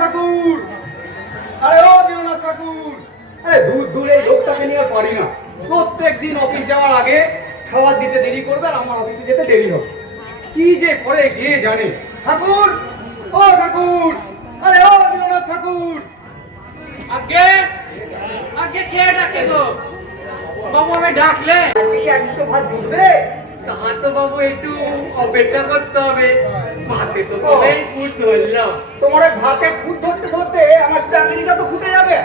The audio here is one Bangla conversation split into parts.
ঠাকুর, আরে ও দেওনাথ ঠাকুর, আরে দূর দূরে লোকটাকে নিয়ে আর পারি না। প্রত্যেক দিন অফিস যাওয়ার আগে খাবার দিতে দেরি করবে আর আমার অফিসে যেতে দেরি হবে। কি যে করে কে জানে। ঠাকুর, ও ঠাকুর, আরে ও দেওনাথ ঠাকুর। আগে আগে কে ডাকে গো? বাবু আমি ডাকলে একটু তো ভাত ঢুকবে। তা তো বাবু একটু অপেক্ষা করতে হবে। ভাতে তো সবাই ফুট ধরলাম। তোমার ওই ভাতে ফুট ধরতে ধরতে আমার চাকরিটা তো ফুটে যাবে।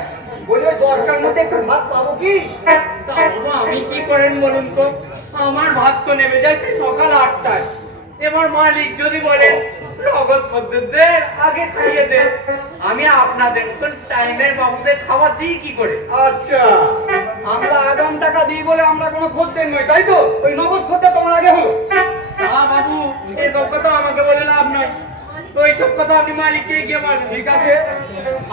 বলি ওই 10টার মধ্যে একটু ভাত পাবো কি? তা বাবু আমি কি করেন বলুন তো? আমার ভাত তো নেমে যায় সেই সকাল 8টায়। এবার মালিক যদি বলেন নগদ খদ্দেরদের আগে খাইয়ে দেন, আমি আপনাদের মতন টাইমের বাবুদের খাবার দিই কি করে? আচ্ছা, আমরা আগাম টাকা দিই বলে আমরা কোনো খদ্দের নই, তাই তো? ওই নগদ খদ্দের তোমার আগে হলো। না বাবু, এইসব কথা আমাকে বলে লাভ নয়। তো এইসব কথা আপনি মালিককে গিয়ে বলেন। ঠিক আছে,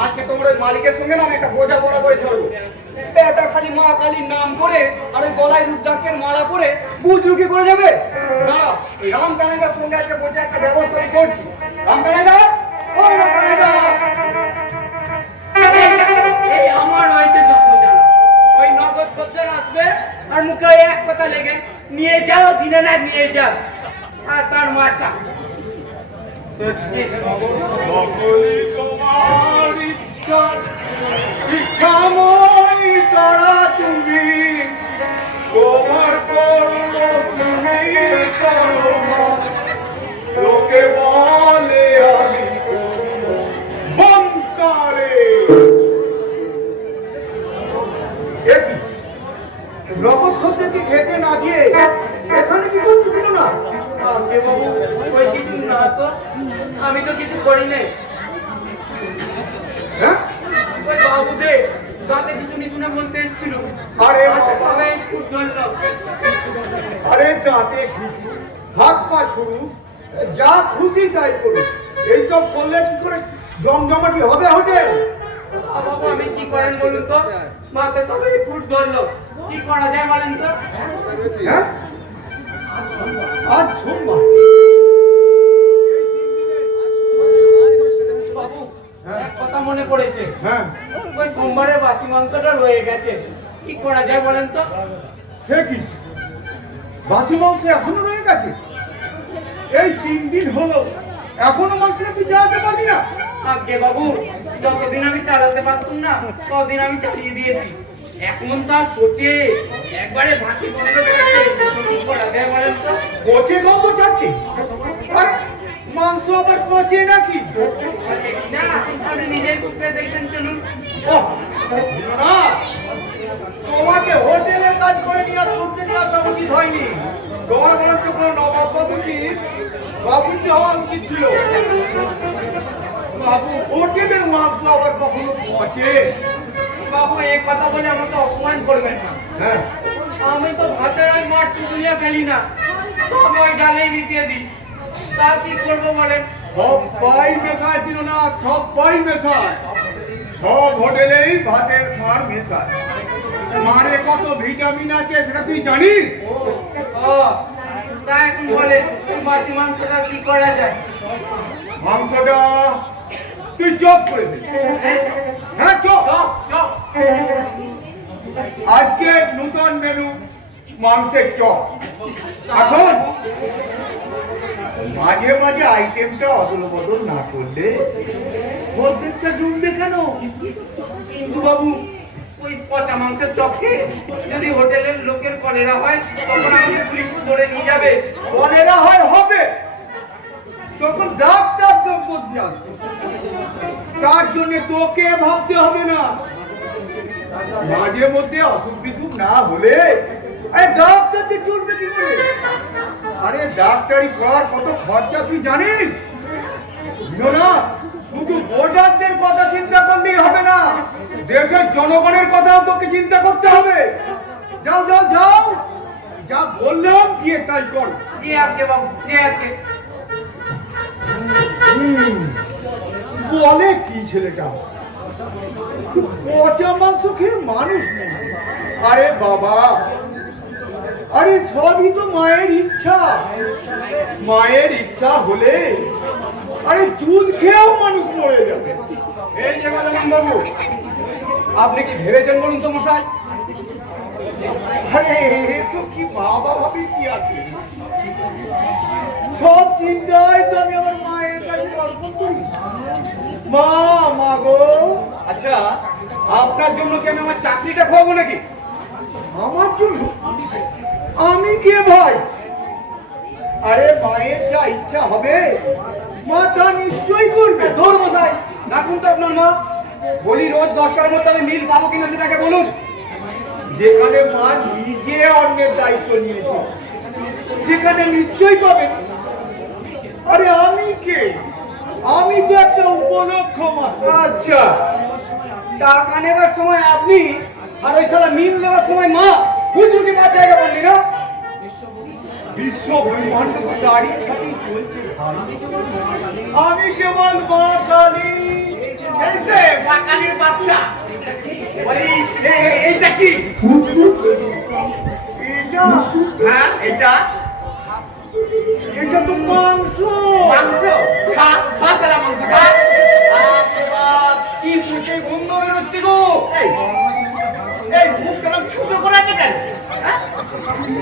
আজকে তোমার ওই মালিকের সঙ্গে না আমি একটা বোঝা পড়া করে চলবো। এটা খালি মা কালীর নাম করে আর ওই গলায় রুদ্রাক্ষের মালা পরে বুঝরুকি করে যাবে না। এই রাম কানাইদার সঙ্গে আজকে বসে একটা ব্যবস্থা আমি করছি। রাম কানাইদা, ও রাম কানাইদা। এই আমার হয়েছে যত জানা। ওই নগদ খদ্দের আসবে আর মুখে ওই এক কথা লেগে নিয়ে যাও, দিনে না নিয়ে যাও। আর তার মাথা সত্যি সকলই তোমার ইচ্ছা, ইচ্ছাময় তারা তুমি, তোমার কর্ম তুমি করো না। লোকে বলে আমি বংকারে। নগদ খদ্দেরকে খেতে না দিয়ে এখানে কি করতে দিল না? আজকে বাবু ওই কিছু না তো, আমি তো কিছু করি নাই। হ্যাঁ? ওই বাবুদের গাতে কিছু নিচু না বলতে এসেছিল। আরে আজকে বাবা। সবাই খুব ধরলাম। আরে দাঁতে ঘুষু, হাত পা ছুড়ু, যা খুশি তাই করুন। এইসব করলে কি করে জমজমাটি হবে হোটেল? বাবু আমি কি করেন বলুন তো? মাকে সবাই ফুট ধরলো, কি করা যায় বলেন তো? হ্যাঁ? আজ সোমবার। এই 3 দিনে বাবু হ্যাঁ। এক কথা মনে পড়েছে। হ্যাঁ, ওই সোমবারের বাসি মাংসটা রয়ে গেছে, কি করা যায় বলেন তো? সে কি? বাসি মাংস এখনো রয়ে গেছে? এই 3 দিন হলো এখনো মাংসটা তুই চালাতে পারলি না? আগে বাবু যতদিন আমি চালাতে পারতাম না ততদিন আমি চালিয়ে দিয়েছি। এখন তো আর পচে একবারে ভাসি বন্ধ করতে কি করা যায় বলেন তো? পচে গন্ধ ছাড়ছে? আরে মাংস আবার পচে নাকি? না আপনি নিজেই শুকরে দেখবেন, চলুন। ওহ, না, তোমাকে হোটেলের কাজ করে নিয়ে করতে নিয়ে আসা উচিত হয়নি। তোমার বরঞ্চ কোনো নবাব বাবুজি হওয়া উচিত ছিল। বাবু হোটেলের মাংস আবার কখনো পচে? বাবু এই কথা বলে আমাকে অপমান করবেন না। হ্যাঁ, আমি তো ভাতের ওই মাঠ তুলিয়া ফেলি না, সব ওই ডালেই মিশিয়ে দিই। তা কি করবো বলেন? সবাই মেশায় দিল না, সবাই মেশায়। সব হোটেলেই ভাতের মার মেশায়। মারে কত ভিটামিন আছে সেটা তুই জানিস? ও তা এখন বলে বাসি মাংসটা কি করা যায়? মাংসটা তুই চপ করে দে। হ্যাঁ, চপ। চপ চপ আজকে নতুন মেনু মাংসের চপ। এখন মাঝে মাঝে আইটেমটা অদল বদল না করলে প্রত্যেকটা জমবে কেন? কিন্তু বাবু ওই পচা মাংসের চপকে যদি হোটেলের লোকের কলেরা হয় তখন আমাকে পুলিশ ধরে নিয়ে যাবে। কলেরা হয় হবে, তখন ডাক্তার তো বদলে আসবে। তার জন্য তোকে ভাবতে হবে না। মাঝে মধ্যে অসুখ বিসুখ না হলে আরে ডাক্তার দিয়ে চলবে কি করে? আরে ডাক্তারি করার কত খরচা তুই জানিস না? শুধু বোর্ডারদের কথা চিন্তা করলেই হবে না, দেশের জনগণের কথাও তোকে চিন্তা করতে হবে। যাও যাও যাও, যা বললাম গিয়ে তাই কর। জি আজকে বাবু, জি আজকে। বলে কি ছেলেটা? পচা মাংস খেয়ে মানুষ নেই। আরে বাবা, আরে সবই তো মায়ের ইচ্ছা। মায়ের ইচ্ছা হলে আরে দুধ খেয়েও মানুষ মরে যাবে। এই যে গজানন বাবু, আপনি কি ভেবেছেন বলুন তো মশাই? আরে এ তো কি বাবা ভাবি কি আছে, সব চিন্তায় তো আমি আমার মায়ের কাছে অর্পণ করি। মা, মা গো। আচ্ছা, আপনার জন্য কি আমি আমার চাকরিটা খোয়াবো নাকি? আমার জন্য? আমি কে ভাই? আরে মায়ের যা ইচ্ছা হবে মা তা নিশ্চয়ই করবে। দৌড় মশাই, রাখুন তো আপনার মা। বলি রোজ 10টার মধ্যে আমি মিল পাবো কিনা সেটাকে বলুন। যেখানে মা নিজে অন্যের দায়িত্ব নিয়েছে সেখানে নিশ্চয়ই পাবে। আরে আমি কে? আমি তো একটা উপলক্ষ মাত্র। আচ্ছা, টাকা নেবার সময় আপনি আর ওই শালা মিল নেবার সময় মা, হুজুরকে পাঁচ জায়গা বললি না? বিশ্ব ব্রহ্মাণ্ড তো দাঁড়িয়ে ছাড়িয়ে চলছে ভাই। আমি কেবল মা কালী। এই যে মা কালীর বাচ্চা, বলি এইটা কি? এটা? হ্যাঁ, এটা তো মাংস। মাংস খা, খা সালা মাংস খা। কি পুঁছে গন্ধ বেরোচ্ছে গো। এই মুখ কেন ছুঁচো করে আছে কেন? হ্যাঁ?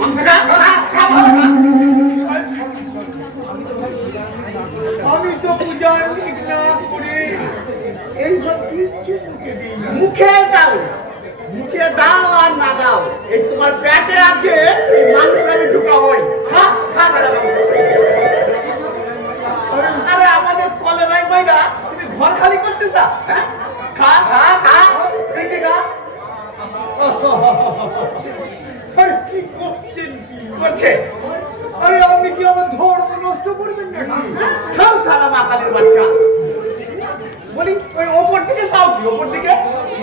মাংস খা, খা, খা। আমি তো পূজার ঠিক না করে এইসব কিছু মুখে দিই না। মুখে দাও, মুখে দাও আর না দাও, এই তোমার পেটে আজকে এই মাংস আমি ঢুকা হই। খা, খা সালা মাংস। আরে আমাদের কলেরাই মাইরা তুমি ঘর খালি করতে চাও? হ্যাঁ, খা খা খা, দেখে খা। আরে কি করছেন, কি করছে? আরে আপনি কি আমার ধর্ম নষ্ট করবেন না? খাও সালা মা কালীর বাচ্চা। বলি ওই ওপর থেকে চাও কি? ওপর থেকে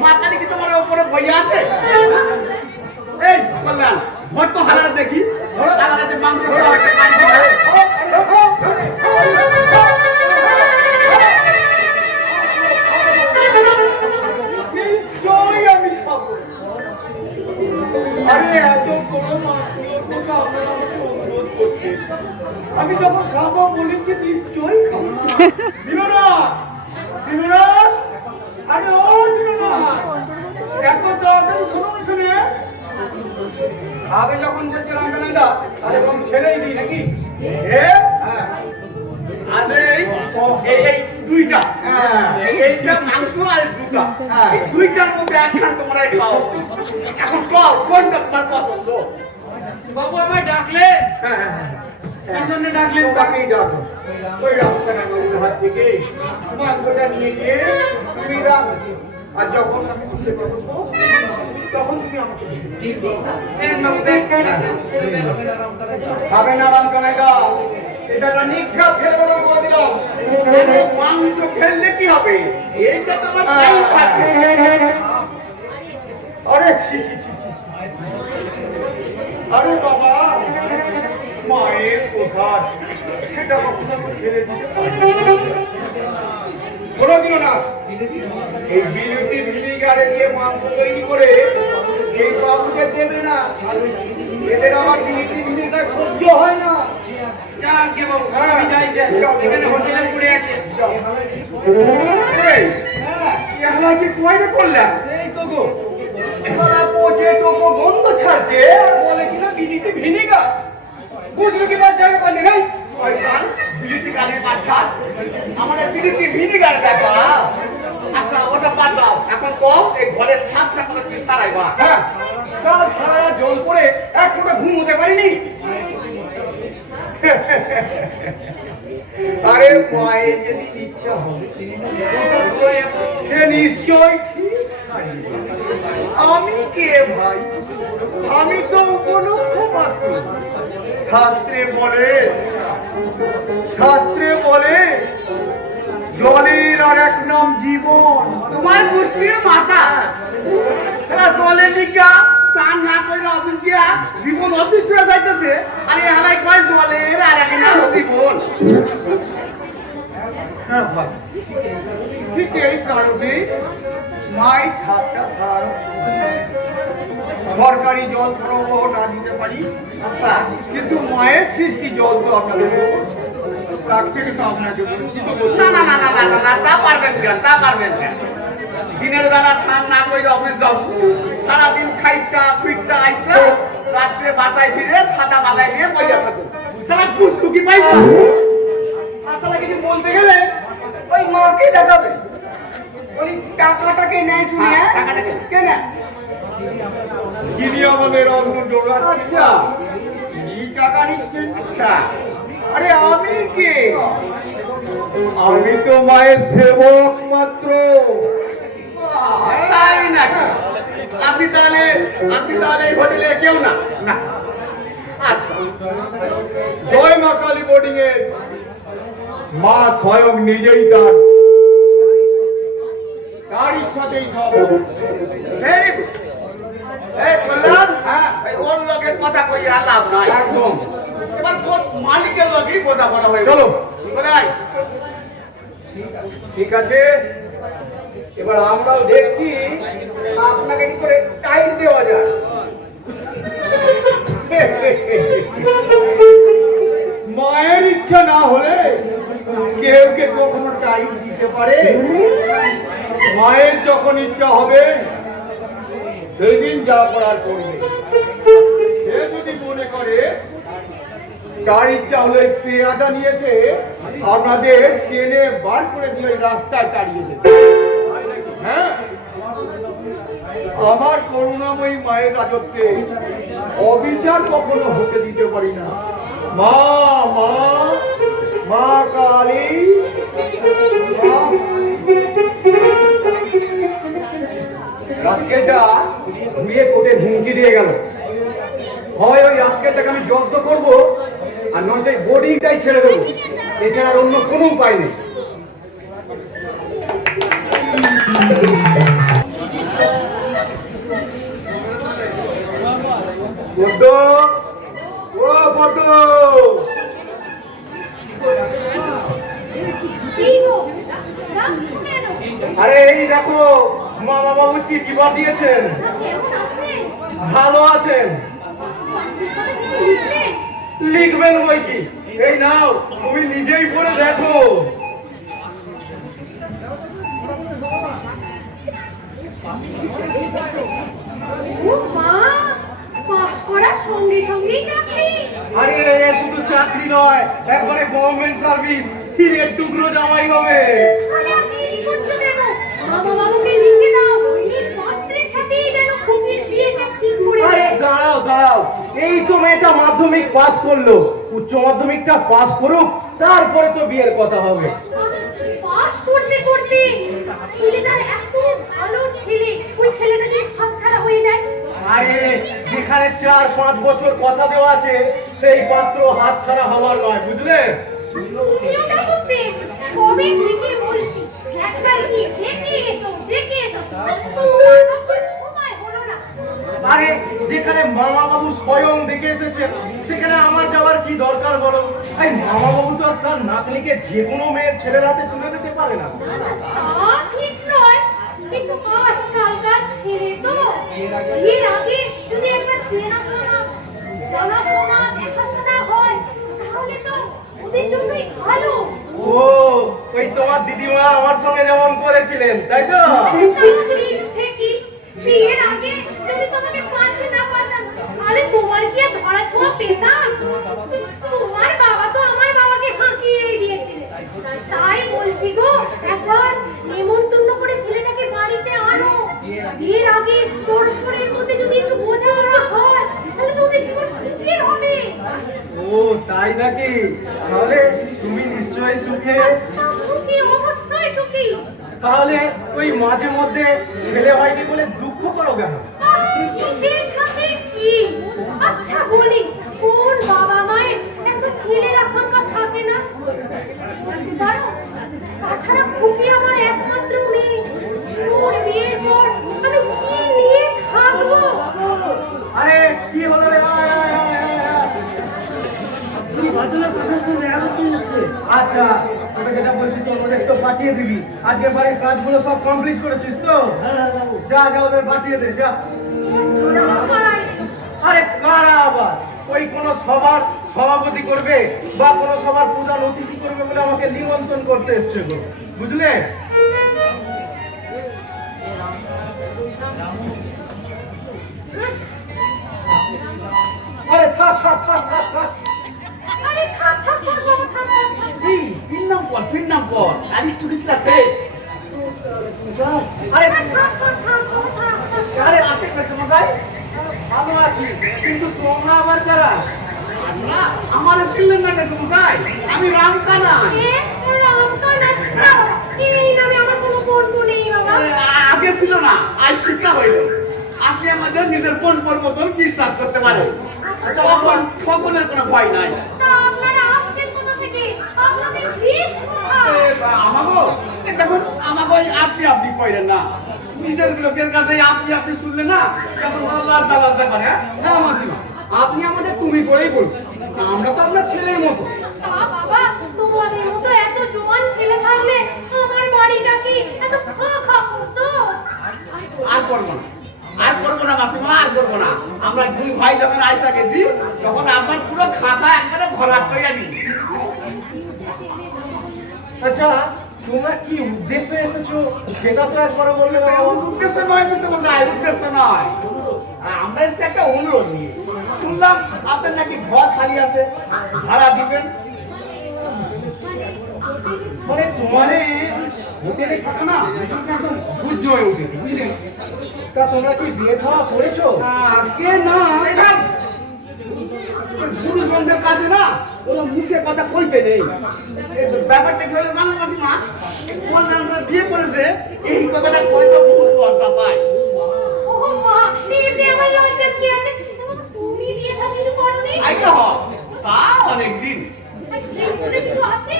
মা কালী কি তোমার উপরে বইয়া আছে? এই কল্যাণ, ভর তো হালারে দেখি, হালারে মাংস খাওয়া একটা পানি খাওয়া। নিশ্চয়ই আমি খাবো। আরে এত কোনো মাত্র আপনারা আমাকে অনুরোধ করছেন, আমি যখন খাবো বলেছি নিশ্চয়ই খাবো। দিল না, দিল না। আরে ও দিল না, এত তাড়াতাড়ি শোনো শুনে। আবে যখন বলছিলাম বেলাদা, তাহলে বরং ছেড়েই দিই নাকি? আরে এই দুইটা, এইটা মাংস আর দুটা, এই দুইটার মধ্যে একখান তোমরাই খাও। এখন কও কোনটা তোমার পছন্দ? বাবু আমায় ডাকলে? কি জন্য ডাকলেন? তাকেই ডাকো। ওই রামখানা গরুর হাত থেকে মাংসটা নিয়ে গিয়ে তুমি রাখ, আর যখন আমি খুঁজে পাবো তখন তুমি আমাকে দিবে। খাবে না রামকানাইদা, এটা একটা নিঘাত ফেলে দেবো বলে দিলাম। মাংস খেললে কি হবে? এইটা তো আমার তেল থাকে। আরে ছি ছি ছি ছি। আরে বাবা, মায়ের প্রসাদ, সেটা কখনো আমি ছেড়ে দিতে পারি কোনোদিনও না। এই বিলিতি ভিনিগারে দিয়ে মাংস তৈরি করে এই বাবুদের দেবে না, এদের আবার বিলিতি ভিনিগার সহ্য হয় না। যাকে বাবু, আমি যাই যে, এখানে হোটেলে পড়ে আছে। এই, এলা কি কয়টা করলাম? সেই তো গো, শালা পচে টোকো গন্ধ ছাড়ছে আর বলে কিনা বিলিতি ভিনিগার। হুজুরকে পাঁচ জায়গা পানি নাই? শয়তান, বিলিতি কালির বাচ্চা, আমার এই বিলিতি ভিনিগারে দেখা। আচ্ছা ওটা বাদ দাও, এখন কম এই ঘরের ছাদটা করে তুমি সারাইবা। হ্যাঁ, কাল সারা রাত জল পড়ে এক ফোঁটা ঘুম হতে পারিনি। আরে মায়ের যদি ইচ্ছা হবে সে নিশ্চয় ঠিক সারিবে। আমি কে ভাই? আমি তো উপলক্ষ মাত্র। শাস্ত্রে বলে জলের আর এক নাম জীবন। তোমার গোষ্ঠীর মাথা জলের লিখা চান না করে অফিস গিয়া জীবন অতিষ্ঠ হয়ে যাইতেছে, আরে হারাই কয় জলের আর এক নাম জীবন। হ্যাঁ ভাই, ঠিক এই কারণে মাই ছাদটা সারানো সরকারি জল সরবরাহ না দিতে পারি। আচ্ছা, কিন্তু মায়ের সৃষ্টি জল তো আপনাদের তার থেকে তো আপনাকে বঞ্চিত করতে না না না না না না না, তা পারবেন কেন, তা পারবেন কেন? দিনের বেলা স্নান না করে অফিস যাব, সারাদিন খাইটা পিঠটা আইসা রাত্রে বাসায় ফিরে সাদা বাজায় নিয়ে পয়সা থাকো, সারা পুস্তু কি পাইছো? আসলে কিছু বলতে গেলে ওই মাকে দেখাবে, ওই টাকাটাকে নেয় শুনে। হ্যাঁ, টাকাটাকে। কেন? যিনি আমাদের অন্য দৌড়াচ্ছে। আচ্ছা, কি টাকা নিচ্ছেন? আচ্ছা, আরে আমি কে? আমি তো মায়ের সেবক মাত্র। তাই নাকি? আপনি তাহলে এই হোটেলে কেউ না? না, আচ্ছা, জয় মা কালী বোর্ডিং এর মা স্বয়ং নিজেই তার ইচ্ছাতেই সব। Very good. এই কল্যাণ, এই ওর লগে কথা কই আর লাভ নাই। একদম। এবার খোদ মালিকের লগেই বোঝাপড়া হয়ে গেল। চলো। চলে আয়। ঠিক আছে, এবার আমরাও দেখছি আপনাকে কি করে টাইম দেওয়া যায়। মায়ের ইচ্ছা না হলে কেউ কে কখনো টাইম দিতে পারে? মায়ের যখন ইচ্ছা হবে সেদিন যা করার করবে। সে যদি মনে করে তার ইচ্ছা হলে পেয়াদা নিয়েছে আপনাদের টেনে বার করে দিয়ে ওই রাস্তায় তাড়িয়ে দেবে। হ্যাঁ, আমার করুণাময়ী মায়ের রাজত্বে অবিচার কখনো হতে দিতে পারি না। মা মা মা কালী, মা। রাস্কেলটা ধুয়ে কোটে হুমকি দিয়ে গেল, হয় ওই রাস্কেলটাকে আমি জব্দ করবো আর নয়তো এই বোর্ডিংটাই ছেড়ে দেবো, এছাড়া আর অন্য কোনো উপায় নেই। পদ্ম, ও পদ্ম, আরে এই দেখো মামা বাবু চিঠি পাঠিয়েছেন। ভালো আছেন? লিখবেন বই কি? এই নাও, তুমি নিজেই পড়ে দেখো। আরে এ শুধু চাকরি নয়, একবারে গভর্নমেন্ট সার্ভিস, হিরের টুকরো জামাই হবে। আরে দাঁড়াও দাঁড়াও, এই তো মেয়েটা মাধ্যমিক পাস করলো, উচ্চ মাধ্যমিকটা পাস করুক, তারপরে তো বিয়ের কথা হবে। পাস করতে করতে ছেলেটার এত ভালো ছেলে, ওই ছেলেটা যদি হাতছাড়া হয়ে যায়। আরে যেখানে 4-5 বছর কথা দেওয়া আছে সেই পাত্র হাতছাড়া হওয়ার নয়, বুঝলে? তুমিও না করতে, কবে থেকে বলছি একবার কি দেখে এসো, দেখে এসো, তোমার তখন সময় হলো না। আরে যেখানে মামা বাবু স্বয়ং দেখে এসেছেন সেখানে আমার যাওয়ার কি দরকার বলো? এই মামা বাবু তো আর তার নাতনিকে যে কোনো মেয়ের ছেলের হাতে তুলে দিতে পারে না। তা ঠিক নয়, কিন্তু আজকালকার ছেলে তো এর আগে যদি একবার জানাশোনা দেখাশোনা হয় তাহলে তো ওদের জন্যই ভালো। ও, ওই তোমার দিদিমা আমার সঙ্গে যেমন করেছিলেন, তাই তো? ঠিক ঠিকই, বিয়ের আগে যদি তোমাকে পারতে না পারতাম তাহলে তোমার কি আর ধরা ছোঁয়া পেতাম? তোমার বাবা তো আমার বাবাকে হাঁকিয়ে দিয়েছিলেন। তাই বলছি গো, একবার নেমন্তন্ন করে ছেলেটাকে বাড়িতে আনো। বিয়ের আগে পরস্পরের মধ্যে যদি একটু বোঝাপড়া হয় তাহলে তো ওদের জীবন সুখের হবে। ও তাই নাকি? তাহলে তুমি নিশ্চয়ই সুখে। সুখী, অবশ্যই সুখী। তাহলে ওই মাঝে মধ্যে ছেলে হয়নি বলে দুঃখ করো কেন? কিসের সাথে কি? আচ্ছা বলি, কোন বাবা মায়ের একটা ছেলের আকাঙ্ক্ষা থাকে না? বলতে পারো? তাছাড়া খুবই আমার একমাত্র মেয়ে, ওর বিয়ের পর আমি কি নিয়ে থাকবো? আরে কি হলো রে? আয়, আয়, আয়, আয়, আয়। আচ্ছা, তোকে যেটা বলছিস ওদের একটু পাঠিয়ে দিবি। আজকে বাড়ির কাজগুলো সব কমপ্লিট করেছিস তো? যা যা ওদের পাঠিয়ে দে, যা। আরে কারা আবার? ওই কোন সবার সভাপতি করবে বা কোনো সবার প্রধান অতিথি করবে বলে আমাকে নিমন্ত্রণ করতে এসছে গো, বুঝলে? আরে থাক থাক থাক থাক থাক। আরে থাক থাক থাক বাবা, থাক থাক থাক। এই পিন নাম কর আরিস টু কিছু আছে আরে থাক থাক থাক থাক বাবা, থাক থাক। আরে আছে মেসমশাই ভালো আছি, কিন্তু তোমরা আবার কারা? আমরা আমার ছিলেন না মেসমশাই আমি রামকানা এ, রামকানা? না বাবা, এই নামে আমার কোনো বন্ধু নেই বাবা। আগে ছিল না আজ ঠিকঠাক হইল আপনি আমাদের নিজের কোন মতন বিশ্বাস করতে পারেন আচ্ছা, তখন সকলের কোনো ভয় নাই তা আপনারা আসছেন কোথা থেকে? আপনাদের ভিড় কোথায়? দেখুন আমাকে আপনি আপনি কইলেন না নিজের লোকের কাছে আপনি শুনলেন না কেমন লজ্জা করে হ্যাঁ? না মাসিমা, আপনি আমাদের তুমি করেই বলুন, আমরা তো আপনার ছেলের মতো। তা বাবা, তোমাদের মতো এত জোয়ান ছেলে থাকলে আমার বাড়িটা কি এত খা করতো? আর করবো না মাসিমা আর করবো না আমরা দুই ভাই যখন আইসা গেছি তখন আমার পুরো খাতা একবারে ভরাট করে দিই আচ্ছা, তোমরা কি উদ্দেশ্যে এসেছো সেটা তো একবার বললে না বাবা। উদ্দেশ্য নয় মেসমশাই উদ্দেশ্য নয় আমরা এসেছি একটা অনুরোধ নিয়ে শুনলাম আপনার নাকি ঘর খালি আছে ভাড়া দিবেন মানে তোমারে হোটেলে থাকা না বিশেষ এখন সহ্য হয়ে উঠেছে, বুঝলে? তা তোমরা কি বিয়ে খাওয়া করেছো? আগে না এরকম পুরুষদের কাছে না কোনো মুখে কথা কইতে নেই এই ব্যাপারটা কি হলো জানো মাসিমা বললাম যে বিয়ে করেছে এই কথাটা কইতে বহুত লজ্জা পায় ও মা, এতে আমার লজ্জা কি আছে? তুমি বিয়ে থা কিছু করনি? আইকা হ তা অনেকদিন ছেলে কিছু আছে?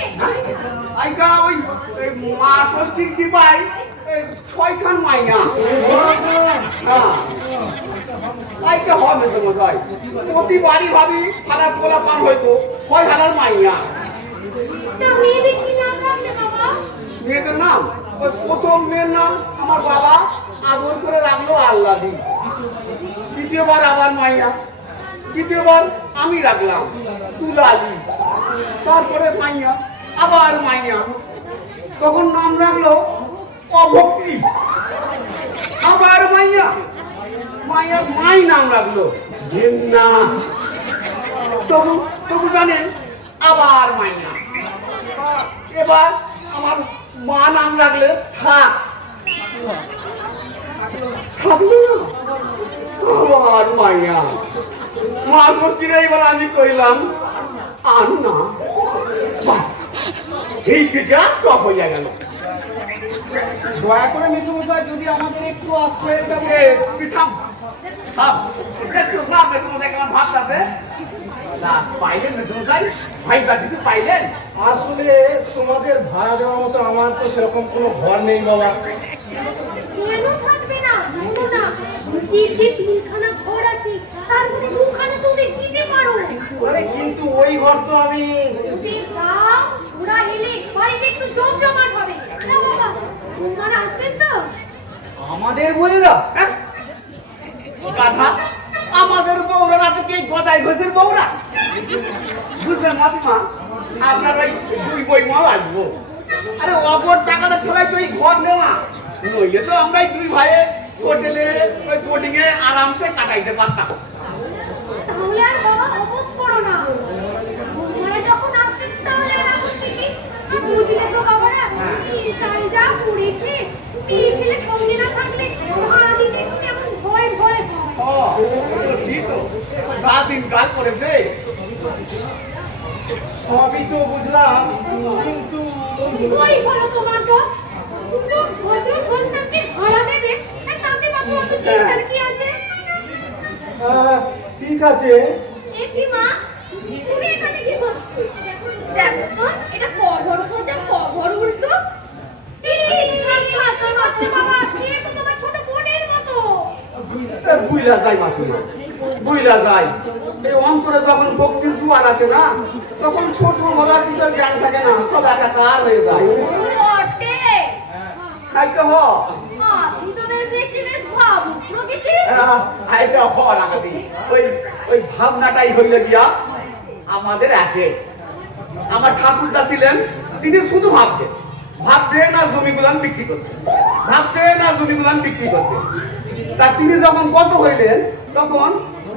আইকা ওই মা ষষ্ঠীর কি পাই 6 খান মাইনা হ্যাঁ আইকা হ মেসমশাই প্রতিবারই ভাবি ফালার পোলা পান হয়তো 6 হাজার মাইনা তা মেয়েদের কি নাম রাখলে বাবা? মেয়েদের নাম ওই প্রথম মেয়ের নাম আমার বাবা আদর করে রাখলো আল্লাদি দ্বিতীয়বার আবার মাইয়া তৃতীয়বার আমি রাখলাম তুলালি তারপরে মাইয়া আবার মাইয়া তখন নাম রাখলো অভক্তি আবার মাইয়া মাইয়া মাই নাম রাখলো ঘেন্না তবু জানেন আবার মাইয়া এবার আমার মা নাম রাখলে থাক থাকলো না আবার মাইয়া মা ষষ্ঠীর এইবার আমি কইলাম আন না বাস এই থেকে স্টপ হয়ে গেল দয়া করে মেসোমশাই যদি আমাদের একটু আশ্রয়ের এ, ব্যবস্থা। তুই থাম থাম দেখছো না মেসমশাই কেমন ভাবতাছে না পাইলেন মেসমশাই ভাই বা কিছু পাইলেন আসলে তোমাদের ভাড়া দেওয়ার মতো আমার তো সেরকম কোনো ঘর নেই বাবা। কেন থাকবে না? বলো না, রুচির যে 3খানা ঘর আছে তার মধ্যে 2খানা তো দিতে পারো। আরে কিন্তু ওই ঘর তো আমি যে দাও, ওরা এলে বাড়িতে একটু জমজমাট হবে। না বাবা, ওনারা আসছেন তো? আমাদের বইয়েরা গাধা আমাদের বউরা আছে কি গদাই ঘষের বউরা বুঝলেন মাসিমা আপনার ওই দুই বই মাও আসবো আরে অগর টাকাটা ঠেলাই তো এই ঘর নেওয়া নইলে তো আমরা এই দুই ভাইয়ে হোটেলে ওই বোর্ডিং এ আরামসে কাটাইতে পারতাম তাহলে আর বাবা অবোধ করো না। ওনারা যখন আসছেন তাহলে আর আপত্তি কি? বুঝলে তো বাবারা, শীতকাল যা পড়েছে, মেয়ে ছেলে সঙ্গে না থাকলে ভাড়া দিতে একটু কেমন ভয় ভয় হয়। ও সত্যি তো যা দিন কাল করেছে সবই তো বুঝলাম, কিন্তু ওই হলো তোমার দোষ। দুটো ভদ্র সন্তানকে ভাড়া দেবে, আর তাতে বাবা অত চিন্তার কি আছে? ঠিক আছে। এ কি মা, তুমি এখানে কি করছো? দেখো তো, এটা কভর সোজা কভর উল্টো। এই বাবা, এ তো তোমার ছোট বোনের মতো। বুইলা যায় মাসিমা বুইলা যায় এই অন্তরে যখন ভক্তির জোয়ার আছে না তখন ছোট বড়ার ভিতর জ্ঞান থাকে না সব একাকার হয়ে যায় বটে। খাইতে হ আপনি তো বেশ দেখছি বেশ ভাবুক প্রকৃতি। আইটা হ রাখাতি ওই ওই ভাবনাটাই হইলে দিয়া আমাদের আসে। আমার ঠাকুরদা ছিলেন, তিনি শুধু ভাবতেন ভাবতেন আর জমিগুলান বিক্রি করতেন, ভাবতেন আর জমিগুলান বিক্রি করতেন। তা তিনি যখন কত হইলেন তখন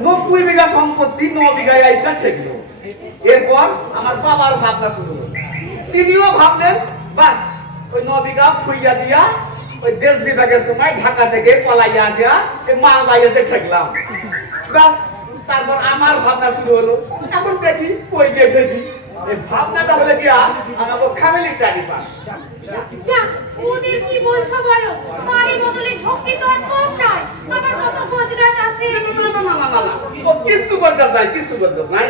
90 বিঘা সম্পত্তি 9 বিঘায় আইসা ঠেকলো। এরপর আমার বাবার ভাবনা শুরু হলো। তিনিও ভাবলেন বাস ওই 9 বিঘা ফুইয়া দিয়া ওই দেশ বিভাগের সময় ঢাকা থেকে পলাইয়া আসিয়া এই মালদায় এসে ঠেকলাম। বাস তারপর আমার ভাবনা শুরু হলো। এখন দেখি কই গিয়ে ঠেকি। এই ভাবনাটা হলে গিয়া আমাকে ফ্যামিলি ট্র্যাডিশন। যা, ওদের কি বলছো বলো? বাড়ি বদলে ঝক্কি তো আর কম নয়। আমার কত গোছ গাছ আছে। না, ও কিছু করতে নাই, কিছু করতে নাই।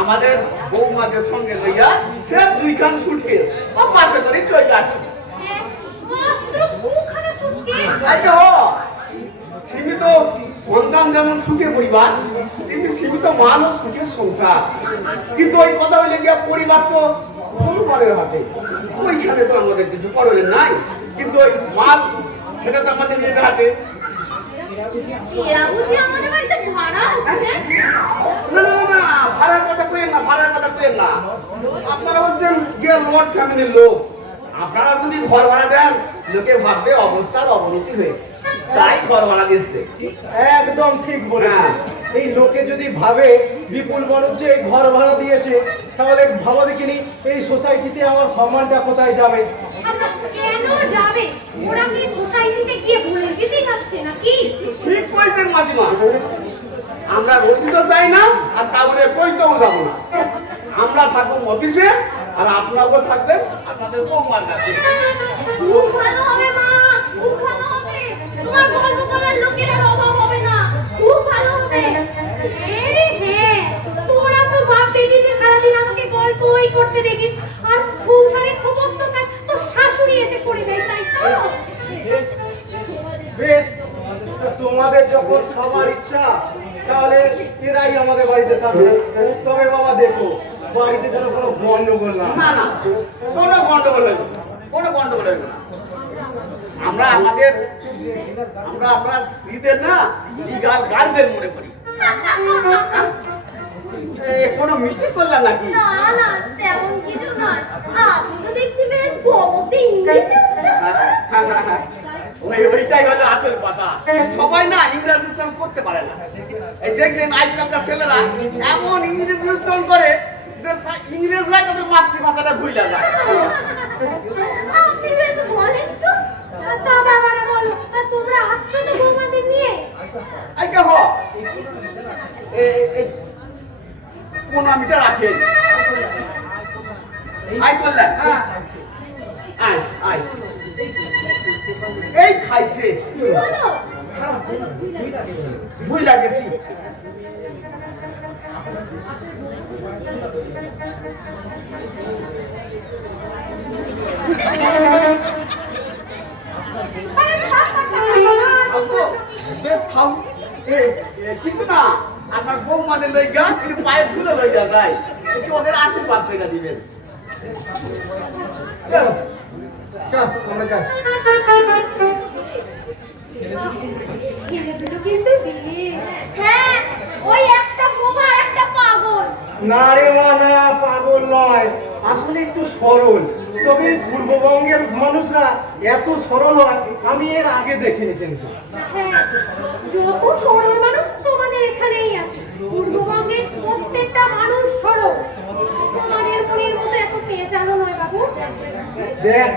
আমাদের বৌমাদের সঙ্গে লইয়া সে 2খান সুটকেস ও পাশে করে চলে আসে। হ্যাঁ, মাত্র 2খানা সুটকেস। আইতে হ সীমিত সন্তান যেমন সুখে পরিবার, তেমনি সীমিত মানুষ সুখের সংসার। কিন্তু ওই কথা হইলে গিয়া পরিবার তো পরিবারের হাতে, ওইখানে তো আমাদের কিছু করলেন নাই। কিন্তু ওই মাল সেটা তো আমাদের নিজেদের হাতে। এরা বুঝি আমাদের বাড়িতে ভাড়া আসছে? না, ভাড়ার কথা কইেন না, ভাড়ার কথা কইেন না। আপনারা হচ্ছেন গিয়ে লর্ড ফ্যামিলির লোক। আপনারা যদি ঘর ভাড়া দেন লোকে ভাববে অবস্থার অবনতি হয়েছে, তাই ঘর ভাড়া দিচ্ছে। একদম ঠিক বলেছে। এই লোকে যদি ভাবে বিপুল মানুষ যে ঘর ভাড়া দিয়েছে, তাহলে ভাবা দেখিনি এই সোসাইটিতে আমার সম্মানটা কোথায় যাবে। আচ্ছা, কেন যাবে? ওরা কি সোসাইটিতে গিয়ে ভুলে যেতে যাচ্ছে নাকি? ঠিক কইছেন মাসিমা। আমরা রসিদও চাই না আর কাউরে কইতেও যাব না। আমরা থাকবো অফিসে আর আপনারাও থাকবেন আপনাদের বৌমার কাছে। খুব ভালো হবে মা, খুব ভালো হবে। তোমার গল্প বলার লোকের আর অভাব হবে না। খুব ভালো হবে। হ্যাঁ, তোরা তো বাপ বেটিতে সারাদিন আমাকে গল্পই করতে দেখিস, আর সংসারের সমস্ত কাজ তো শাশুড়ি এসে করে দেয়, তাই তো? বেশ, তো তোমাদের যখন সবার ইচ্ছা, তাহলে এরাই আমাদের বাড়িতে থাকবে। তবে বাবা দেখো, বাড়িতে যেন কোনো গন্ডগোল না। না, কোনো গন্ডগোল হইব না, কোনো গন্ডগোল হইব না। আমরা আপনার স্ত্রীদের না লিগাল গার্জেন মনে করি। কোনো মিস্টেক করলাম নাকি? না, তেমন কিছু নয়। আপনি তো দেখছি বেশ বড়তে ইংরেজি ওইটাই হলো আসল কথা। সবাই না ইংরেজি উচ্চারণ করতে পারে না। এই দেখবেন আজকালকার ছেলেরা এমন ইংরেজি উচ্চারণ করে যে ইংরেজরাই তাদের মাতৃভাষাটা ভুলে যায়। আপনি বেশ বলেন তো। তা বাবারা বলো, আর তোমরা আসছো তো বৌমাদের নিয়ে? আইকে হ 15 মিটার রাখেন। আই বললেন আয় এই খাইছে বলো। ভুল লাগেছি। বেশ থাও কিছু না, আপনার বৌমাদের লইগা একটু পায়ে ধুলো লইয়া যায়, একটু ওদের আশীর্বাদ করে দিবেন। চল, আমরা যাই। হ্যাঁ, ওই একটা বোবা আর একটা পাগল। না রে মা, না, পাগল নয়, আসলে একটু সরল। তবে পূর্ববঙ্গের মানুষরা এত সরল হয় আমি এর আগে দেখিনি কিন্তু। হ্যাঁ, যত সরল মানুষ তোমাদের এখানেই আছে। পূর্ববঙ্গের প্রত্যেকটা মানুষ সরল। তোমাদের শরীর মতো এত পেঁচানো নয় বাবু।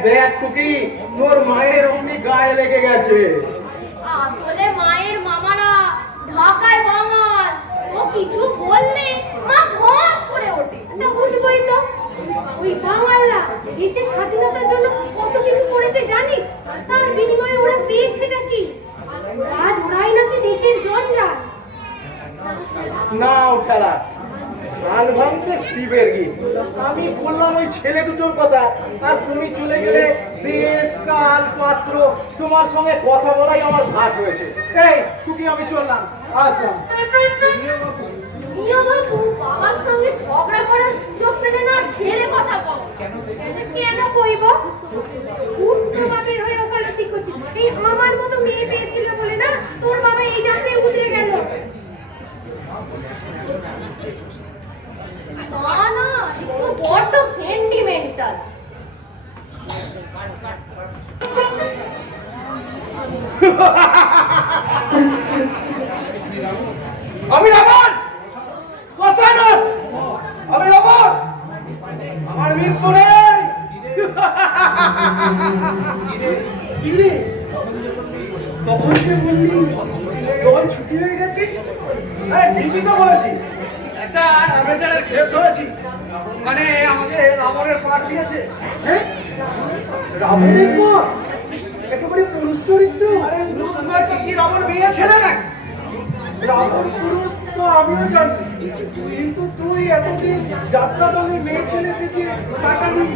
দেখ টুকি, তোর মায়ের অমনি গায়ে লেগে গেছে। আসলে মায়ের মামারা ঢাকায় বাঙাল। ও কিছু বললে মা ভস করে ওঠে। তা বুঝবই তো, ওই বাঙালরা দেশের স্বাধীনতার জন্য কত কিছু করেছে জানিস? তার বিনিময়ে ওরা পেয়েছেটা কি? আজ ওরাই নাকি দেশের জঞ্জাল। নাও খেলা গান ভাঙতে শিবের গীত। আমি বললাম ওই ছেলে দুটোর কথা, আর তুমি চলে গেলে দেশ কাল পাত্র। তোমার সঙ্গে কথা বলাই আমার ভাগ হয়েছে। এই টুকি, আমি চললাম, আসলাম। নিও বাবু, বাবার সঙ্গে ঝগড়া করার সুযোগ পেলে না ছেড়ে কথা কও। কেন কইব? উল্টো বাপের হয়ে ওকালতি করছি। এই আমার মতো মেয়ে পেয়েছিল বলে না তোর বাবা এই যাত্রায় উতরে গেল। আমি রাবণ কসানক, আমি রাবণ, আমার মৃত্যু নেই। কি রে, তখন যে বললি দল ছুটি হয়ে গেছে? হ্যাঁ ঠিকই তো বলেছি, একটা বেচারের খেপ ধরেছি, মানে আমাকে রাবণের পাঠ দিয়েছে। হ্যাঁ রাবণের পর একেবারে পুরুষ চরিত্র। আরে পুরুষ নয় তো কি, রাবণ মেয়ে ছেলে না? রাবণ পুরুষ তো আমিও জানি, কিন্তু তুই এতদিন যাত্রা দলের মেয়ে ছেলে সেটি কাটালি,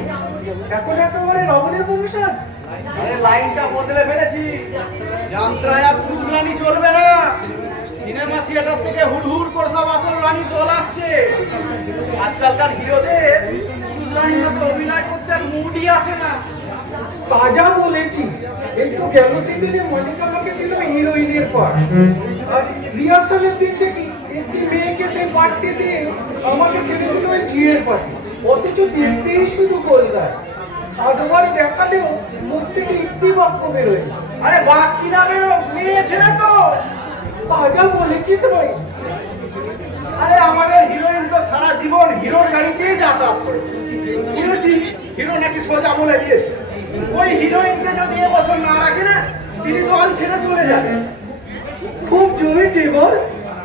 এখন একেবারে রাবণের ভূমিকা। আরে লাইনটা বদলে ফেলেছি, যাত্রায় আর পুরুষ রানী চলবে না। সিনেমা থিয়েটার থেকে হুড়হুড় করে সব আসল রানী দল আসছে। আজকালকার হিরোদের পুরুষ রানীর সাথে অভিনয় করতে আর মুডই আসে না। তাজা বলেছি, এই তো গেল সিজনে মনিকা আমাকে দিল হিরোইনের পার্ট, আর রিহার্সালের দিন দেখি একটি মেয়েকে সেই পার্টটি দিয়ে আমাকে ঠেলে দিল ওই ঝিয়ের পার্টি, অথচ দেখতেই শুধু গোলদার। সাধবার দেখালেও মুখ থেকে একটি বাক্য বেরোয়। আরে বাক্য না বেরো, মেয়ে ছেলে তো। তাজা বলেছিস ভাই। আরে আমাদের হিরোইন তো সারা জীবন হিরোর গাড়িতেই যাতায়াত করে। শুনেছি হিরো নাকি সোজা বলে দিয়েছে, ওই হিরোইনকে যদি এবছর না রাখে না, তিনি দল ছেড়ে চলে যাবে। খুব জমেছে বল।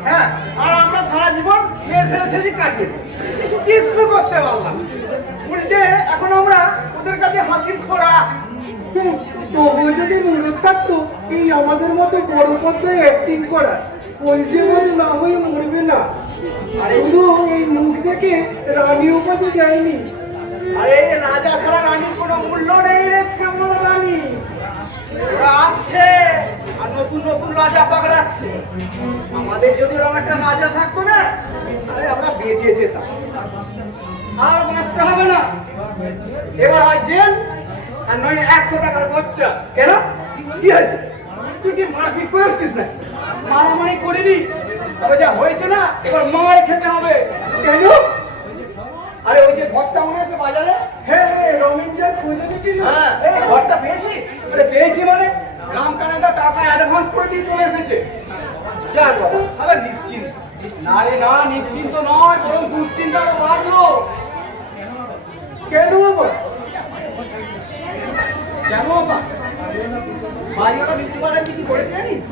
হ্যাঁ, আর আমরা সারা জীবন মেয়ে ছেড়ে ছেড়ে কাটিয়ে কিছু করতে পারলাম। উল্টে এখন আমরা ওদের কাছে হাসির খোড়া। তবুও যদি মুরুখ থাকতো এই আমাদের মতো বড় পর্দায় অ্যাক্টিং করা, বলছে বলে না হয়ে মরবে না। শুধু এই মুখ দেখে রানী উপাধি যায়নি। আরে রাজা ছাড়া রানীর কোনো মূল্য নেই রে শ্যামল রানী। ওরা আসছে আর নতুন নতুন রাজা পাকড়াচ্ছে। আমাদের যদি ওরকম একটা রাজা থাকতো না, আরে আমরা বেঁচে যেতাম। আর বাঁচতে হবে না, এবার হয় জেল আর নয় 100 টাকার খরচা। কেন, কি হয়েছে? তুই কি মারপিট করে আসছিস না? মারামারি করিনি, তবে যা হয়েছে না এবার মার খেতে হবে। কেন? আরে ওই যে ঘরটা মনে আছে বাজারে? হ্যাঁ রমিন যা খুঁজে দিয়েছিল। হ্যাঁ ঘরটা পেয়েছিস? আরে পেয়েছি মানে গ্রাম কানাডা টাকা অ্যাডভান্স করে দিয়ে চলে এসেছে। যা বাবা, আরে নিশ্চিন্ত। না রে না, নিশ্চিন্ত নয়, বরং দুশ্চিন্তা আরো বাড়লো। কেন বাবা? কেন বাবা? বাড়িওয়ালা মৃত্যুবারের কিছু করেছে জানিস?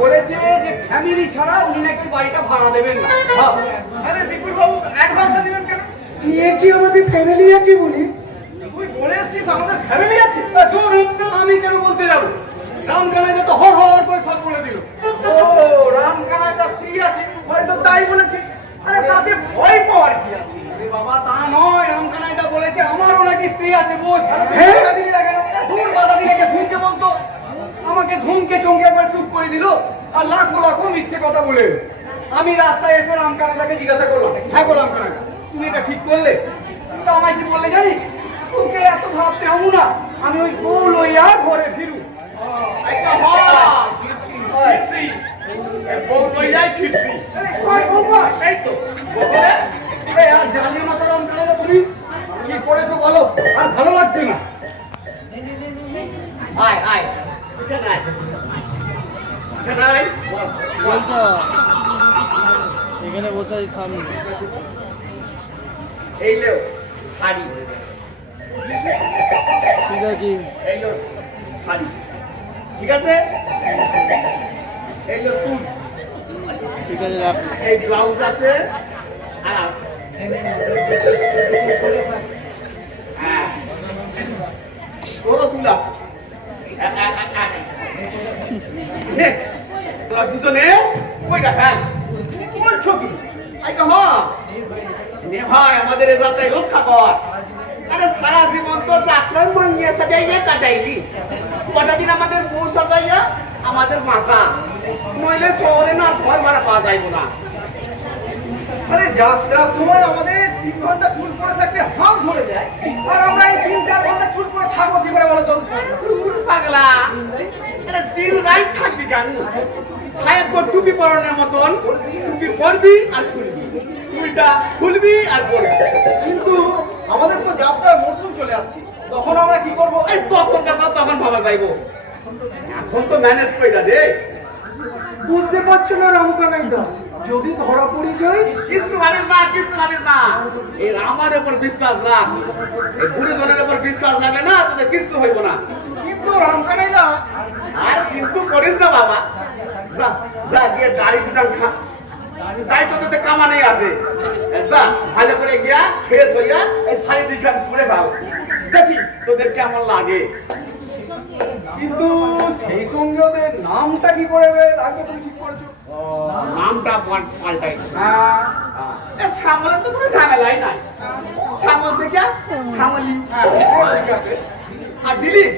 বলেছে যে ফ্যামিলি ছাড়া উনি নাকি বাড়িটা ভাড়া দেবেন না। আরে বিপুল বাবু অ্যাডভান্স দিবেন কেন? নিয়েছি আমাদের ফ্যামিলি আছে বলি। তুই বলে এসছিস আমাদের ফ্যামিলি আছে? দূর, আমি কেন বলতে যাবো? রামকানাইদা তো হর হর করে সব বলে দিল। ও রামকানাইদা স্ত্রী আছে, হয়তো তাই বলেছে। আরে তাতে ভয় পাওয়ার কি আছে? আরে বাবা তা নয়, রামকানাইদা বলেছে আমারও নাকি স্ত্রী আছে। বোঝ বাধা দিলি না কেন? দূর বাধা দিলে কে শুনতে বলতো? আমাকে ধুমকে চমকে একবার চুপ করে দিল আর লাখো লাখো মিথ্যে কথা বলে। আমি রাস্তায় এসে রামকানাইদাকে জিজ্ঞাসা করলাম, হ্যাঁ গো রামকানাইদা তুমি এটা ঠিক করলে? তুমি আমায় কি বললে জানি? তোকে এত ভাবতে হবো না, আমি ওই বউ লইয়া ঘরে ফিরু। তুমি কি করেছো বলো, আর ভালো লাগছে না। আয় আয়, এখানে আয়, এখানে আয়। এখানে বসে আছি সামনে। এই লেও শাড়ি, ঠিক আছে, এই লো শাড়ি, ঠিক আছে? এই লো স্যুট, ঠিক আছে রাখ। এই ব্লাউজ আছে আর আছে। হ্যাঁ তোরও চুল আছে। নে তোরা দুজনে ওইটা ফেল। বলছো কি? আই তো নে ভাই, আমাদের এ যাত্রায় রক্ষা কর। আরে সারা জীবন তো যাত্রার মাইয়া সাজাইয়া কাটাইলি, কটা দিন আমাদের বউ সাজাইয়া আমাদের মাসা, নইলে শহরে না ঘর ভাড়া পাওয়া যাইব না। আরে যাত্রার সময় আমাদের 3 ঘন্টা চুল পড়ে থাকতে হাম ধরে যায়, আর আমরা এই 3-4 ঘন্টা চুল পড়ে থাকবো কি করে বলো তো? দূর পাগলা, আরে দিন রাত থাকবি কেন? সাহেব তো টুপি পরানোর মতন টুপি পরবি আর খুলবি, চুলটা খুলবি আর পরবি। কিন্তু আমাদের তো যাত্রার মরশুম চলে আসছে, তখন আমরা কি করবো? এই তখন কথা তখন ভাবা যাইবো, এখন তো ম্যানেজ করে যা দে। বুঝতে পারছো না রামকানাইদা, যদি ধরা পড়ে যাই কিছু মানিস না, কিছু মানিস না, এই আমার উপর বিশ্বাস রাখ। এই গুরুজনের উপর বিশ্বাস লাগে না, তোদের কিছু হইব না। কিন্তু রামকানাইদা, আর কিন্তু করিস না বাবা, যা যা গিয়ে দাড়ি দুটান খা, তাই তো তোদের কামানেই আছে। যা ভালো করে গিয়া ফ্রেশ হইয়া এই শাড়ি দুটান পরে খাও, দেখি তোদের কেমন লাগে। কিন্তু সেই সঙ্গে ওদের নামটা কি করে রাখবো তুমি ঠিক করেছো? নামটা পাল্টাই, হ্যাঁ, সামলে তো কোনো ঝামেলাই নাই, সামল থেকে সামলি। ঠিক আছে। আর দিলীপ,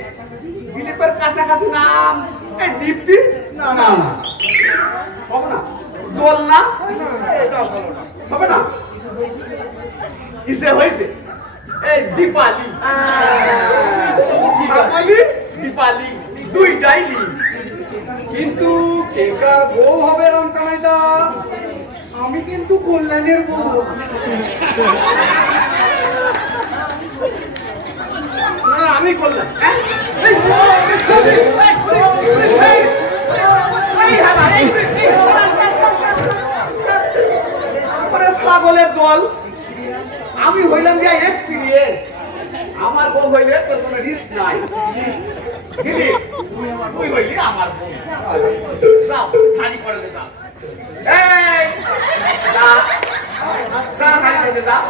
দিলীপের কাছাকাছি নাম এই দীপ্তি। না না না, হবে না, দোল না, হবে না, কিসে হয়েছে এই দীপালি, সামলি দীপালি, দুইটাই লি। কিন্তু কেকার বউ হবে রামকানাইদা, আমি কিন্তু কল্যাণের বউ। না আমি করলাম, ছাগলের দল। আমি হইলাম যে এক্সপিরিয়েন্স, আমার বউ হইলে তোর কোনো রিস্ক নাই। দিলীপ, তুই হইলি আমার বউ, যাও শাড়ি করে দে, যাও। এই যা যা, শাড়ি করে দে, যাও।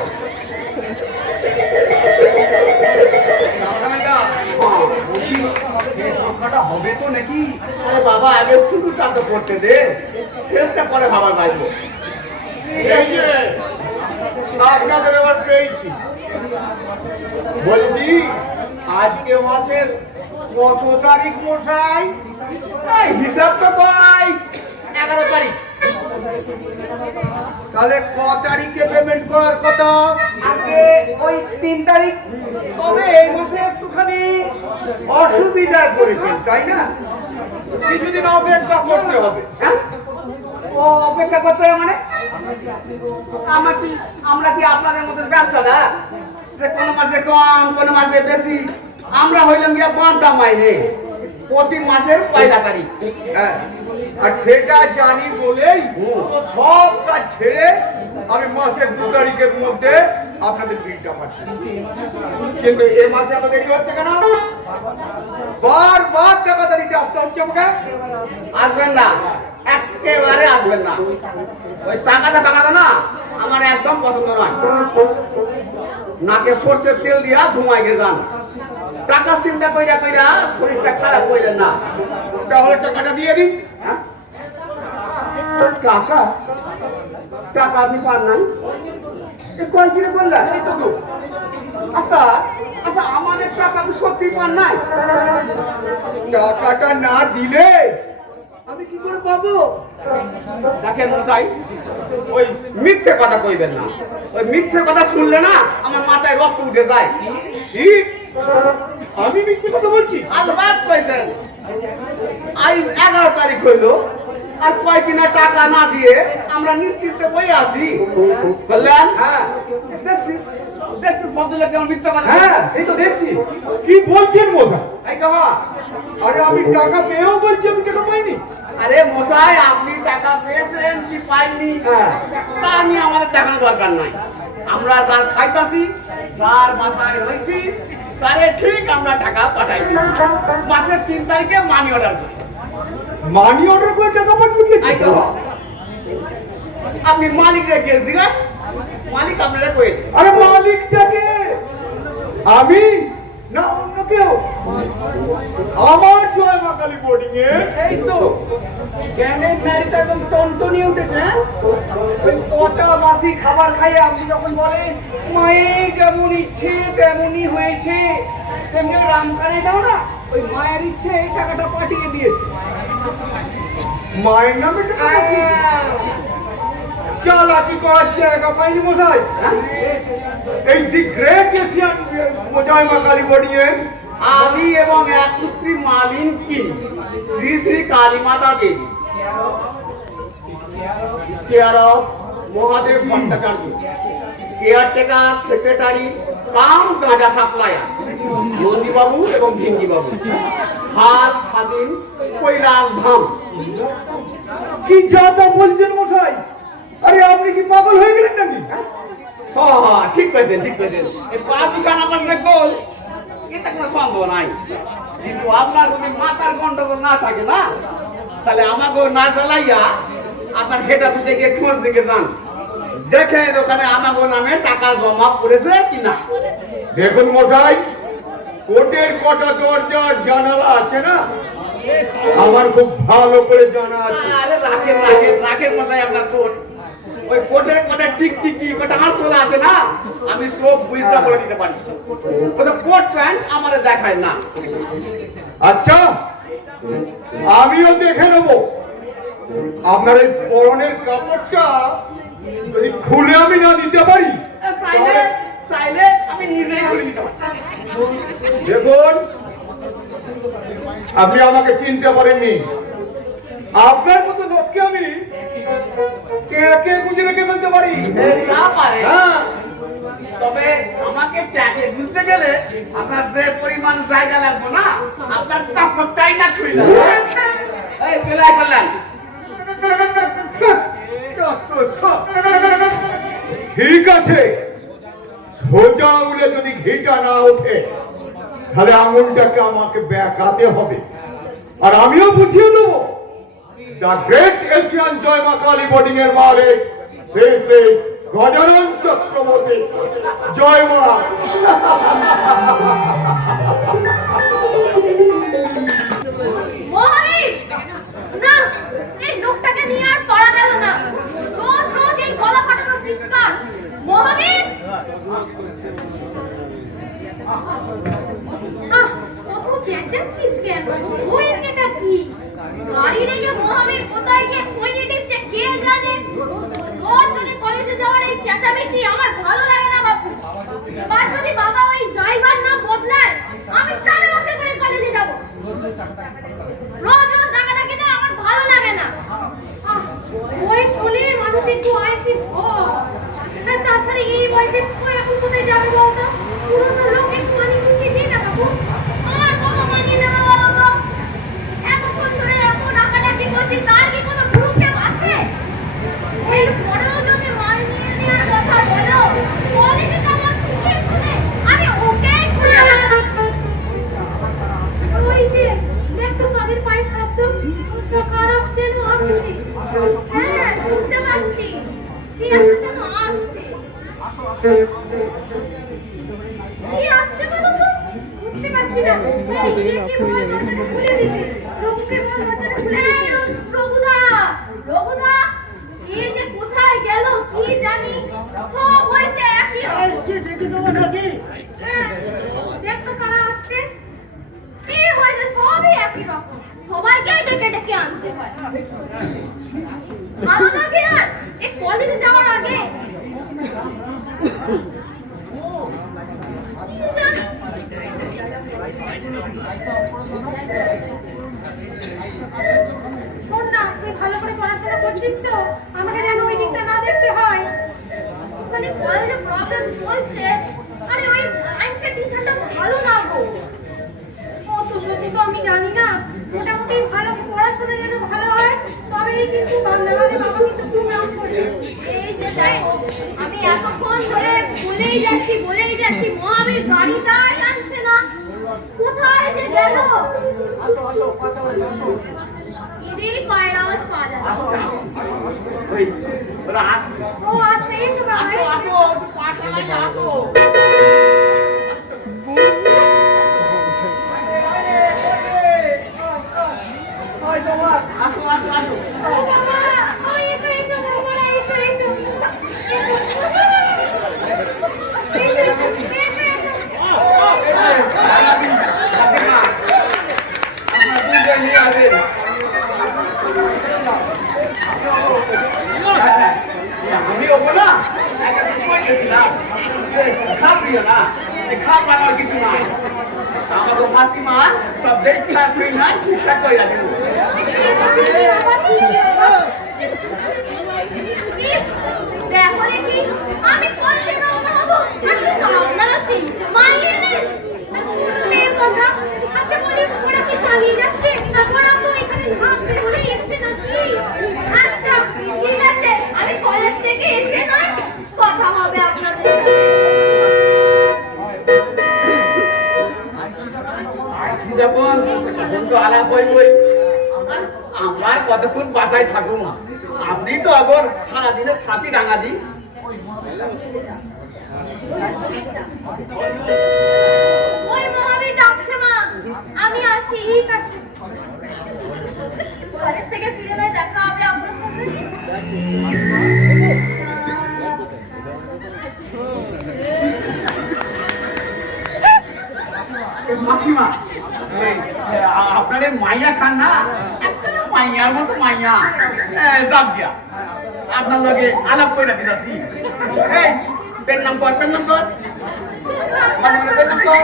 রামকানাইদা, বলছি, এই সংখ্যাটা হবে তো নাকি? আরে বাবা, আগে শুরুটা তো করতে দে, শেষটা পরে ভাবা যাইবো। এই যে আপনাদের এবার পেয়েছি, বলবি আজকে মাসের কত তারিখ মশাই? এই হিসাব তো ভাই 11 তারিখ। তাহলে ক তারিখে পেমেন্ট করার কথা? আগে ওই 3 তারিখ। তবে এই মাসে একটুখানি অসুবিধায় পড়েছেন তাই না? কিছুদিন অপেক্ষা করতে হবে। হ্যাঁ? ও অপেক্ষা করতে হবে মানে? আমরা কি আপনাদের মতন ব্যবসা না যে কোনো মাসে কম কোনো মাসে বেশি? আমরা হইলাম গিয়া বান্ধা মাইনে প্রতি মাসের 1 তারিখ। হ্যাঁ, আর সেটা জানি বলেই তো সব কাজ ছেড়ে আমি মাসের 2 তারিখের মধ্যে আপনাদের বিলটা পাচ্ছি। কিন্তু এ মাসে এত দেরি হচ্ছে কেন? বারবার টাকা দিতে আসতে হচ্ছে আমাকে। আসবেন না, একেবারে আসবেন না। ওই টাকাটা না আমার একদম পছন্দ নয়। নাকে সর্ষের তেল দিয়া ঘুমাই গে যান। টাকা চিন্তা কইরা কইরা শরীরটা খারাপ কইলেন না। তাহলে টাকাটা দিয়ে দিন। হ্যাঁ? টাকা টাকা আপনি পান নাই? কয় কিনে বললেন? আচ্ছা আচ্ছা, আমাদের টাকা আপনি সত্যি পান নাই? টাকাটা না দিলে আমি কি করে পাবো? দেখেন মশাই, ওই মিথ্যে কথা কইবেন না। ওই মিথ্যে কথা শুনলে না আমার মাথায় রক্ত উঠে যায়। কি? আমি মিথ্যে কথা বলছি? আলবাত কইছেন। আজ 11 তারিখ হইল, আর কয়দিনা টাকা না দিয়ে আমরা নিশ্চিন্তে বই আছি। বললেন? হ্যাঁ দেখছিস দেখছিস বন্ধুরা কেমন মিথ্যে কথা? হ্যাঁ, এই তো দেখছি। কি বলছেন মশাই? এই তো হ্যাঁ। আরে আমি টাকা পেয়েও বলছি আমি টাকা পাইনি। আরে মশাই, আপনি টাকা পেয়েছেন কি পাইনি হ্যাঁ। তা নিয়ে আমাদের দেখানোর দরকার নাই। আমরা যার খাইতাছি, যার বাসায় রয়েছি, তারে ঠিক আমরা টাকা পাঠাই দিচ্ছি। মাসের 3 তারিখে মানি অর্ডার করি। মানি অর্ডার করে টাকা পাঠিয়ে দিয়েছি। এই তো আপনি মালিকরে গিয়েছিলেন, মালিক আপনারা কয়ে দিন। আরে মালিকটাকে আমি না অন্য কেউ? আমার জয় মা কালী বোর্ডিং এ এই তো জ্ঞানের নারীটা একদম টনটনিয়ে উঠেছে। হ্যাঁ? ওই পচা বাসি খাবার খাইয়ে আপনি যখন বলেন মায়ের যেমন ইচ্ছে তেমনই হয়েছে, তেমনি ওই রামকানাইদাও না ওই মায়ের ইচ্ছে এই টাকাটা পাঠিয়ে দিয়েছে। মায়ের নামে টাকা পাঠিয়েছে? চালাকি করার জায়গা পাইনি মশাই। এই দি গ্রেট এশিয়ান জয় মা কালী বোর্ডিং এ আমি এবং এক সূত্রী মালিন কি Shri Shri Kali Mata Devi, care of Mahadev Bhattacharya, caretaker secretary cum ganja supplier নন্দীবাবু এবং ভিঙ্গিবাবু, হাল স্বাধীন কৈলাস ধাম। কি যা তা বলছেন মশাই? আরে আপনি কি পাগল হয়ে গেলেন নাকি? হ্যাঁ, ঠিক করেছেন, ঠিক করেছেন। এই পা দুখান আমার যে গোল, এটা কোনো সন্দেহ নাই। কিন্তু আপনার যদি মাথার গন্ডগোল না থাকে না, তাহলে আমাকে না জ্বালাইয়া আপনার হেড অফিসে গিয়ে খোঁজ দিকে যান, দেখেন ওখানে আমাকে নামে টাকা জমা করেছে কিনা। দেখুন মশাই, কোর্টের কটা দরজা জানালা আছে না, আমার খুব ভালো করে জানা আছে। আরে রাখেন রাখেন রাখেন মশাই আপনার কোট। ওই কোটের কটা টিকটিকি কটা আরশোলা আছে না, আমি সব বুঝতে বলে দিতে পারি। ওটা কোট প্যান্ট আমারে দেখায় না। আচ্ছা, আমিও দেখে নেব। আপনার এই পরনের কাপড়টা যদি খুলে আমি না দিতে পারি, চাইলে চাইলে আমি নিজেই খুলে দিতে পারি। দেখুন, আপনি আমাকে চিনতে পারেননি। আপনার মতো লোককে আমি কে গুজে রেখে ফেলতে পারি। না পারে, হ্যাঁ, তবে আমাকে ট্যাগে বুঝতে গেলে আপনার যে পরিমাণ জায়গা লাগবে না, আপনার কাপড়টাই না ছুঁই না। এই চলে আয় করলেন। ঠিক আছে, সোজা আঙুলে যদি ঘিটা না ওঠে, তাহলে আঙুলটাকে আমাকে বেঁকাতে হবে। আর আমিও বুঝিয়ে দেবো, দ্য গ্রেট এশিয়ান জয় মা কালী বোর্ডিং এর মালিক শ্রী শ্রী গজানন চক্রবর্তী। জয় মা। মহাবীর, না, এই লোকটাকে নিয়ে আর পারা গেল না। রোজ রোজ এই গলা ফাটানোর চিৎকার। মহাবীর, কত চেঁচাচ্ছিস কেন? হয়েছেটা কি? গাড়ি রেখে মহাবীর কোথায় গিয়ে খৈনি টিপছে কে জানে। রোজ যদি কলেজে যাওয়ার এই চেঁচামেচি আমার ভালো লাগে না বাপু। এবার যদি বাবা ওই ড্রাইভার না বদলায়, আমি টানা বসে করে কলেজে যাব। রোজ রোজ ডাকাডাকি দেওয়া আমার ভালো লাগে না। ওই চলে মানুষ একটু আয়সি হয়। তাছাড়া এই বয়সে এখন কোথায় যাবে বলতো? পুরনো লোক একটু মানি গুছিয়ে দিই না বাবু। আর কত মানিয়ে দেবে বলো তো? এতক্ষণ ধরে এত ডাকাডাকি করছি, তার কি কোনো ভ্রুক্ষেপ আছে? এর পরেও যদি মানিয়ে নেওয়ার কথা বলো, কলেজে যাওয়া শিখে শুনে আমি ওকেই খুলে দেবো। ওই যে দেখো তাদের পায়ে শব্দ, খারাপ যেন আসছে। হ্যাঁ, শুনতে পাচ্ছি কি একটা যেন আসছে। কি আসছে বলো তো? বুঝতে পারছি না। এই কি ভয় দরজাটা খুলে দিছে। রঘুকে বল দরজাটা খুলে দিতে। রঘুদা, রঘুদা, এই যে কোথায় গেল কি জানি। সব হয়েছে একই রকম। ডেকে দেবো নাকি? হ্যাঁ, দেখো কারা আসছে। কি হয়েছে? সবই একই রকম। সবাইকে ডেকে ডেকে আনতে হয়। ভালো লাগে আর এই কলেজে যাওয়ার আগে। কি জানি। শোন না, তুই ভালো করে পড়াশোনা করছিস তো? আমাকে যেন ওই দিকটা না দেখতে হয়। মানে কলেজে প্রবলেম চলছে। আরে ওই সায়েন্সের টিচারটা ভালো না গো। কত সত্যি তো আমি জানি না। মোটামুটি ভালো পড়াশোনা যেন ভালো হয়, তবেই কিন্তু নাহলে বাবা কিন্তু প্রোগ্রাম করবে। এই যে দেখো, আমি এতক্ষণ ধরে বলেই যাচ্ছি মহাবীর গাড়িটাই আনছে না। কোথায় যে গেল? এদের পায়রা পালা। ওই ওরা আসছে। ও আচ্ছা, এসো বাবা, আসো এসো। আসো, একটু পাশে লাগে, আসো। আসো আসো আসো। ও বাবা, ও এসো এসো বাবা, এসো এসো। আপনার দুইজন নিয়ে আসেন। আমি ওপর না একটা কই গেছিলাম, খাপ দিও না, খাপ লাগার কিছু নাই। আমাদের মাসিমা সব দেখা শুই না ঠিকঠাক করে যাবে। দেখো দেখি, আমি কলেজে যাবো কথা। আচ্ছা বলি ওরা কি পালিয়ে যাচ্ছে? ওরা তো এখানে থাকবে বলে এসছে নাকি? আচ্ছা ঠিক আছে, আমি কলেজ থেকে এসে নয় কথা হবে আপনাদের সাথে। যখন তো আলাপ হইবই, আমার কতক্ষণ বাসায় থাকুন? আপনি তো আবার সারাদিনের সাথী ডাঙা দিই। ওই মহাবীর ডাকছে মা, আমি আসি। ঠিক আছে, কলেজ থেকে ফিরে যায় দেখা হবে আপনার সাথে। মাসিমা, আপনার মাইয়া খান না, একটা মাইয়ার মতো মাইয়া। যাক গিয়া, আপনার লগে আলাপ করে দিতেছি। এই পেন নাম কর, পেন নাম কর, মাঝে পেন নাম কর।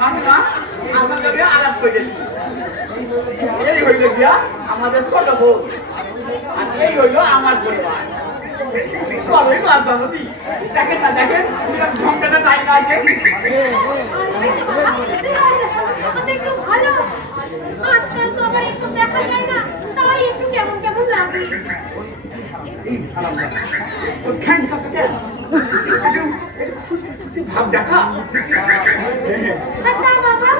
মাসিমা, আপনার লগে আলাপ করে দিচ্ছি। এই হইল গিয়া আমাদের ছোট বউ, আর এই হইল আমার পরিবার। কবে বাদবাদী দেখেন না, দেখেন ঢংকাটা তাই না আছে। একটু ভালো, আজকাল তো আবার এসব দেখা যায় না, তাই একটু কেমন কেমন লাগে। ভাব দেখা আচ্ছা বাবা,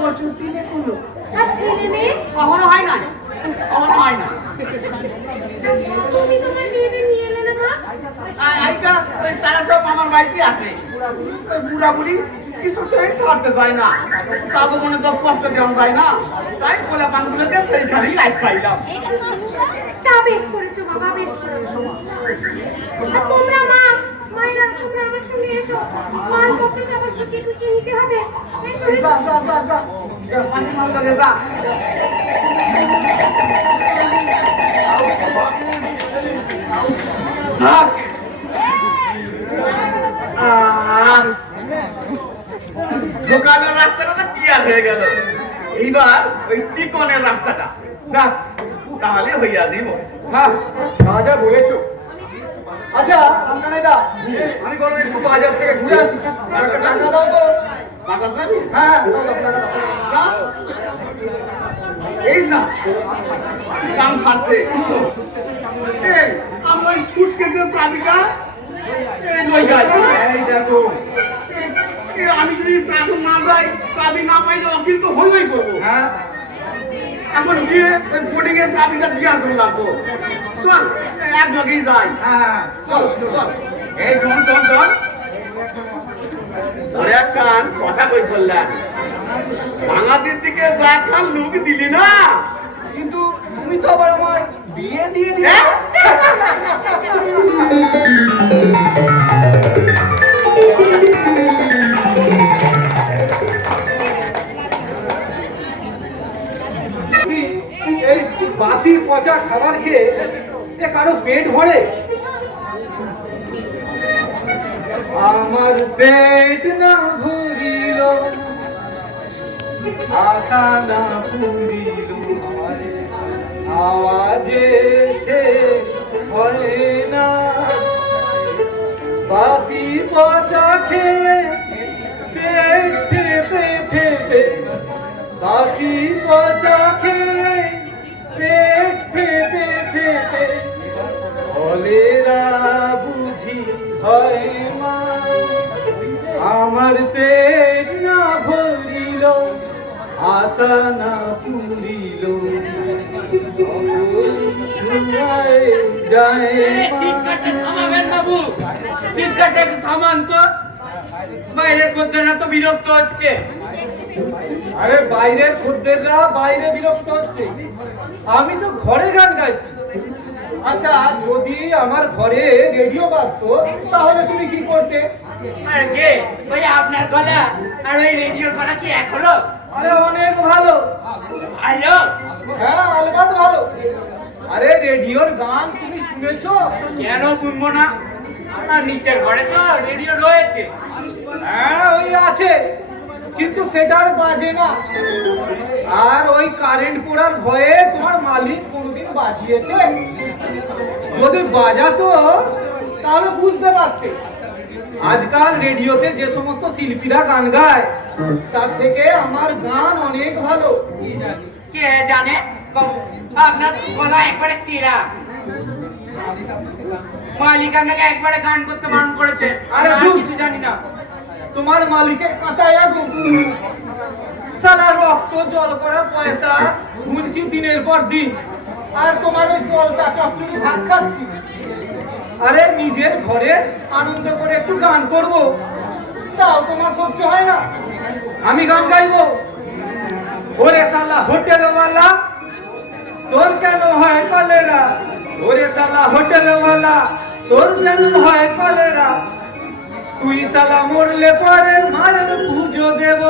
কতদিন হলো? আর ছেলে মেয়ে? কখনো হয় না, কখনো হয় না। তুমি তোমার মেয়েদের নিয়ে এলে না মা? তারা সব আমার বাড়িতে আছে। বুড়া বুড়ি কিছুতেই ছাড়তে চায় না, তাকে মনে তো কষ্ট দেওয়া যায় না, তাই কোলা পানগুলোকে সেইখানেই লাইট পাইলাম। তা বেশ করেছো বাবা, বেশ করেছো। আর তোমরা মা, মায়েরা তোমরা আমার সঙ্গে এসো। মার পক্ষে আবার ছুটিয়ে টুটিয়ে নিতে হবে। এসো, এসো। যা যা যা যা, মাসিমার লগে যা। থাক। দোকানের রাস্তাটা তো ক্লিয়ার হয়ে গেল, এইবার ওই টিকনের রাস্তাটা ব্যাস, তাহলে হইয়া যাইব। হ্যাঁ, রাজা বলেছো। আচ্ছা আপনারা, আমি বলবো একটু বাজার থেকে ঘুরে আসি। আর একটা টাকা দাও তো। বাজার যাবি? হ্যাঁ, দাও দাও, টাকা দাও। যা। এই যা, কাম ছাড়ছে। এই, আমার ওই সুটকেসের চাবিটা লই যাইছি। এই দেখো, আমি যদি চাবি না যাই, চাবি না পাইলে অকিল তো হইই করবো। হ্যাঁ এখন গিয়ে ওই বোর্ডিং এর চাবিটা দিয়ে আসুন লাগবো। চল, এক লগেই যাই। হ্যাঁ, চল চল, এই চল চল চল। ওরে কান কথা কই বললাম, বাঙালির দিকে যা খান লুক দিলি না, কিন্তু তুমি তো আবার আমার বিয়ে দিয়ে দিলে। হ্যাঁ? এই বাসি পচা খাবার খেয়ে এ কারো পেট ভরে? আমার পেট না ভরিল, আশা না পুরিল, আওয়াজে শেষ হয় না। বাসি পচা খেয়ে পেট ফেপে ফেপে, বাসি পচা খেয়ে পেট ফেপে ফেপে, কলেরা বুঝি হয় মা। আমার পেট না ভরিল, আশা না পুরিল, সকল ঝুমায় যায় মা। চিৎকারটা থামাবেন বাবু, চিৎকারটা একটু থামান তো। বাইরের খদ্দেররা তো বিরক্ত হচ্ছে। আরে বাইরের খদ্দেররা বাইরে বিরক্ত হচ্ছে, আমি তো ঘরে গান গাইছি। আচ্ছা যদি আমার ঘরে রেডিও বাজতো তাহলে তুমি কি করতে? আর কে ওই আপনার গলা আর ওই রেডিওর গলা কি এক হলো? আরে অনেক ভালো। ভালো? হ্যাঁ আলবাত ভালো। আরে রেডিওর গান তুমি শুনেছো? কেন শুনবো না? আর নিচের ঘরে তো রেডিও রয়েছে। হ্যাঁ ওই আছে, কিন্তু সেটার বাজে না। আর ওই কারেন্ট পোড়ার ভয়ে তোমার মালিক কোনোদিন বাজিয়েছে? যদি বাজাতো তাহলে বুঝতে পারতে। আজকাল রেডিওতে যে সমস্ত শিল্পীরা গান গায় তার থেকে আমার গান অনেক ভালো। কে জানে বাবু, আপনার গলা একবারে চিরা। মালিক আপনাকে একবারে গান করতে বারণ করেছে। আরে আর ধুর। কিছু জানি না। তোমার মালিকের কাঁটায় আগুন। সারা রক্ত জল করা পয়সা গুনছি দিনের পর দিন, আর তোমার ওই জলটা চচ্চড়ি ভাত খাচ্ছি। আরে নিজের ঘরে আনন্দ করে একটু গান করব, তাও তোমার সহ্য হয় না। আমি গান গাইবো? ওরে সালা হোটেলওয়ালা, তোর কেন হয় কলেরা? ওরে সালা হোটেলওয়ালা, তোর যেন হয় কলেরা। তুই সালা মরলে পরে মায়ের পুজো দেব।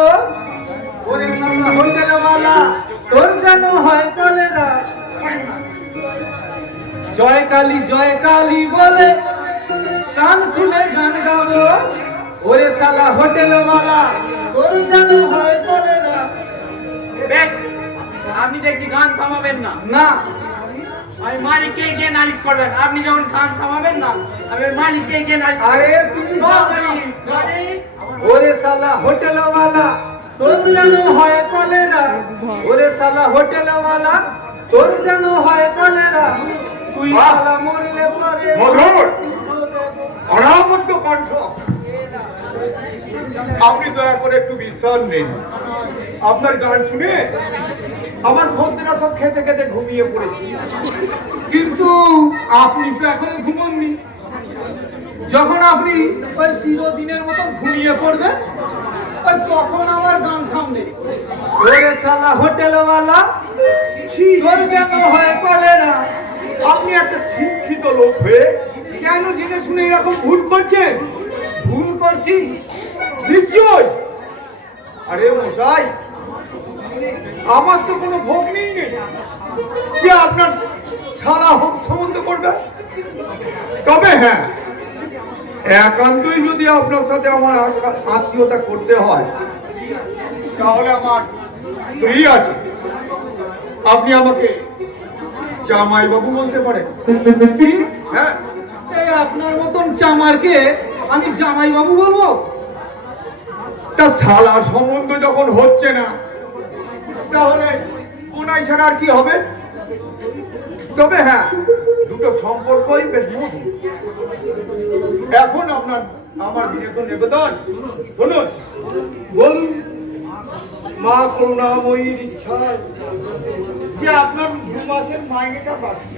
ওরে সালা হোটেলওয়ালা, তোর যেন হয় কলেরা। জয় কালী বলে কান খুলে গান গাবো। ওরে সালা হোটেলওয়ালা, তোর যেন হয় কলেরা। বেশ, আপনি দেখছি গান থামাবেন না। না, আমি মালিককে গিয়ে নালিশ করবেন। আপনি যখন গান থামাবেন না, আমি মালিককে গিয়ে নালিশ। আরে তুমি মালিক, মালিক। ওরে সালা হোটেলওয়ালা, তোর যেন হয় কলেরা। ওরে সালা হোটেলওয়ালা, তোর যেন হয় কলেরা। তুই সালা মরলে পরে মধুর অনাবদ্ধ কণ্ঠ, আপনি দয়া করে একটু বিশ্রাম নিন। আপনার গান শুনে আমার ভক্তরা সব খেতে খেতে ঘুমিয়ে পড়েছে। কিন্তু আপনি তো এখনো ঘুমননি। যখন আপনি ওই চিরদিনের মতো ঘুমিয়ে পড়বেন, ওই তখন আমার গান থামবে। ওরে সালা হোটেলওয়ালা, তোর যেন হয় কলেরা। আপনি একটা শিক্ষিত লোক হয়ে কেন জেনে শুনে এরকম ভুল করছেন? ভুল করছি? নিশ্চয়। আরে মশাই, আমার তো কোনো ভোগ নেই যে আপনার সারা হোক সম্বন্ধ করবে। তবে হ্যাঁ, একান্তই যদি আপনার সাথে আমার আত্মীয়তা করতে হয় তাহলে আমার স্ত্রী আছে, আপনি আমাকে জামাইবাবু বলতে পারেন। কি? হ্যাঁ, এই আপনার মতন চামারকে আমি জামাইবাবু বলবো? তা শালা সম্বন্ধ যখন হচ্ছে না তাহলে কোনাই ছাড়া আর কি হবে? তবে হ্যাঁ, দুটো সম্পর্কই বেশ মধুর। এখন আমার বিনীত নিবেদন শুনুন। বলুন, মা করুণাময়ীর ইচ্ছায় যে আপনার 2 মাসের মাইনেটা বাকি।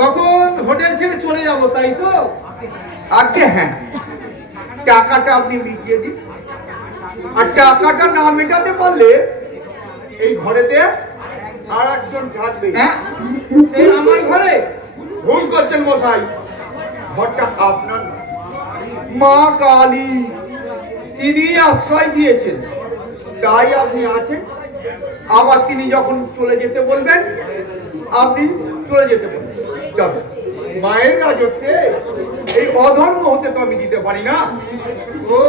তখন হোটেল ছেড়ে চলে যাব, তাই তো? আগে হ্যাঁ, টাকাটা আপনি মিটিয়ে দিন। আর টাকাটা না মেটাতে পারলে এই ঘরেতে আর একজন থাকবে। হ্যাঁ, এই আমার ঘরে? ভুল করছেন মশাই, ঘরটা আপনার না। মা কালী তিনি আশ্রয় দিয়েছেন, তাই আপনি আছেন। আবার তিনি যখন চলে যেতে বলবেন আপনি চলে যেতে বলবেন। তবে মায়ের রাজত্বে এই অধর্ম হতে তো আমি দিতে পারি না। ও,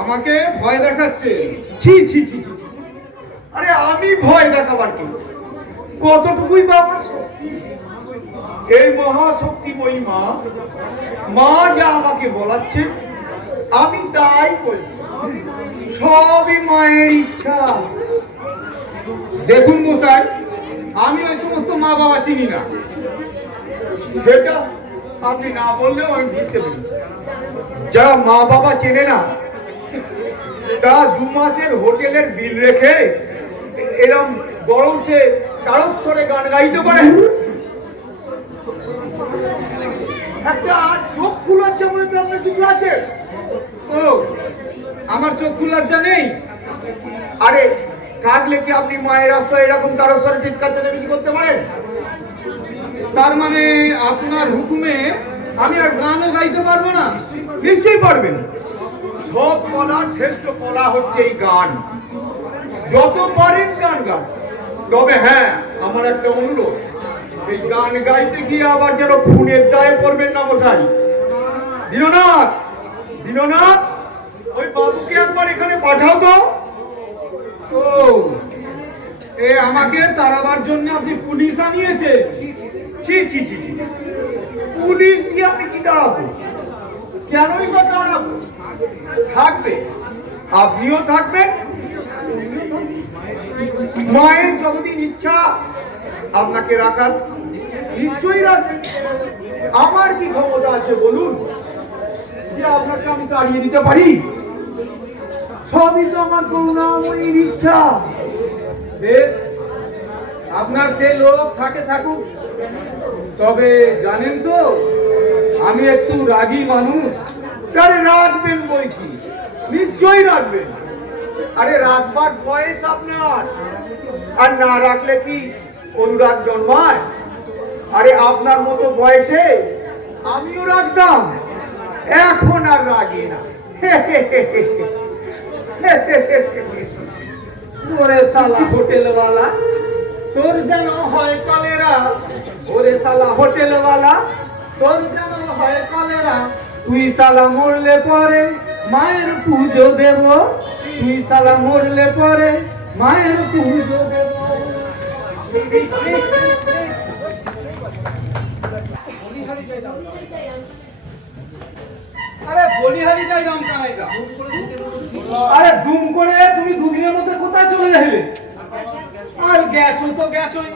আমাকে ভয় দেখাচ্ছে? ছি ছি ছি ছি ছি। আরে আমি ভয় দেখাবার কি, কতটুকুই বা আমার শক্তি। এই মহাশক্তিময়ী মা যা আমাকে বলাচ্ছে আমি তাই করছি। সবই মায়ের ইচ্ছা। দেখুন মশাই, আমি ওই সমস্ত মা বাবা চিনি না। সেটা আপনি না বললেও আমি বুঝতে পারি। যারা মা বাবা চেনে না তারা 2 মাসের হোটেলের বিল রেখে এরম গরম সে তারস্বরে গান গাইতে পারে। একটা চোখ খোলার জন্য আপনার কিছু আছে? ও, আমার চক্ষু লজ্জা নেই? আরে থাকলে কি আপনি মায়ের রাস্তায় এরকম তারস্বরে চিৎকার চেঁচামেচি করতে পারেন? তার মানে আপনার হুকুমে আমি আর গানও গাইতে পারবো না? নিশ্চয়ই পারবেন। সব কলার শ্রেষ্ঠ কলা হচ্ছে এই গান। যত পারেন গান গান। তবে হ্যাঁ, আমার একটা অনুরোধ, এই গান গাইতে গিয়ে আবার যেন খুনের দায়ে পড়বেন না মশাই। দীননাথ, দীননাথ, ওই বাবুকে একবার এখানে পাঠাও তো। ও এ আমাকে তাড়াবার জন্য আপনি পুলিশ আনিয়েছে? ছি ছি ছি ছি। পুলিশ দিয়ে আপনি কি দাঁড়াবো? কেনই বা দাঁড়াবো? থাকবে, আপনিও থাকবেন, মায়ের যতদিন ইচ্ছা আপনাকে রাখার নিশ্চয়ই রাখবেন। আমার কি ক্ষমতা আছে বলুন যে আপনাকে আমি তাড়িয়ে দিতে পারি? সবই তো আমার করুণাময়ীর ইচ্ছা। বেশ, আপনার সে লোক থাকে থাকুক, তবে জানেন তো আমি একটু রাগী মানুষ। আরে রাখবেন বই কি, নিশ্চয়ই রাখবেন। আরে রাখবার বয়স আপনার, আর না রাখলে কি অনুরাগ জন্মায়? আরে আপনার মতো বয়সে আমিও রাখতাম, এখন আর রাগি না। ওরে শালা হোটেলওয়ালা, তোর যেন হয় কলেরা। ওরে শালা হোটেলওয়ালা, তোর যেন হয় কলেরা। তুই শালা মরলে পরে মায়ের পুজো দেব। তুই শালা মরলে পরে মায়ের পুজো দেব। আরে বলিহারি যাই রাম কানাইদা। আরে দুম করে তুমি দুদিনের মধ্যে কোথায় চলে যাবে? আর গেছো তো গেছোই।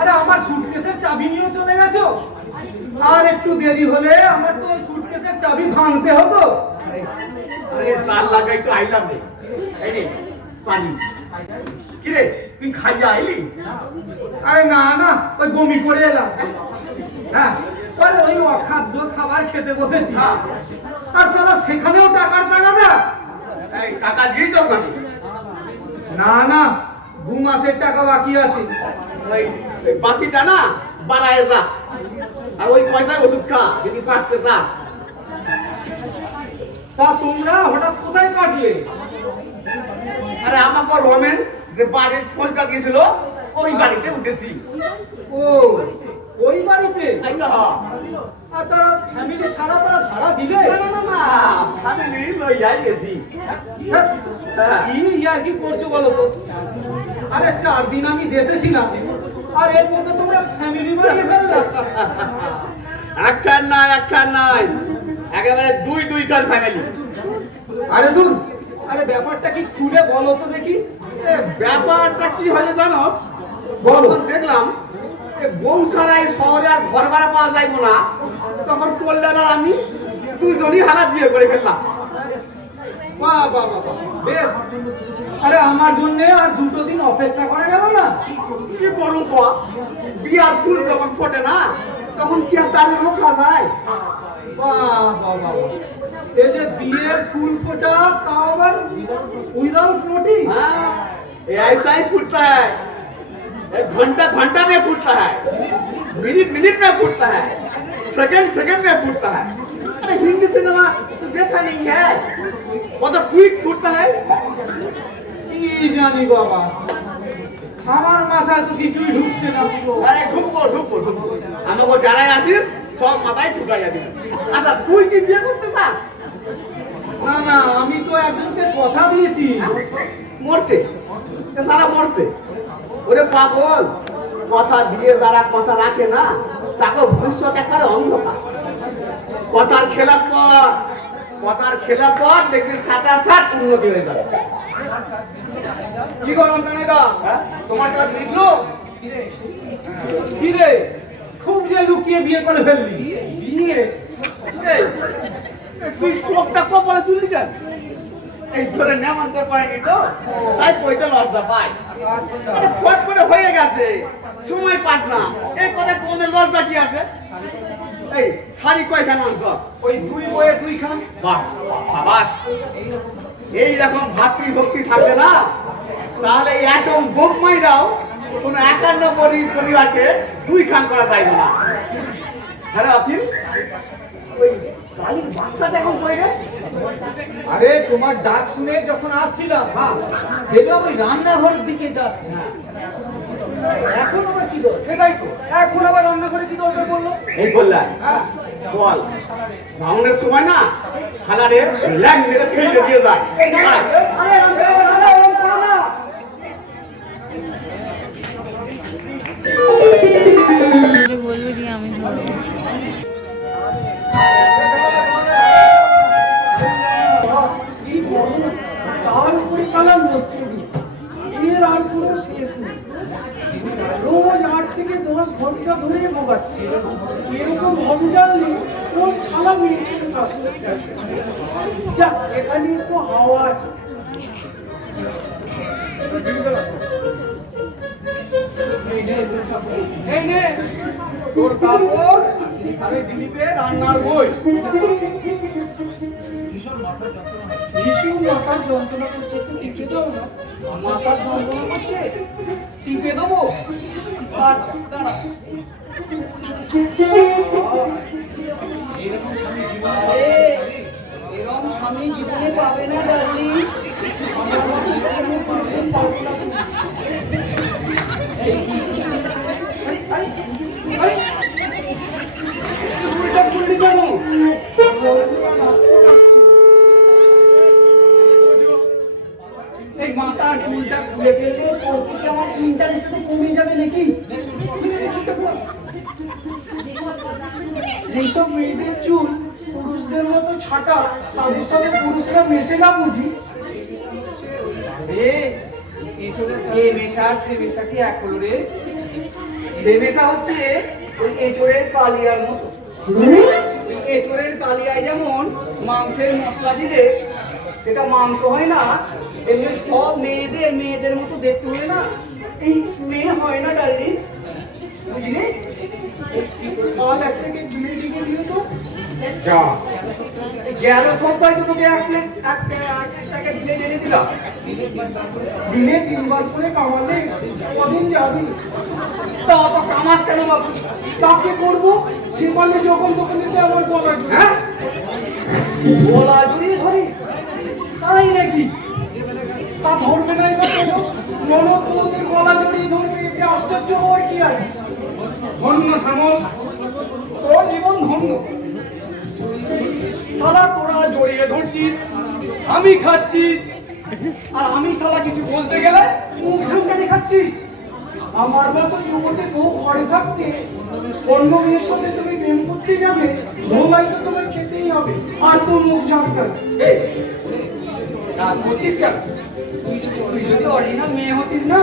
আরে আমার সুটকেসের চাবি নিয়েও চলে গেছো। আর একটু দেরি হলে আমার তো সুটকেসের চাবি ভাঙতে হতো। আরে তার লাগাই তো আইলাম রে। এই রে পানি। কি রে তুই খাইয়া আইলি? আরে না না, ওই বমি করে এলাম। হ্যাঁ, পরে ওই অখাদ্য খাবার খেতে বসেছি। আর সালা সেখানেও টাকার টাকা দেয়। এই টাকা দিয়েছস নাকি? না না, 2 মাসের টাকা বাকি আছে। ওই বাকিটা না বাড়ায় যা, আর ওই পয়সায় ওষুধ খা যদি বাঁচতে চাস। তা তোমরা হঠাৎ কোথায় কাটলে? আরে আমাকে রমেন যে বাড়ির খোঁজটা দিয়েছিল ওই বাড়িতে উঠেছি। ও, ওই বাড়িতে? তাই তো হ্যাঁ। আর তারা ফ্যামিলি ছাড়া তারা ভাড়া দিলে? না না না না, ফ্যামিলি লইয়াই গেছি। হ্যাঁ, কি ইয়ার কি করছো বলো তো? আরে 4 দিন আমি দেশে ছিলাম, আর এর মধ্যে তোমরা ফ্যামিলি বানিয়ে ফেললে। একখান নাই, একেবারে দুই খান ফ্যামিলি। আরে দূর, আরে ব্যাপারটা কি খুলে বলো তো দেখি। ব্যাপারটা কি হলে জানোস? বলো। যখন দেখলাম বংশারাই শহরে আর ঘর ভাড়া পাওয়া যাইব না, তখন কল্যাণ আর আমি দুজনই হারাত বিয়ে করে ফেললাম। বাহ বাহ বাহ বাহ, বেশ। আরে আমার জন্য আর 2 দিন অপেক্ষা করা গেল না? কি করুন ক, বিয়ার ফুল যখন ফোটে না তখন কি আর তার রোখা যায়? বাহ বাহ বাহ, এই যে বিয়ের ফুল ফোটা, তাও আবার উইদাউট নোটিস। हाँ, ये ऐसा ही फूटता है, एक घंटा में फूटता है, मिनट में फूटता है, सेकंड में फूटता है। अरे हिंदी सिनेमा तो देखा नहीं है, वो तो क्विक फूटता है। কি জানি বাবা, আমার মাথায় তো কিছুই ঢুকছে না পুরো। अरे ढुको हमको जाना आसिस सब माথায় ঢুকা যাবে। আচ্ছা তুই কি বিয়ে করতে চাস? না না, আমি তো একজনকে কথা দিয়েছি। মরছে, এ সারা মরছে। ওরে পাগল, কথা দিয়ে যারা কথা রাখে না তাকে ভবিষ্যৎ একবারে অন্ধকার। কথার খেলার পর দেখবি 7 উন্নতি হয়ে যাবে। কি করলাম কানাইদা? তোমার কাজ লিখলো? কি রে, খুব যে লুকিয়ে বিয়ে করে ফেললি। বিয়ে এই, তুই শোকটা কপালে তুলি কেন? এই ধরে নেমন্ত করেনি তো, তাই কইতে লজ্জা পাই। আচ্ছা, আরে ফট করে হয়ে গেছে, সময় পাস না। এই কথা কোনে লজ্জা কি আছে? এই শাড়ি কয়খান আনছস? ওই 2 বইয়ের 2 খান। বাহ সাবাস। এই রকম ভাতৃভক্তি থাকবে না তাহলে এই অ্যাটম বোম মাইরাও কোন 51 পরিবারকে 2 খান করা যায় না। হ্যালো অখিল, ওই কালির বাচ্চাটা এখন কই রে? আরে তোমার ডাক শুনে যখন আসছিলাম, দেখলাম ওই রান্নাঘরের দিকে যাচ্ছে। এখন আবার কি দরকার? সেটাই তো, এখন আবার রান্নাঘরে কি দরকার বললো? এই বললাম হ্যাঁ, চল সাউন্ডের সময় না খালারে ল্যাং মেরে ফেলে দিয়ে যায় আয়। বলবে দিয়ে আমি ধরবো। তার উপরে সালাম মসজিদ এর আর কোনো শেষ নেই। রোজ 8 থেকে 10 ঘন্টা ধরে ভোগাচ্ছে। এরকম হবে জানলে রোজ সালাম মিলছে সাথে। যাক এখানে একটু হাওয়া আছে। এই নে তোর কাপড় আরে দিলীপের রান্নার বই। ভীষণ মাথার যন্ত্রণা করছে, একটু টিপে দাও না। মাথার যন্ত্রণা করছে, টিপে দেবো? আচ্ছা দাঁড়া। এরকম স্বামী জীবনে পাবে না ডার্লিং। এই মাথার চুলটা খুলে ফেললে তোর থেকে আমার ইন্টারেস্ট কমে যাবে নাকি? যেসব মেয়েদের চুল পুরুষদের মতো ছাটা, তাদের সাথে পুরুষরা মেশে না বুঝি। এ মেশা সে মেশা কি এক হলো রে? সে মেশা হচ্ছে ওই এঁচোড়ের কালিয়ার মতো। ওই এঁচোড়ের কালিয়ায় যেমন মাংসের মশলা দিলে সেটা মাংস হয় না, এমনি সব মেয়েদের মতো দেখতে হলে না এই মেয়ে হয় না ডার্লিং, বুঝলি? আর একটাকে বিয়ে দিকে দিয়ে তো যা গেল সপ্তাহে তো তোকে একটাকে দিলে ডেলে দিলাম। দিনে 3 বার করে কামালে কদিন যাবি? তা অত কামাস কেন বাবু? তাকে করবো সে পারলে যখন তখন এসে আমার গলা জড়িয়ে। হ্যাঁ গলা জড়িয়ে ধরে তাই নাকি? তা ধরবে না এবার কেন? ননদ বউদের গলা জড়িয়ে ধরবে, এতে আশ্চর্য হওয়ার কি আছে? ধন্য শ্যামল, তোর জীবন ধন্য। শালা তোরা জড়িয়ে ধরছিস, আমি খাচ্ছিস, আর আমি শালা কিছু বলতে গেলে মুখ ঝামটানি খাচ্ছিস। আমার মতো যুবতী বউ ঘরে থাকতে অন্য মেয়ের সাথে তুমি প্রেম করতে যাবে, ধোলাই তো তোমার খেতেই হবে। আর তোর মুখ ঝামটা এই রাগ করছিস কেন? তুই যদি অরিজিনাল মেয়ে হতিস না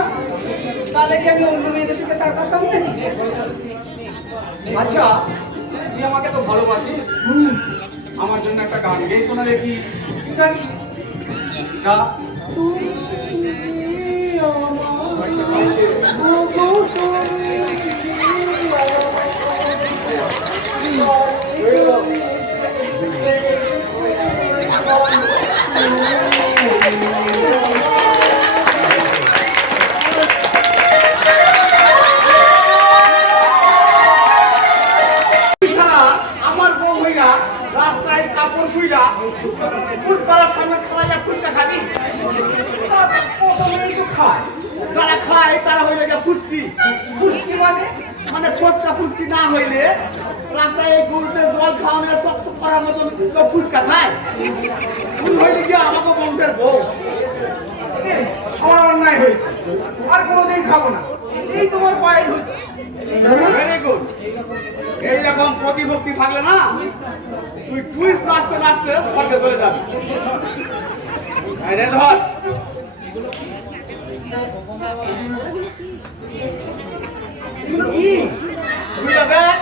তাহলে কি আমি অন্য মেয়েদের দিকে তাকাতাম না? আচ্ছা তুই আমাকে তো ভালোবাসিস, আমার জন্য একটা গান গেয়ে শোনা দেখি। ঠিক আছে গা। তুমি যে আমার ওগো আমার বউ হইয়া রাস্তায় কাপড় খুইলা ফুচকার সামনে খাওয়া ফুচকা খাবি? খায় যারা খায় তারা হইলে গিয়ে ফুচকি। খুশকি মানে মানে ফুচকা ফুচকি না হইলে রাস্তায় এই গরুতে জল খাওয়ানো চকচক করার মতন তো ফুচকা খায়। তুমি হইলে গিয়ে আমাকে বংশের বউ। আমার অন্যায় হয়েছে, আর কোনোদিন খাবো না। এই তোমার পায়ে হচ্ছে। Very good. এইরকম প্রতিভক্তি থাকলে না তুই টুইস্ট নাচতে নাচতে স্বর্গে চলে যাবি। ধর কি তুই দেখ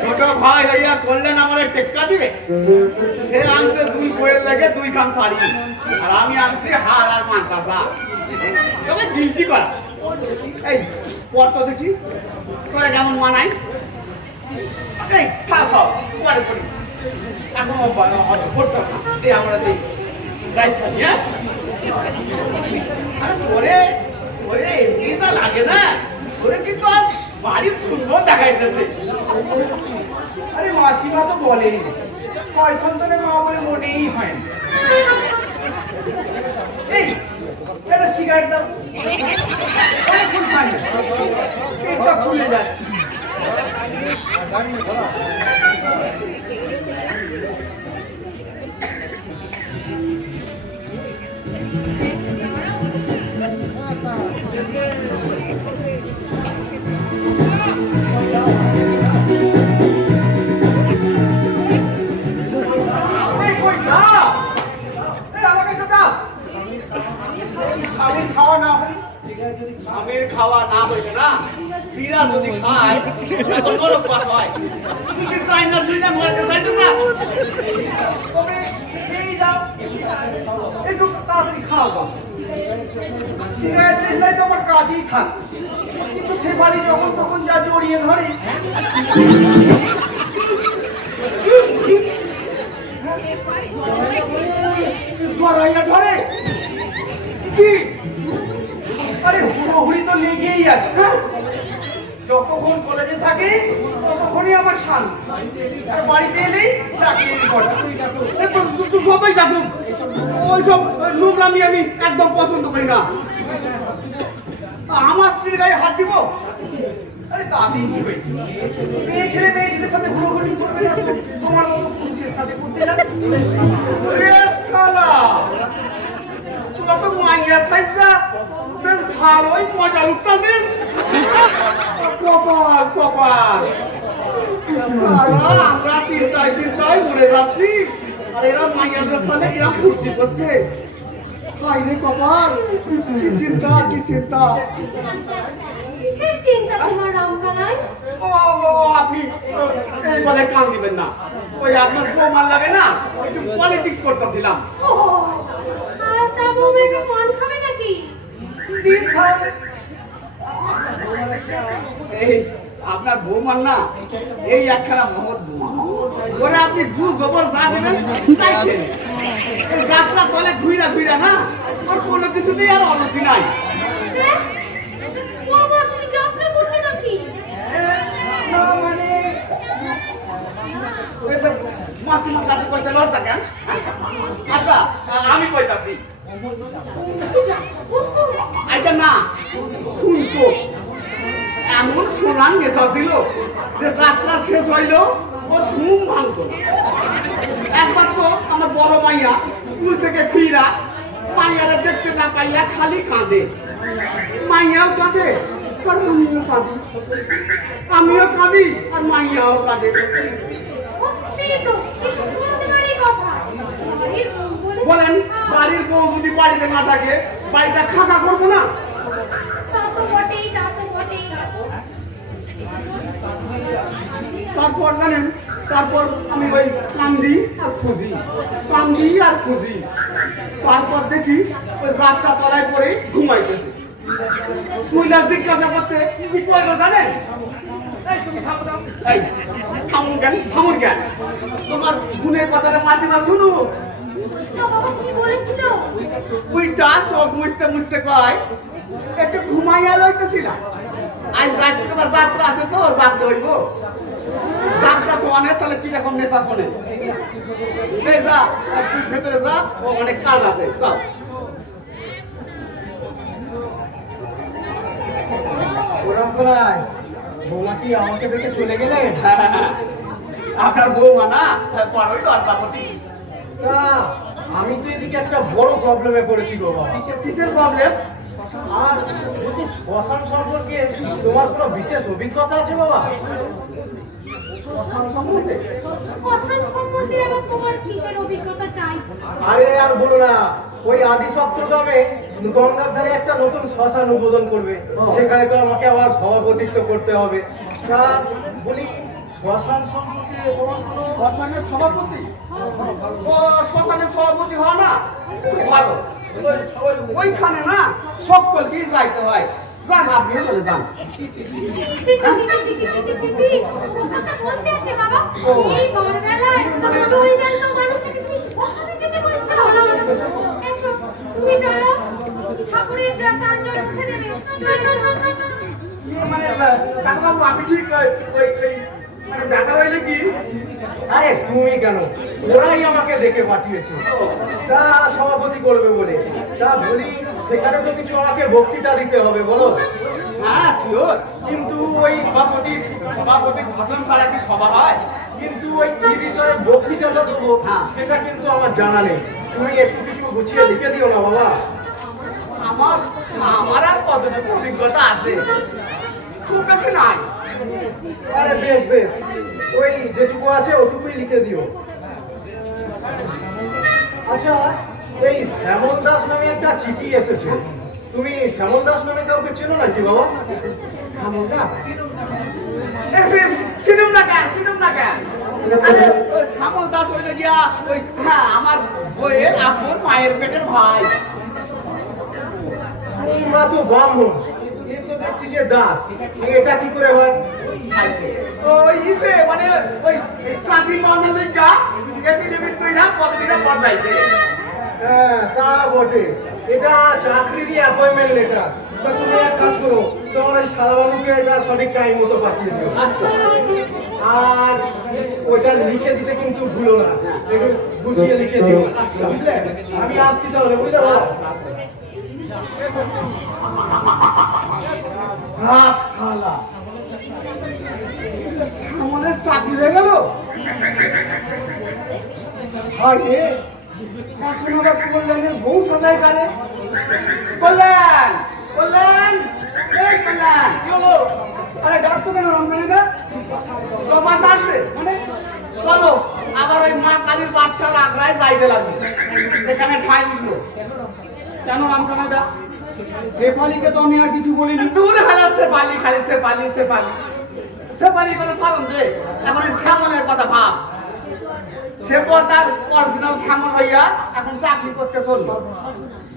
ছোট ভাই হইয়া করলেন আমার টেক্কা দিবে। সে আনছে 2 বইয়ের লেগে 2 খান শাড়ি, আর আমি আনছি হার আর মান্তাসা। তবে গিলতি করা এই পর তো দেখি তোরা কেমন মানাই। এই খাও পরে করিস, এখন করতে না দে আমরা দিই যাই খালি। হ্যাঁ আরে ওরে ওরে এমনি যা লাগে না, ওরে কিন্তু আজ বাড়ি সুন্দর দেখাইতেছে। আরে মাসিমা তো বলেনি 6 সন্তানের মা বলে মোটেই হয় না। এই একটা সিগারেট দাও, অনেকক্ষণ খাই। ভুলে যাচ্ছি। এই কই যা? এই আমাকে তো দাও। আমি খাওয়া না হই, আমির খাওয়া না হইলে না বিড়া যদি খায় তখন নরক বাস হয়। তুই কি চাই না শুই না মরতে চাইতে চাস? তবে সেই যাও একটু তাড়াতাড়ি খাও বাবা। সিগারেট দেখলে তো আমার কাছেই থাক, কিন্তু সে বাড়ি যখন তখন যা জড়িয়ে ধরে। জড়াইয়া ধরে কি? আরে হুড়োহুড়ি তো লেগেই আছে। হ্যাঁ? যতক্ষণ কলেজে থাকি ততক্ষণই আমার শান্তি, আর বাড়িতে এলেই ডাকিয়ে সবাই ডাকুক, ওইসব নোংরামি আমি একদম পছন্দ করি না। আমার স্ত্রীর গায়ে হাত দিব? আরে তাতে কি হয়েছে? মেয়ে ছেলের সাথে হুড়োহুড়ি করবে না তো? তোমার মতো পুরুষের সাথে করতে যাবে? এ শালা, তোরা তো মাইয়া সাইজা বেশ ভালোই মজা লুটতাছিস। কপাল কপাল, শালা আমরা চিন্তায় চিন্তায় মরে যাচ্ছি, আর এরা মাইয়াদের সামনে কিরম ফুর্তি করছে। হাই রে কপাল, কি চিন্তা কি চিন্তা। কিসের চিন্তা তোমার রামকানাই? ও আপনি এই বলে কান দিবেন না, ওই আপনার বৌমার লাগে না একটু পলিটিক্স করতেছিলাম। ও, আর তা বৌমা একটু পান খাবে নাকি? দিন খাবে। এই আপনার বৌমার না এই একখানা মহৎ বৌমা, ওরে আপনি গু গোবর যা দেবেন তাই খেয়ে। এই যাত্রা তলে ঘুইরা ঘুইরা না ওর কোনো কিছুতেই আর অরুচি নাই। হ্যাঁ? বৌমা, তুমি যাত্রা করবে নাকি? না মানে মাসিমার কাছে কইতে লজ্জা কেন? আচ্ছা আমি কইতাছি, আইটা না শুনতো এমন সোনার নেশা ছিল যে যাত্রা শেষ হইল ওর ঘুম ভাঙতো না। একবার তো আমার বড় মাইয়া স্কুল থেকে ফিরা মাইয়ারে দেখতে না পাইয়া খালি কাঁদে, মাইয়াও কাঁদে আর আমিও কাঁদি, আমিও কাঁদি আর মাইয়াও কাঁদে। সত্যিই তো, কিন্তু তোমাদেরই কথা। বাড়ির বউ বলে বলেন বাড়ির বউ যদি বাড়িতে না থাকে বাড়িটা খাকা করবো না? তা তো বটেই, তা তো বটেই। তারপর জানেন, তারপর আমি ওই কান্দি আর খুঁজি, কান্দি আর খুঁজি, তারপর দেখি ওই যাত্রা তলায় পরে ঘুমাইতেছে। তুইলা জিজ্ঞাসা করতে কি করবো জানেন? এই তুমি খাবো দাও। এই থামুন কেন, থামুন কেন, তোমার গুণের কথাটা মাসিমা শুনু। তা বাবা কি বলেছিল? ওইটা সব মুছতে মুছতে কয় একটু ঘুমাইয়া লইতেছিলাম, আজ রাত্রে বা যাত্রা আছে তো যাত্রা হইব, যাত্রা শোনে তাহলে কিরকম নেশা শোনে। এই যা তুই ভেতরে যা, ও অনেক কাজ আছে। যাও। ওরম করায় বৌমা কি আমাকে দেখে চলে গেলে? আপনার বৌমা না বড়ই লজ্জাপতি। তা আমি তো এদিকে একটা বড় প্রবলেমে পড়েছি গো বাবা। কিসের প্রবলেম? আর বলছি শ্মশান সম্পর্কে তোমার কোনো বিশেষ অভিজ্ঞতা আছে বাবা? শ্মশান সম্বন্ধে? শ্মশান সম্বন্ধে আবার তোমার কিসের অভিজ্ঞতা চাই? আরে আর বলো না, ওই আদি সপ্তগ্রামে গঙ্গার ধারে একটা নতুন শ্মশান উদ্বোধন করবে, সেখানে তো আমাকে আবার সভাপতিত্ব করতে হবে। তা বলি শ্মশান সম্পর্কে তোমার কোনো শ্মশানের সভাপতি? ও শ্মশানের সভাপতি হওয়া না খুব ভালো। ওইখানে না সকলকেই যাইতে হয়। যান, আপনিও চলে যান। ছি, ছি, ছি, ছি, ছি, ছি, কথাটা বলতে আছে বাবা। এই ভোরবেলায় আমার জয়গান্ত মানুষটাকে তুমি ওখানে যেতে বলছো? এসো, তুমি চলো, ঠাকুরের যা চাঁদজন উঠে দেবে। মানে ডাক্তারবাবু, আমি ঠিক মানে ব্যাটা হইলে কি? আরে তুমি কেন, ওরাই আমাকে ডেকে পাঠিয়েছে তা সভাপতি করবে বলে। তা বলি সেখানে তো কিছু আমাকে বক্তৃতা দিতে হবে বলো। হ্যাঁ শিওর, কিন্তু ওই সভাপতির ভাষণ ছাড়া কি সভা হয়? কিন্তু ওই কি বিষয়ে বক্তৃতাটা দেবো হ্যাঁ। সেটা কিন্তু আমার জানা নেই। তুমি একটু কিছু গুছিয়ে লিখে দিও না বাবা। আমার আমার আর কতটুকু অভিজ্ঞতা আছে, খুব বেশি নাই। আরে বেশ বেশ, ওই যেটুকু আছে ওটুকুই লিখে দিও। আচ্ছা, এই শ্যামল দাস নামে একটা চিঠি এসেছে, তুমি শ্যামল দাস নামে কাউকে চেনো নাকি বাবা? শ্যামল দাস সিনুম না কেন? আরে ওই শ্যামল দাস হইলে গিয়া ওই হ্যাঁ আমার বইয়ের আপন মায়ের পেটের ভাই। তোমরা তো ব্রাহ্মণ, এ তো দেখছি যে দাস, এটা কি করে হয়? ওই ইসে মানে ওই চাকরি পাওয়ার লেগা এফিডেভিট কইরা পদবিটা বদলাইছে। হ্যাঁ তা বটে, এটা চাকরিরই অ্যাপয়েন্টমেন্ট লেটার। তা তুমি এক কাজ করো, তোমার ওই সাদাবাবুকে এটা সঠিক টাইম মতো পাঠিয়ে দিও। আচ্ছা আর ওইটা লিখে দিতে কিন্তু ভুলো না, একটু গুছিয়ে লিখে দিও, বুঝলে? আমি আসছি তাহলে, বুঝলে বাবা? শালা শ্যামলের চাকরি হয়ে গেল। আরে এখন আবার কল্যাণের বউ সাজায় কারে? কল্যাণ এই কল্যাণ কি হলো? আরে ডাকছো কেন রামকানিদা? তোমার আসছে মানে চলো আবার ওই মা কালীর বাচ্চার আগ্রায় যাইতে লাগবে, সেখানে ঠাই উঠলো। কেন রামকানিদা? শেফালিকে তো আমি আর কিছু বলিনি। দূর হালা সেপালি খালি সেপালি করে চলন দে। এখন ওই শ্যামলের কথা ভাব, সে পর তার অরিজিনাল শ্যামল হইয়া এখন চাকরি করতে চললো।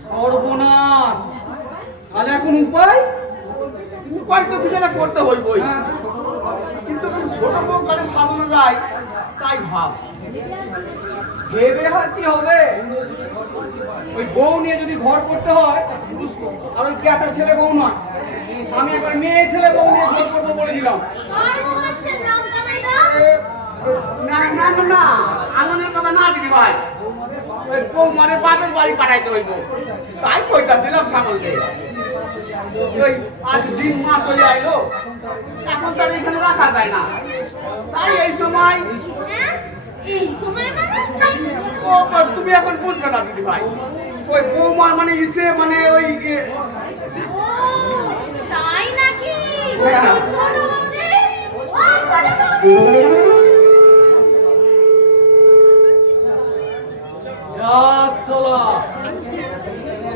সর্বনাশ! তাহলে এখন উপায়? উপায় তো দুজনে করতে হইবই, কিন্তু ছোট বউ করে সাজানো যায় তাই ভাব। ভেবে আর কি হবে? ওই বউ নিয়ে যদি ঘর করতে হয়, আর ওই একটা ছেলে বউ নয়, আমি একবার মেয়ে ছেলে বউ নিয়ে ঘর করবো বলে দিলাম। আর বলছেন রামকানাইদা? না আনন্দের কথা না দিদি ভাই, ওই বউ মানে বাপের বাড়ি পাঠাইতে হইব, তাই কইতাছিলাম শ্যামলকে। ওই আজ দিন মাস হয়ে আইলো, এখন তার এখানে রাখা যায় না, তাই এই সময় হ্যাঁ? এই সময় মানে? ও তুমি এখন বুঝবে না দিদি ভাই, ওই বৌমার মানে ইসে মানে ওই ও, তাই নাকি? হ্যাঁ। ছোট বৌদি, ও ছোট বৌদি।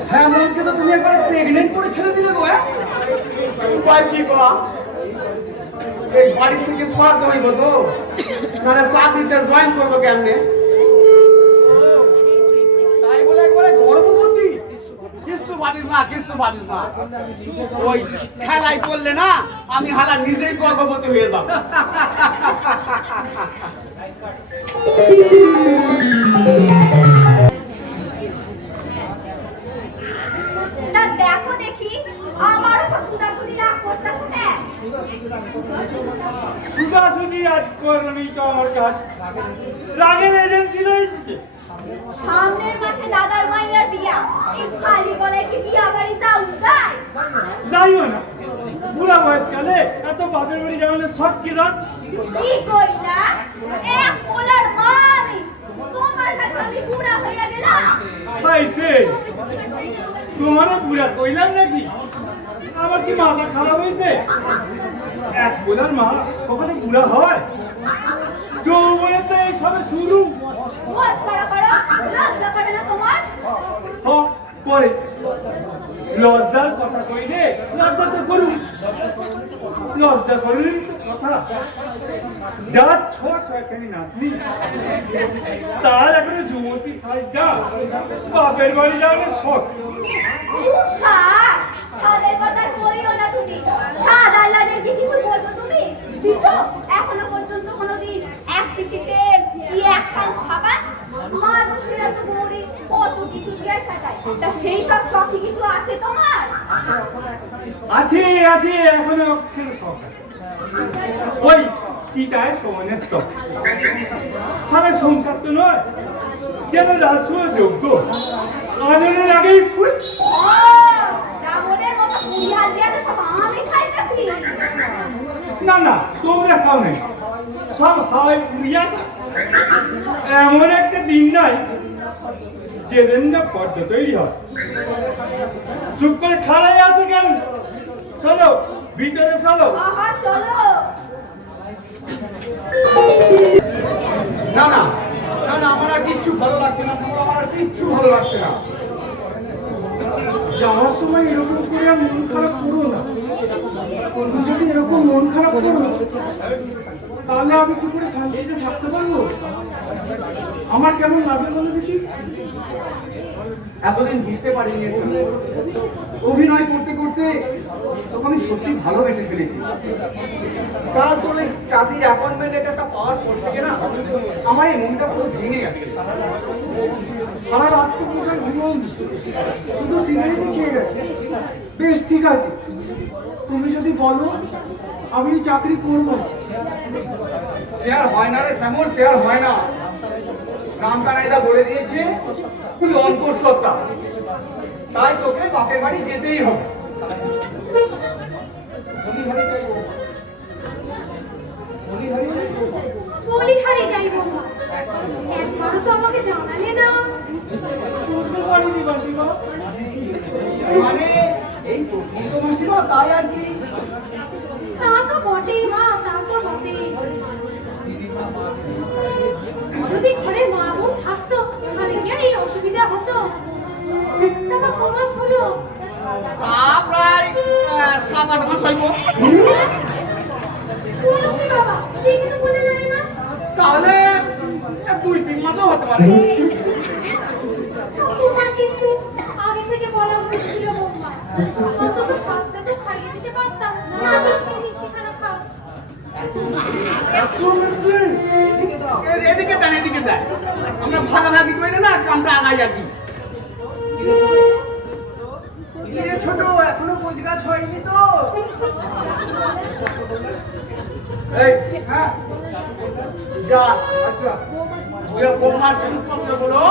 শ্যামলকে তো তুমি একবার প্রেগনেন্ট করে ছেড়ে দিলে গো। উপায় কি গো? এই বাড়ি থেকে সরাতে হইব তো, নাহলে চাকরিতে জয়েন করবো কেমনে? তাই বলে একবারে গর্ভবতী? কিছু ভাবিস না, ওই খেলায় পড়লে না আমি হালা নিজেই গর্ভবতী হয়ে যাব। তা দেখো দেখি, আমারও তো সুদাসুদি রাগ করতেছে না। সুদাসুদি আজ করবি তো আমার কাজ, রাগের এজেন্সি রয়েছে। সামনের মাসে দাদার মাইয়ার বিয়া, এই খালি গলায় কি বিয়া বাড়ি যাও যায়? যাইও না, বুড়া বয়সকালে এত বাপের বাড়ি যাওয়ালে শখ কি রাত? কি কইলা? এক পোলার মা আমি, তোমার কাছে আমি বুড়া হইয়া গেলাম। পাইছে তোমারও বুড়া কইলাম নাকি? আমার কি মাথা খারাপ হয়েছে? এক বোলার মা কখনো বুড়া হয়? যৌবনে তো এই সবে শুরু। বস করা করো, লজ্জা করে না তোমার? করে লজ্জার কথা কইলে লজ্জা তো করুন, লজ্জা করলেই তো কথা। যার ছয়খানি নাতনি, তার এখনো যুবতী সাইডটা বাপের বাড়ি যাওয়ার শখ। সাদ, সাদের কথা কইও না তুমি। সাদ আল্লাদের কি কিছু বলছো তুমি? দিছো এখনো পর্যন্ত কোনোদিন এক শিশিতে কি একখান সাবান? মানুষের এত গৌরী কত কিছু দিয়ে সাজায়, তা সেই সব শখই কিছু আছে তোমার? আছে এখনো অক্ষের শখ আছে। ওই চিতায় সমানের শখ। সারা সংসার তো নয়, যেন রাজসূয় যোগ্য আনন্দের আগেই ও, রাবণের মতো পুরি হাত দিয়ে তো সব আমি খাই তোমরা খাও নাই সব হয় উড়িয়া থাক। এমন একটা দিন নাই যেদিন না পদ্ম তৈরি হয়। চুপ করে খাড়াই আছে কেন? চলো ভিতরে চলো। আহা চলো। না না না না, আমার আর কিচ্ছু ভালো লাগছে না, আমার আর কিচ্ছু ভালো লাগছে না। যাওয়ার সময় এরকম করে আর মন খারাপ করো না। তুমি যদি এরকম মন খারাপ করো তাহলে আমি কি করে শান্তিতে থাকতে পারবো? আমার কেমন লাগে বলো দেখি। এতদিন বুঝতে পারিনি অভিনয় করতে করতে তখন আমি সত্যি ভালোবেসে ফেলেছি। কাল তোর ওই চাকরির অ্যাপয়েন্টমেন্ট লেটারটা পাওয়ার পর থেকে না আমার এই মনটা পুরো ভেঙে গেছে। সারা রাত তো পুরো ঘুমন, শুধু সিগারেটই খেয়ে গেছে। বেশ ঠিক আছে, তুমি যদি বলো আমি চাকরি করবো। শেয়ার হয় না রে স্যামন, শেয়ার হয় না। নামটা নাইদা বলে দিয়েছে তুই অন্তঃসত্ত্বা, তাই তোকে বাপের বাড়ি যেতেই হবে। বলিহারি যাই বৌমা, একবারও তো আমাকে জানালে না। মানে এই প্রথম তো মাসিমা, তাই আর কি। তা তো বটেই মা, তা তো বটেই। যদি ঘরে মা বোন থাকতো তাহলে কি আর এই অসুবিধা হতো? তা কমাস হলো তা প্রায় 7-8 মাস হইব। বলো কি বাবা, ঠিক তো বোঝা যায় না। তাহলে 2-3 মাসও হতে পারে। তোমার কিন্তু আগে থেকে বলা হয়েছিল বৌমা, অন্তত সাতটা তো খাইয়ে দিতে পারতাম। না তুমি সেখানে খাও। এদিকে দেন, এদিকে দেন। আমরা ভাগাভাগি করে না কামটা আগাই যাবি। ছোট এখনো গোছগাছ হয়নি তো? এই হ্যাঁ যা আচ্ছা ওই বৌমার জিনিসপত্রগুলো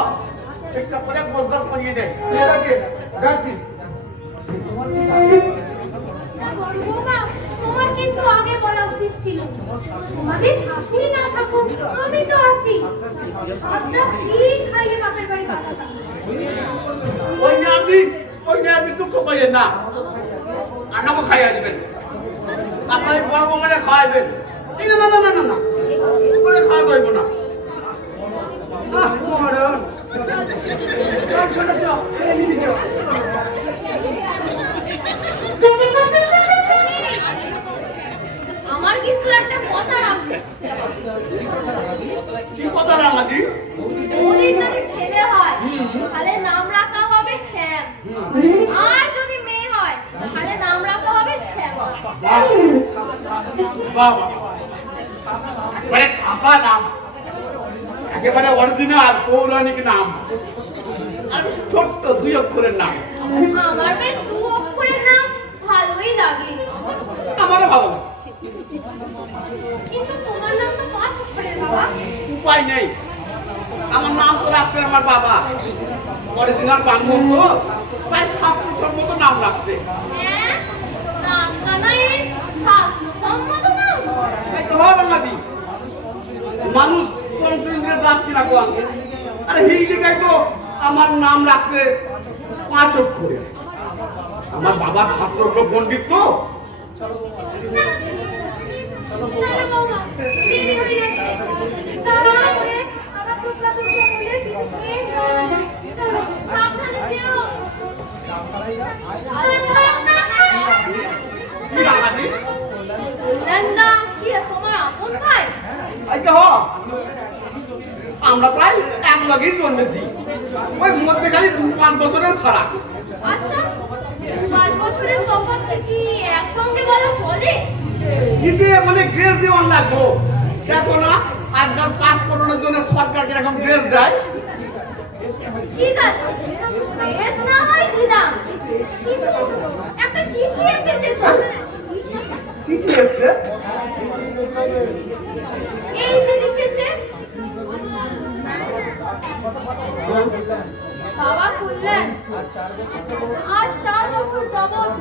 ঠিকঠাক করে গোছগাছ করিয়ে দেন। ঠিক আছে যাচ্ছি। বৌমা, তোমার কিন্তু আগে বলা উচিত ছিল। তোমাদের শাশুড়ি না থাকুক, আমি তো আছি। সাতটা দিন খাইয়ে বাপের বাড়ি পাঠাতাম। ওই নিয়ে আপনি দুঃখ করেন না, আমাকে খাইয়া দিবেন। আপনার বড় বৌমারে খাওয়াইবেন। না না না না না না, করে খাওয়া যাইব না। আমার কিন্তু একটা কথা আছে। কি কথা রামাদি? ওদের যদি ছেলে হয় তাহলে নাম রাখা হবে শ্যাম, আর যদি মেয়ে হয় তাহলে নাম রাখা হবে শ্যামা। বাবা মানে খাসা নাম, একেবারে অরিজিনাল পৌরাণিক নাম, আর ছোট্ট 2 অক্ষরের নাম। আমার বেশ 2 অক্ষরের নাম ভালোই লাগে, আমারও ভালো লাগে। কিন্তু তোমার নাম তো 5 অক্ষরের বাবা। উপায় নেই, আমার নাম তো রাখছে আমার বাবা, অরিজিনাল বাংলা তো, তাই শাস্ত্রসম্মত নাম রাখছে। হ্যাঁ, নাম কানাইয়ের শাস্ত্রসম্মত নাম। তাই তো হয় বাঙালি মানুষ পঞ্চেন্দ্রের দাস কিনা কোন, আরে হিন্দিকাই তো আমার নাম রাখছে 5 অক্ষরে। আমার বাবা শাস্ত্রজ্ঞ পণ্ডিত তো। চলো বৌমা, দেরি হয়ে যাচ্ছে। তাড়াতাড়ি আমার টুকরা টুকরা বলে কিছু খেয়ে নাও। চলো, সাবধানে যেও। কি বাঙালি? নন্দা কি তোমার আপন ভাই? আইকে হ, আমরা প্রায় এক লগেই জন্মেছি, ওই মধ্যে খালি 2-5 বছরের ফারাক। আচ্ছা, 5 বছরের তফাৎ কি একসঙ্গে বলা চলে? কিসে মানে গ্রেস দেওয়ান লাগবো? দেখো না আজকাল পাস করানোর জন্য সরকার কিরকম গ্রেস দেয়। ঠিক আছে, ড্রেস না হয় দিলাম, কিন্তু একটা চিঠি এসেছে তো। চিঠি এসছে? এই যে লিখেছে, বাবা খুললেন, আজ 4 বছর যাবৎ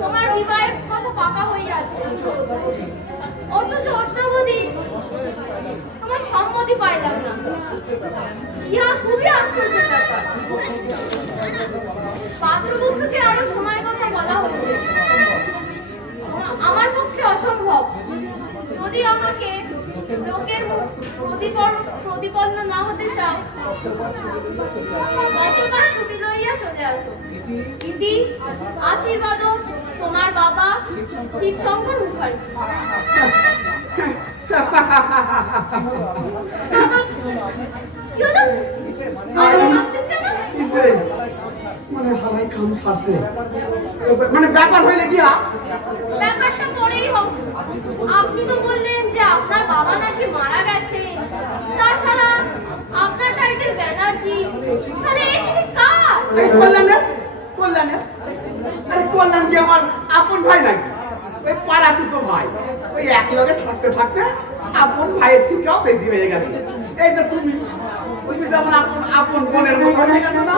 তোমার বিবাহের কথা পাকা হয়ে যাচ্ছে, অথচ অদ্যাবধি তোমার সম্মতি পাইলাম না। ইহা খুবই আশ্চর্যের ব্যাপার। পাত্রপক্ষকে আরো সময়ের কথা বলা হচ্ছে, আমার পক্ষে অসম্ভব। যদি আমাকে লোকের প্রতিপন্ন না হতে চাও, গতকাল ছুটি লইয়া চলে আসো। ইতি আশীর্বাদ তোমার বাবা শিবশঙ্কর মুখার্জি। কি হলো? আপনি হাসছেন কেন? কিসে মানে হালাই কাম ছাড়ছে মানে ব্যাপার হইলে কি ব্যাপারটা পরেই হোক। আপনি তো বললেন যে আপনার বাবা নাকি মারা গেছে, তাছাড়া আপনার টাইটেল ব্যানার্জি। তাহলে এই চিঠি কার? এই কল্যাণের আরে কল্যাণ কি আমার আপন ভাই নাকি? ওই পাড়া তো ভাই, ওই এক লগে থাকতে থাকতে আপন ভাইয়ের থেকেও বেশি হয়ে গেছে। এই তো তুমি যেমন আপন বোনের মতো হয়ে গেছে না?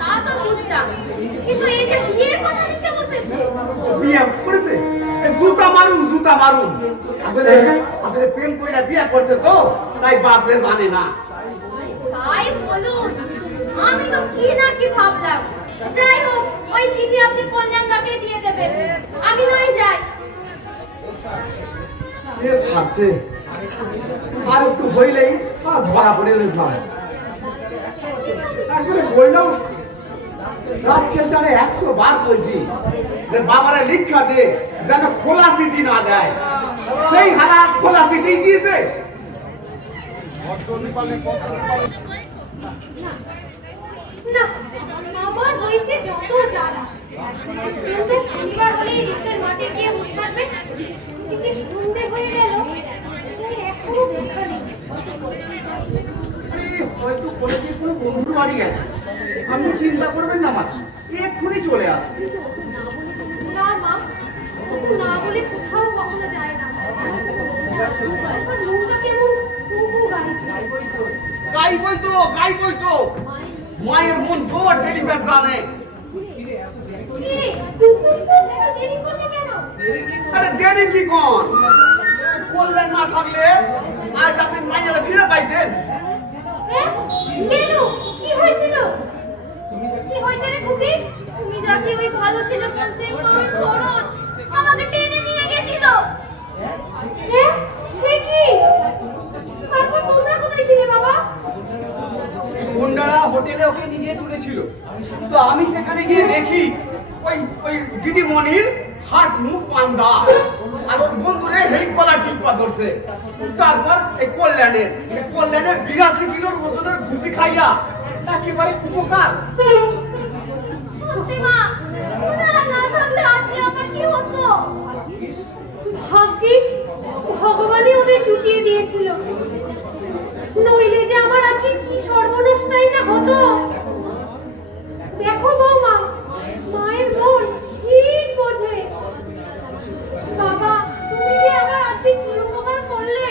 তা তো বুঝলাম, কিন্তু এই যে বিয়ের কথা লিখে বসেছে। বিয়ে করেছে? জুতা মারুন। আসলে প্রেম কইরা বিয়ে করছে তো, তাই বাপরে জানে না। তাই বলুন, আমি তো কি না কি ভাবলাম। যাই হোক, ওই চিঠি আপনি কল্যাণদাকে দিয়ে দেবেন, আমি নয় যাই। বেশ আছে, আর একটু হইলেই ধরা পড়ে গেছিলাম। তারপরে বললাম রাজকেলটারে 100 বার কইছি যে বাবারে লিখা দে যেন খোলা সিটি না দেয়, সেই হারা খোলা সিটি দিয়েছে। না, আমার হয়েছে যত জ্বালা। কিন্তু শনিবার হলেই রিক্সার মাঠে গিয়ে বসে থাকবে, এদিকে সন্ধে হয়ে গেল, এখনো দেখা নেই। হয়তো কোনো বন্ধুর বাড়ি গেছে, আপনি চিন্তা করবেন না মাসি, এক্ষুনি চলে আসবে। না মা, না বলে কোথাও কখনো যায় না। আমার মনটা কেমন গাইছে। গাইবই তো মায়ের মন তো টেলিপ্যাথ জানে। দেরি করলে কেন? আরে দেরি কি কোন? কল্যাণ না থাকলে আজ আপনি মায়েরা ফিরে পাইতেন। কেন? কি হয়েছিল? কি হয়েছে রে খুকি? তুমি যাকে ওই ভালো ছেলে বলতে ওই শরৎ আমাকে টেনে নিয়ে গেছিল। সে কি? তারপর তোমরা কোথায় ছিলে বাবা? গুন্ডারা হোটেলে ওকে নিয়ে তুলেছিল, তো আমি সেখানে গিয়ে দেখি ওই দিদিমণির হাত মুখ পান্দা, আর ওর বন্ধুরে হেই গলা ঠিক পা ধরছে। তারপর এই কল্যাণের 82 কিলোর ওজনের ঘুষি খাইয়া একেবারে উপকার। সত্যি মা, ওনারা না থাকলে আজ আমার কি হতো? ভাগ্যিস ভগবানই ওদের জুটিয়ে দিয়েছিল, নইলে যে আমার আজকে কি সর্বনাশটাই না হতো। দেখো বৌমা, মায়ের মন ঠিক বোঝে। বাবা, তুমি যে আমার আজকে কি উপকার করলে।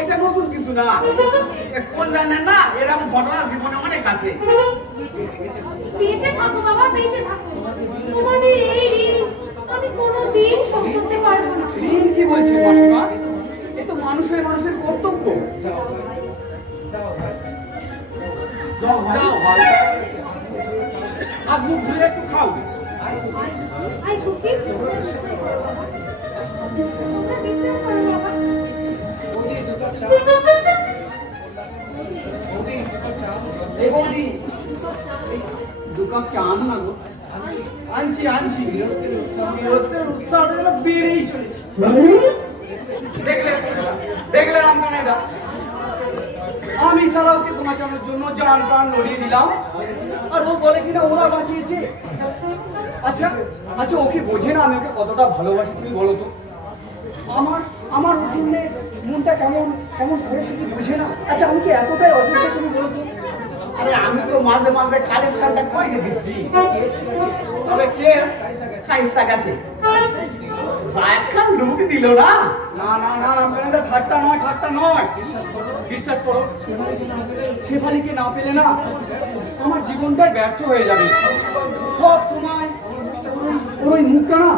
এটা নতুন কিছু না, কল্যাণের না এরকম ঘটনা জীবনে অনেক আছে। বেঁচে থাকো বাবা, বেঁচে থাকো। তোমাদের এই ঋণ আমি কোনোদিন শোধ করতে পারবো না। ঋণ কি বলছিস মাসিমা? এ তো মানুষের কর্তব্য। যাও ভাই, হাত মুখ ধুয়ে একটু খাও। আই খুকি, বিশ্রাম করো বাবা। এই বৌদি, 2 কাপ চা আনো না গো। আনছি। বিরোধের উৎসাহটা যেন বেড়েই চলেছে। দেখলে রামকানাইদা, আমি সারা ওকে বাঁচানোর জন্য জান প্রাণ লড়িয়ে দিলাম, আর ও বলে কিনা ওরা বাঁচিয়েছে। আচ্ছা ওকে বোঝে না আমি ওকে কতটা ভালোবাসি, তুমি বলো তো। আমার ওর জন্য মনটা কেমন করেছে কি বুঝে না। আচ্ছা আমি কি এতটাই অযোগ্য, তুমি বলো তো? আরে আমি তো মাঝে মাঝে কালেকশনটা কই দিচ্ছি, তবে কেস খাইসা গেছে। একখান লুক দিল না। না রামকানাইদা, ঠাট্টা নয়। বিশ্বাস করো, বিশ্বাস করো শেফালিকে না পেলে না আমার জীবনটাই ব্যর্থ হয়ে যাবে। সব সময় ওর ওই মুখটা না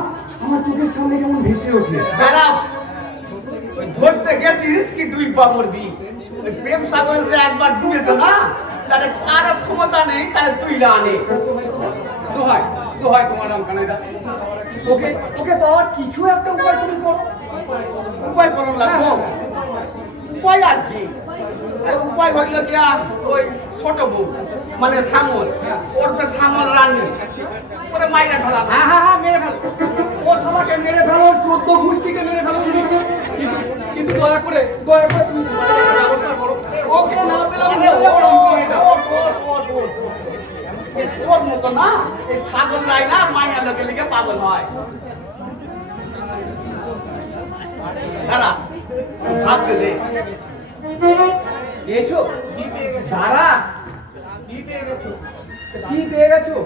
আমার চোখের সামনে কেমন ভেসে ওঠে। বেড়াও, ওই ধরতে গেছিস কি ডুববা মরবি? ওই প্রেম সাগরে যে একবার ডুবেছে না, তাদের কারো ক্ষমতা নেই তাদের তুইলা আনে। দোহাই দোহাই তোমার নাম কানাইদা, ওকে ওকে পাওয়ার কিছু একটা উপায় তুমি করো। উপায় করুন লাগবো? উপায় আর কি? এই উপায় হইল গিয়া ওই ছোট বউ মানে শ্যামল, ওরপে শ্যামল রানী, ওরে মাইরা ফেলা। হ্যাঁ হ্যাঁ হ্যাঁ, মেরে ফেলো ও শালাকে, মেরে ফেলো, 14 গোষ্ঠীকে মেরে ফেলো তুমি। কিন্তু দয়া করে তুমি ব্যবস্থা করো, ওকে না পেলাম তোর মতো না এই ছাগল রাই না মাইয়া লোকে লিগে পাগল হয়। দাঁড়া, ভাবতে দে। পেয়েছো? দাঁড়া, কি পেয়ে গেছো?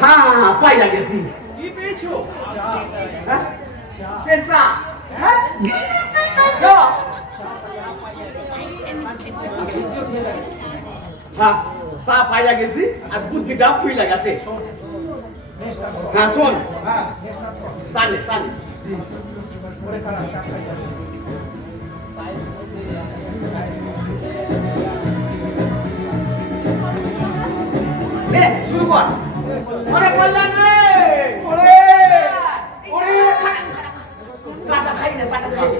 হ্যাঁ হ্যাঁ হ্যাঁ, পাইয়া গেছি। কি পেয়েছো? হ্যাঁ, পেশা। হ্যাঁ আচ্ছা, হ্যাঁ, চা পাইয়া গেছি আর বুদ্ধিটা ফুইলা গেছে। হ্যাঁ শোন, সালে সালে শুরু কর। ওরে কল্যাণ রে, ওরে ওরে চাটা খাই না, চাটা খাই।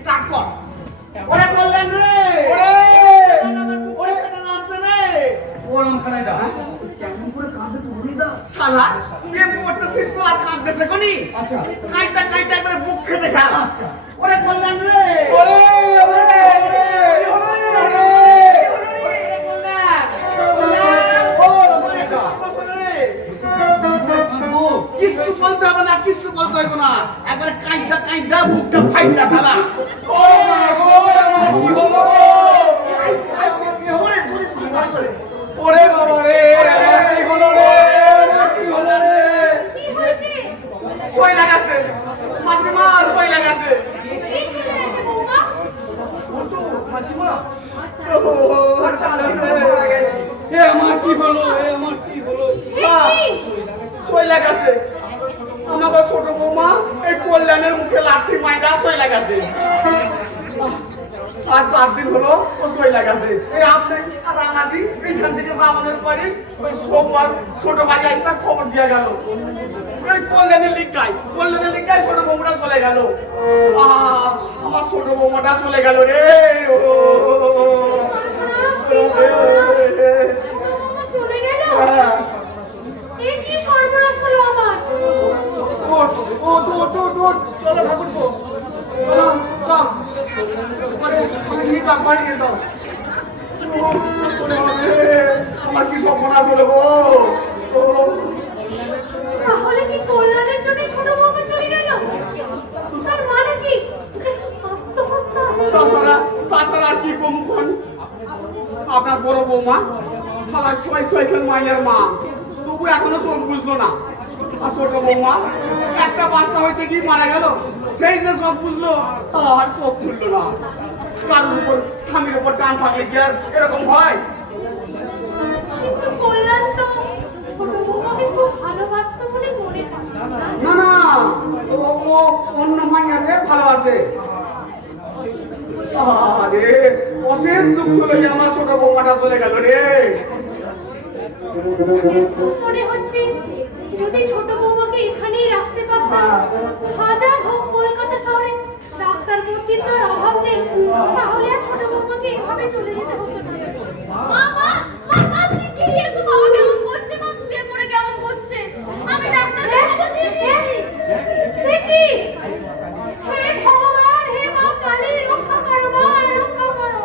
স্টার্ট কর। ওরে কল্যাণ রে, ওরে ওরে নাচতে রে। ও নাম কানাইদা, সালা প্রেম করতেছিস তো আর কাঁদতেছে কোনি? আচ্ছা কাইটা কাইটা একবারে বুক ফেটে গেল। ওরে কল্যাণ রে, ওরে ওরে কিচ্ছু বলতে হবে না, কিচ্ছু বলতে হবে না, একবারে কাইটা কাইটা বুকটা ফাইটা ফেলা। ওরে বাবা রে, আমার কি হলো রে, আমার কি হলো রে? কি হয়েছে? সই লাগাছে মাসিমা, সই লাগাছে। এই চলে গেছে বৌমা। মাসিমা, মারা গেছে। এ আমার কি হলো, এ আমার কি হলো? সে কি? সই লাগাছে আমাকে ছোট বৌমা, এই কল্যাণের মুখে লাঠি মাইরা সই লাগাছে। আজ 4 দিন হলো ও সই লাগাছে। এই আপনি আর রানাদি এইখান থেকে আমাদের বাড়ি ওই সোমবার ছোট ভাই আইসা খবর দিয়া গেল। এই কল্যাণের লিগাই ছোট বৌমাটা চলে গেল। আমার ছোট বৌমাটা চলে গেল রে। ও বৌমা চলে গেল? এ কি সর্বনাশ হলো আমার? চলো ঠাকুরপো, আমার কি সর্বনাশ হলো গো। তাহলে কি কল্যাণের জন্য ছোট বৌমা চলে গেল? তার মানে কি আত্মহত্যা? তাছাড়া আর কি কম কোন? আপনার বড় বৌমা খালা সবাই মাইয়ার মা, তবু এখনো চোখ বুঝলো না। আর ছোট বৌমা একটা বাচ্চা হইতে কি মারা গেল, সেই যে সব বুঝলো আর চোখ খুললো না। কারোর উপর স্বামীর উপর টান থাকলে কি আর এরকম হয়? কিন্তু কল্যাণ তো ছোট বৌমাকে খুব ভালোবাসতো বলে মনে হয়। না না, ও অন্য মাইয়ারে ভালোবাসে। আরে অশেষ দুঃখ লাগে, আমার ছোট বৌমাটা চলে গেল রে। মনে হচ্ছে যদি ছোট বৌমাকে এখানেই রাখতে পারতাম, হাজার হোক কলকাতা শহরে ডাক্তার বুদ্ধির তো অভাব নেই, তাহলে আর ছোট বৌমাকে এভাবে চলে যেতে হতো না। মা শিগগিরই এসো, বাবা কেমন করছে, মা শুয়ে পড়ে কেমন করছে, আমি ডাক্তারকে খবর দিয়েছি। সে কি? হে ভগবান, হে মা কালী, রক্ষা করো মা, রক্ষা করো।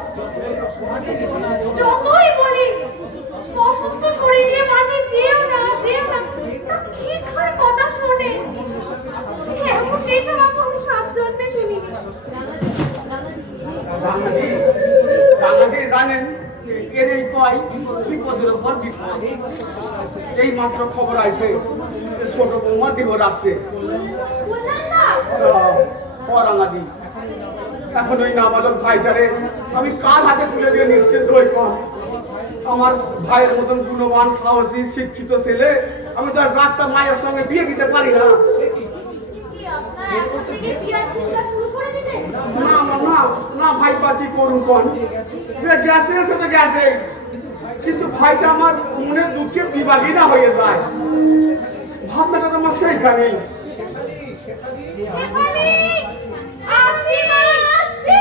যতই বলি অসুস্থ শরীর নিয়ে মাঠে যেও না, তা কি খার কথা শোনে? এমন নেশা বাবু আমি 7 জন্মে শুনিনি। রাঙাদি জানেন ভাই বিপদের উপর বিপদ। এই মাত্র খবর আইছে যে ছোট বৌমা দেহ রাখছে বললাম না পরাঙ্গাদি। এখন ওই নাবালক ভাইটারে আমি কার হাতে তুলে দিয়ে নিশ্চিন্ত হই কম? আমার ভাইয়ের মতন গুণবান সাহসী শিক্ষিত ছেলে আমি তো আর যাত্রা মায়ের সঙ্গে বিয়ে দিতে পারি না। কি আপনার এখন থেকে বিয়ার চিন্তা শুরু করে দিলেন? না না না না ভাই বা কি করুন কোন? সে গেছে সে তো গেছে, কিন্তু ভাইটা আমার মনের দুঃখে বিভাগী না হয়ে যায়। ভাবনাটা তো আমার সেইখানেই। শেফালি আসছি মা আসছি।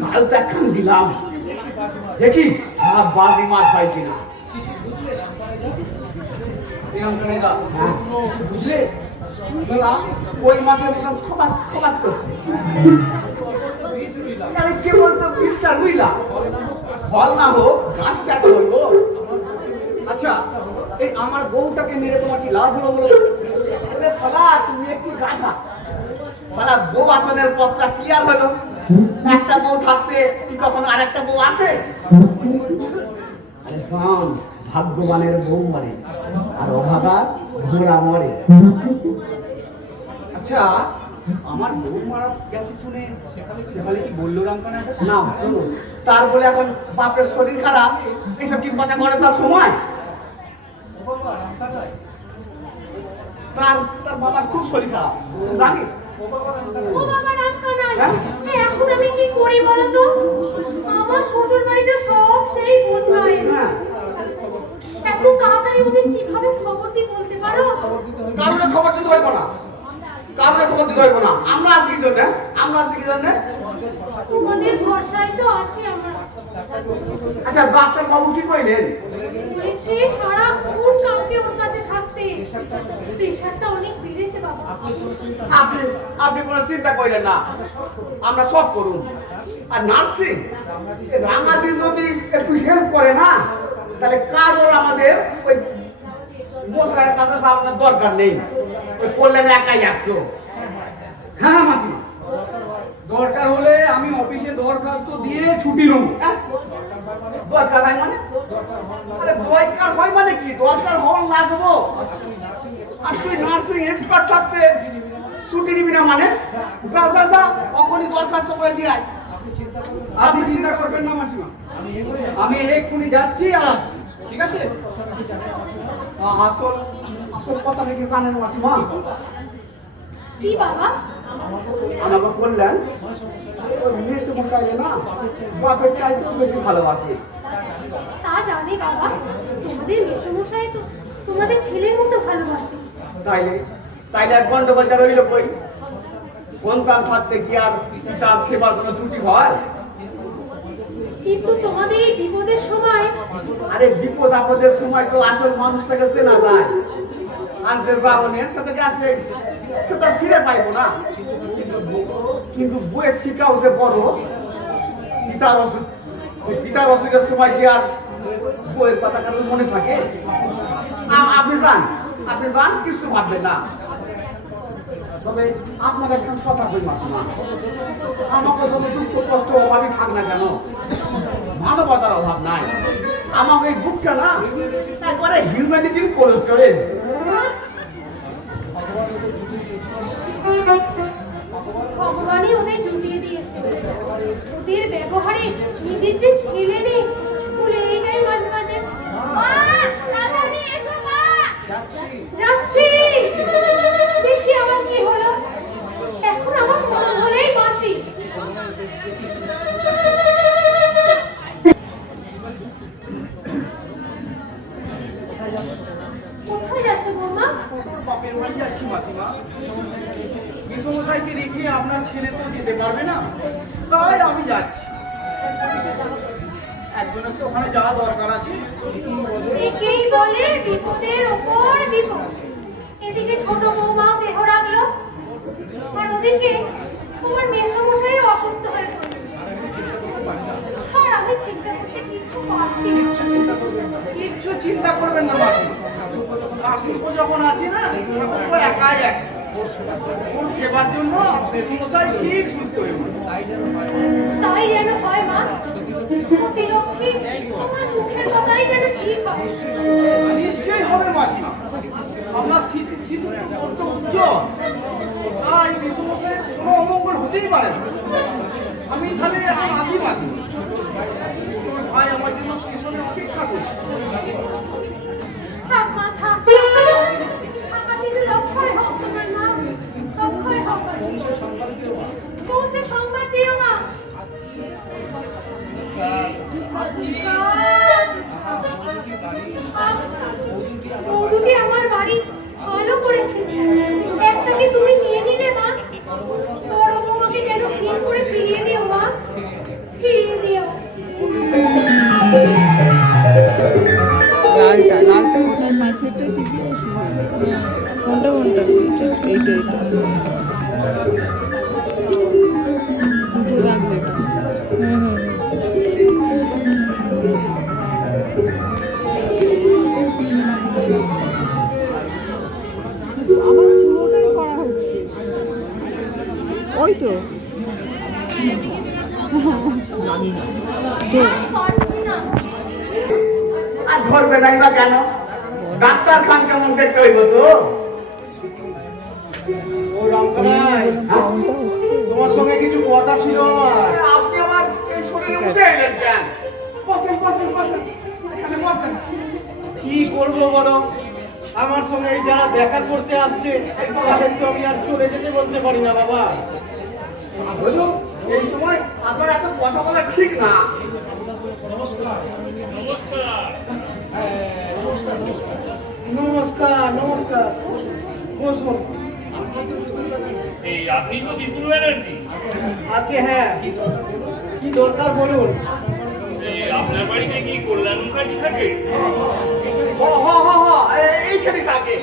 সাল দেখান দিলাম, দেখি সব বাজি মাছ হয় কিনা। হ্যাঁ, বুঝলে শালা ওই মাসের মতন খবাত খবাত করছে। আরে কে বলতো পিসটা রুইলা ফল না হোক গাছটা তো হইবো। আচ্ছা, এই আমার বউটাকে মেরে তোমার কি লাভ হলো বলো? আরে শালা তুমি একটু গাধা। শালা বউ আসনের পথটা ক্লিয়ার হলো। একটা বউ থাকতে কি কখনো আরেকটা বউ আসে? আরে শোন, ভাগ্যবানের বউ মরে আর অভাগার ঘোড়া মরে। আচ্ছা, আমার বউ মারা গেছে শুনে সেখানে কি বললো রামকানা? না শোনো, তার বলে এখন বাপের শরীর খারাপ এইসব কি কথা করে তার সময়? তার তার বাবার খুব শরীর খারাপ জানিস? ও বাবা রামকানাই, হ্যাঁ? এখন আমি কি করি বলো তো? আমার শ্বশুর বাড়িতে সব সেই বন্যায়। হ্যাঁ, এত তাড়াতাড়ি ওদের কিভাবে খবর দিই বলতে পারো? কারোর খবর দিতে হইব না, কারোর খবর দিতে হইব না। আমরা আছি কি জন্য? আমরা আছি কি জন্য? তোমাদের ভরসায় তো আছি আমরা। আচ্ছা, ডাক্তার বাবু কি কইলেন? বলেছে সারাক্ষণ কাউকে ওর কাছে থাকতে। প্রেশারটা অনেক বেড়েছে বাবা। আপনি আপনি কোনো চিন্তা করেন না, আমরা সব করুন। আর নার্সিং রাঙাদি যদি একটু হেল্প করে না, তাহলে কারোর আমাদের ওই মশাইয়ের কাছে আপনার দরকার নেই। ওই করলেন একাই 100। হ্যাঁ মাসি, দরকার হলে আমি অফিসে দরখাস্ত দিয়ে ছুটি নেব। হ্যাঁ? দরকার হয় মানে? আরে দরকার হয় মানে কি? দরকার হওয়ার লাগবো। আর তুই নার্সিং এক্সপার্ট থাকতে ছুটি নিবি না মানে? যা যা যা, এখনই দরখাস্ত করে দিয়ে আয়। আপনি চিন্তা করবেন না মাসিমা, আমি এক্ষুনি যাচ্ছি আর আসছি, ঠিক আছে? আসল আসল কথা নাকি জানেন মাসিমা? কি বাবা? আমাকে বললেন ওই মেসে মশাইলে না বাপের চাইতেও বেশি ভালোবাসে। তা জানি বাবা, তোমাদের মেসোমশাই তো তোমাদের ছেলের মতো ভালোবাসে। তাইলে তাইলে এক গন্ডগোলটা রইল কই? সন্তান থাকতে কি আর তার সেবার কোনো ত্রুটি হয়? কিন্তু তোমাদের এই বিপদের সময় আরে বিপদ আপদের সময় তো আসল মানুষটাকে চেনা যায়। আর যে যাবনে সেটা গেছে, সেটা ফিরে পাইবো না। কিন্তু বইয়ের ঠিকাও যে বড় পিতার অসুখ, ওই পিতার অসুখের সময় কি আর বইয়ের কথা কারণ মনে থাকে? আপনি যান, কিছু ভাববেন না। তবে আপনার একটা কথা কই মাসিমা, আমাকে যত দুঃখ কষ্ট অভাবই থাক না কেন, মানবতার অভাব নাই। আমাকে এই বুকটা না একবারে হিউম্যানিটির কোলেস্টোরেজ। ভগবানই ওদের জুটিয়ে দিয়েছে। ওদের ব্যবহারে নিজের যে ছেলে নেই বলে এইটাই মাঝে মাঝে মা তাড়াতাড়ি এসো মা। যাচ্ছি, দেখি আমার কি হলো। এখন আমার মন হলেই বাঁচি। কোথায় যাচ্ছ বৌমা? বাপের বাড়ি যাচ্ছি মাসিমা। মেসোমশাইকে রেখে আপনার ছেলে তো যেতে পারবে না, তাই আমি যাচ্ছি। একজনের তো ওখানে যাওয়া দরকার আছে। একেই বলে বিপদের ওপর বিপদ। এদিকে ছোট বৌমাও দেহ রাখলো, আর ওদিকে তোমার মেসোমশাই অসুস্থ হয়ে পড়ল। আর আমি চিন্তা করতে কিচ্ছু পারছি না। কিচ্ছু চিন্তা করবেন না মাসি, কাকুর যখন আছে না, কাকুর একাই একশো। ওর সেবার জন্য শ্বশুরমশাই ঠিক সুস্থ হয়ে উঠল। তাই যেন হয় মা, প্রতিলক্ষী তোমার মুখের কথাই যেন ঠিক হয়। নিশ্চয়ই হবে মাসিমা, আপনার সিঁদুর তো বড্ড উজ্জ্বল, তাই শ্বশুরমশাইয়ের কোনো অমঙ্গল হতেই পারে না। আমি তাহলে আসি মাসিমা, ভাই আমার জন্য স্টেশনে অপেক্ষা করছি। থাক মা থাক, আকাশের লক্ষ্যই হোক তোমার নাম, লক্ষ্যই হোক। পৌঁছে সংবাদ দিও মা। বৌদুটি আমার বাড়ি ভালো করেছে, একটাকে তুমি নিয়ে নিলে মা। বড় বৌমাকে যেন ক্ষীণ করে ফিরিয়ে দিও মা, ফিরিয়ে দিও। ওটার মাঝেরটা ঠিক আছে। কোনটা কোনটা? এইটা দুটো রাখবে এটা। হুম। আমার পুরোটাই করা হচ্ছে। ওই তো পারছি না। আর ধরবে নাই বা কেন? ডাক্তার খান কেমন দেখতে হইব তো? ও রামকানাই, তোমার সঙ্গে কিছু কথা ছিল আমার। আপনি আমার এই শরীরে উঠে এলেন কেন? বসেন বসেন বসেন, এখানে বসেন। কি করবো বলো, আমার সঙ্গে এই যারা দেখা করতে আসছে তাদের তো আমি আর চলে যেতে বলতে পারি না বাবা। হলো এই সময় আপনার এত কথা বলা ঠিক না। নমস্কার নমস্কার, বসুন। এই আপনি তো বিপুল ব্যানার্জি। আজকে হ্যাঁ, কি দরকার বলুন। এই আপনার বাড়িতে কি কল্যাণ মুখার্জি থাকে? এইখানে থাকে।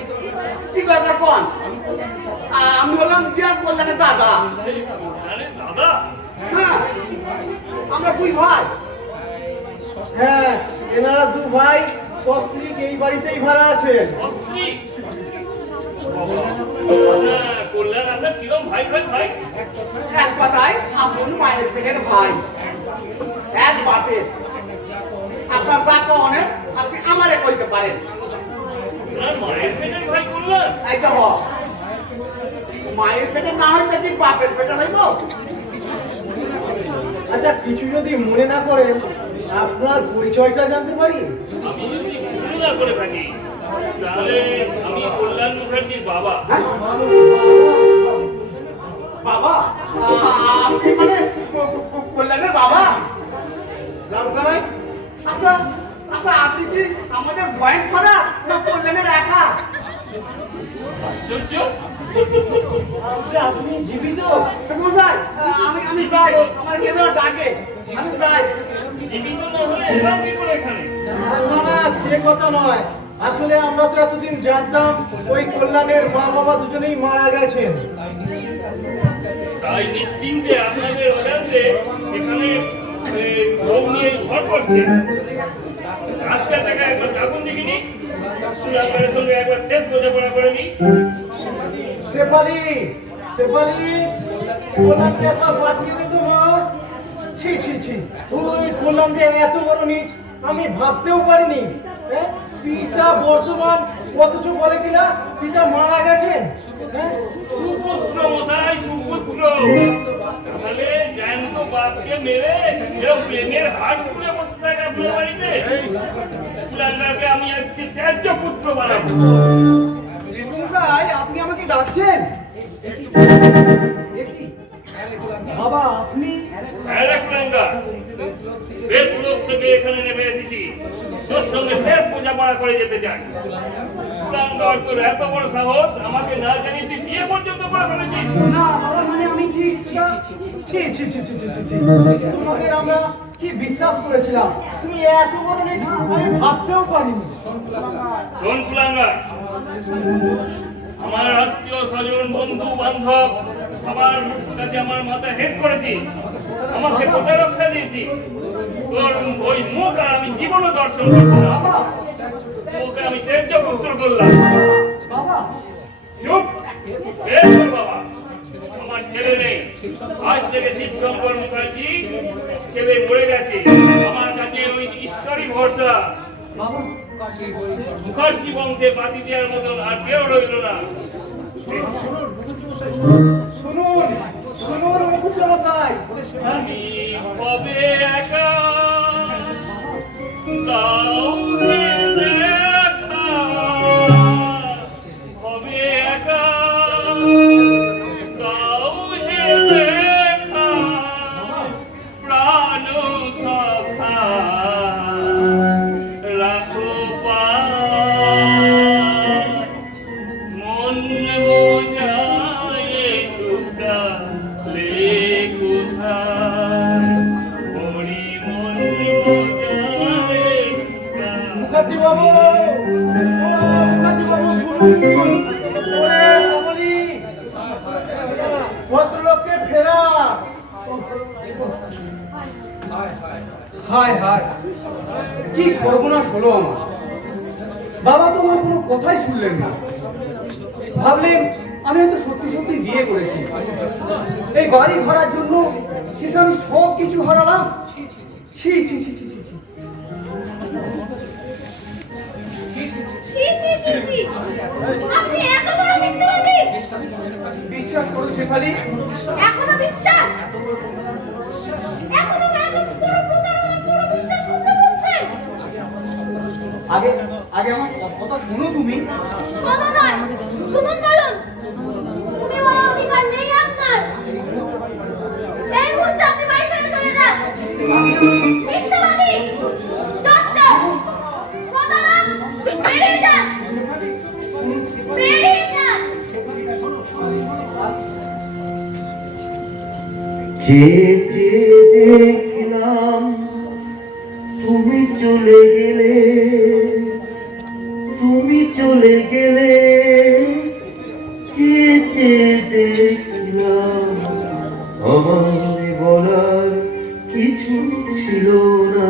কি দরকার কোন? আমি হলাম জিয়ার কল্যাণের দাদা। আরে দাদা, হ্যাঁ, আমরা দুই ভাই। হ্যাঁ, এনারা দু ভাই সস্ত্রীক এই বাড়িতেই ভাড়া আছেন। অস্ত্রী। কল্যাণ আপনার কিরম ভাই ভাই? এক কথায় আপন মায়ের পেটের ভাই, এক বাপের। আপনার যা কনের আপনি আমারে কইতে পারেন। আপনার মায়ের পেটের ভাই কল্যাণ? এইটা হ, মায়ের পেটে না হইতে কি বাপের পেটে হইব? আচ্ছা, কিছু যদি মনে না করেন আপনার পরিচয়টা জানতে পারি? আমি যদি ভুল না করে থাকি তাহলে আমি কল্যাণ মুখার্জির বাবা। বাবা, আপনি মানে কল্যাণের বাবা? রামকানাই, আচ্ছা আচ্ছা, আপনি কি আমাদের জয়েন্ট করা না কল্যাণের একা? আশ্চর্য। আচ্ছা, আপনি জীবিত? মশাই, আমি যাই, আমার কেদার ডাকে, আমি যাই। জীবিত না হলে এলাম কি করে এখানে? না না, সে কথা নয়। আসলে আমরা তো এতদিন জানতাম ওই কল্যাণের মা বাবা দুজনেই মারা গেছেন। তাই নিশ্চিন্তে আপনাদের অজান্তে এখানে লোক নিয়ে ঘর করছে। রাস্তার টাকা একবার ডাকুন দেখিনি, আপনাদের সঙ্গে একবার শেষ বোঝাপড়া করে নিই। শেফালি, শেফালি, কল্যাণকে একবার পাঠিয়ে দে তো মা। ছি ছি ছি, ওই কল্যাণ যে এত বড় নিচ আমি ভাবতেও পারিনি। হ্যাঁ, পিতা বর্তমান, অথচ বলে কিনা পিতা মারা গেছেন। হ্যাঁ, সুপুত্র মশাই, সুপুত্র। তাহলে জ্যান্ত বাপকে মেরে এরকম প্রেমের হাট খুলে বসে থাকে আপনার বাড়িতে। কুলাঙ্গারকে আমি আজকে ত্যায্য পুত্র বানাবো। মশাই, আপনি আমাকে ডাকছেন? বাবা, আপনি? হ্যাঁ রে কুলাঙ্গার, বেশ লোক থেকে এখানে নেমে এসেছি, তোর সঙ্গে শেষ বোঝাপড়া করে যেতে চাই। কুলাঙ্গার, তোর এত বড় সাহস, আমাকে না জানিয়ে তুই বিয়ে পর্যন্ত করে ফেলেছিস? না বাবা, মানে আমি ঠিক ছি ছি ছি ছি ছি ছি ছি, তোমাদের আমরা কি বিশ্বাস করেছিলাম, তুমি এত বড় নিচ আমি ভাবতেও পারিনি। শোন কুলাঙ্গার, আমার আত্মীয় স্বজন বন্ধু বান্ধব সবার কাছে আমার মাথা হেট করেছি, আমাকে প্রতারক সাজিয়েছি। তোর ওই মুখ আর আমি জীবনও দর্শন করবো না। তোকে আমি ত্যায্য পুত্র করলাম। বাবা, চুপ, বেশ মুখার্জি বংশে বাতি দেওয়ার মতন আর কেউ রইল না। শুনুন শুনুন মুখুজ্জমশাই, আমি কবে একা দাও হে দেখা, কবে একা দাও হে দেখা, প্রাণ সখা রাখো পার, মন বোঝায় টুকরা মুখার্জি বাবু, মুখার্জি বাবু শুনুন, ওরে শ্যামলী, ভদ্রলোককে ফেরা। হায় হায়, কি সর্বনাশ হলো আমার। বাবা তো আমার কোনো কথাই শুনলেন না। ভাবলেন আমি হয়তো সত্যি সত্যি বিয়ে করেছি, এই বাড়ি ভাড়ার জন্য শেষে আমি সব কিছু হারালাম। ছি ছি ছি ছি ছি ছি। ছি ছি ছি ছি, আপনি এত বড় মিথ্যাবাদী! বিশ্বাস করো শেফালি, এখনো বিশ্বাস? এখনো এত বড় প্রতারণা পুরো বিশ্বাস করতে বলছেন? আগে আগে আমার সব কথা শোনো তুমি। শোনো নয়, শুনুন বলুন। তুমি বলার অধিকার নেই আপনার। এই মুহূর্তে আপনি বাড়ি ছেড়ে চলে যান। মিথ্যাবাদী, চচ্চর, প্রতারক, বেরিয়ে যান, বেরিয়ে যান। দেখলাম তুমি চলে গেলে, তুমি চলে গেলে, দেখলাম আমার বলার কিছু ছিল না,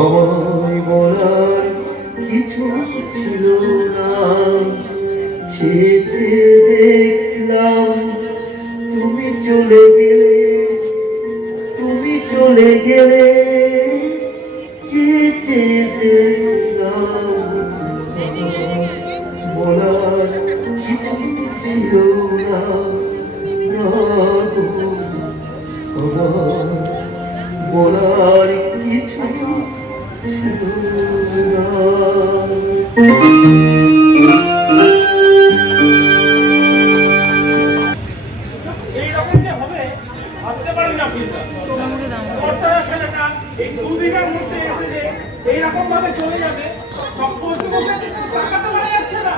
আমার বলার কিছু ছিল না, দেখলাম তুমি চলে গেলে, তুমি চলে গেলে, দেখলাম বলার কিছু ছিল না, বলার কিছু ছিল না। এইরকম যে হবে ভাবতে পারি না কিন্তু কর্তারা ছেলেটা এই দুদিনের মধ্যে এসে যে এইরকম ভাবে চলে যাবে, সব টাকা তো মারা যাচ্ছে না।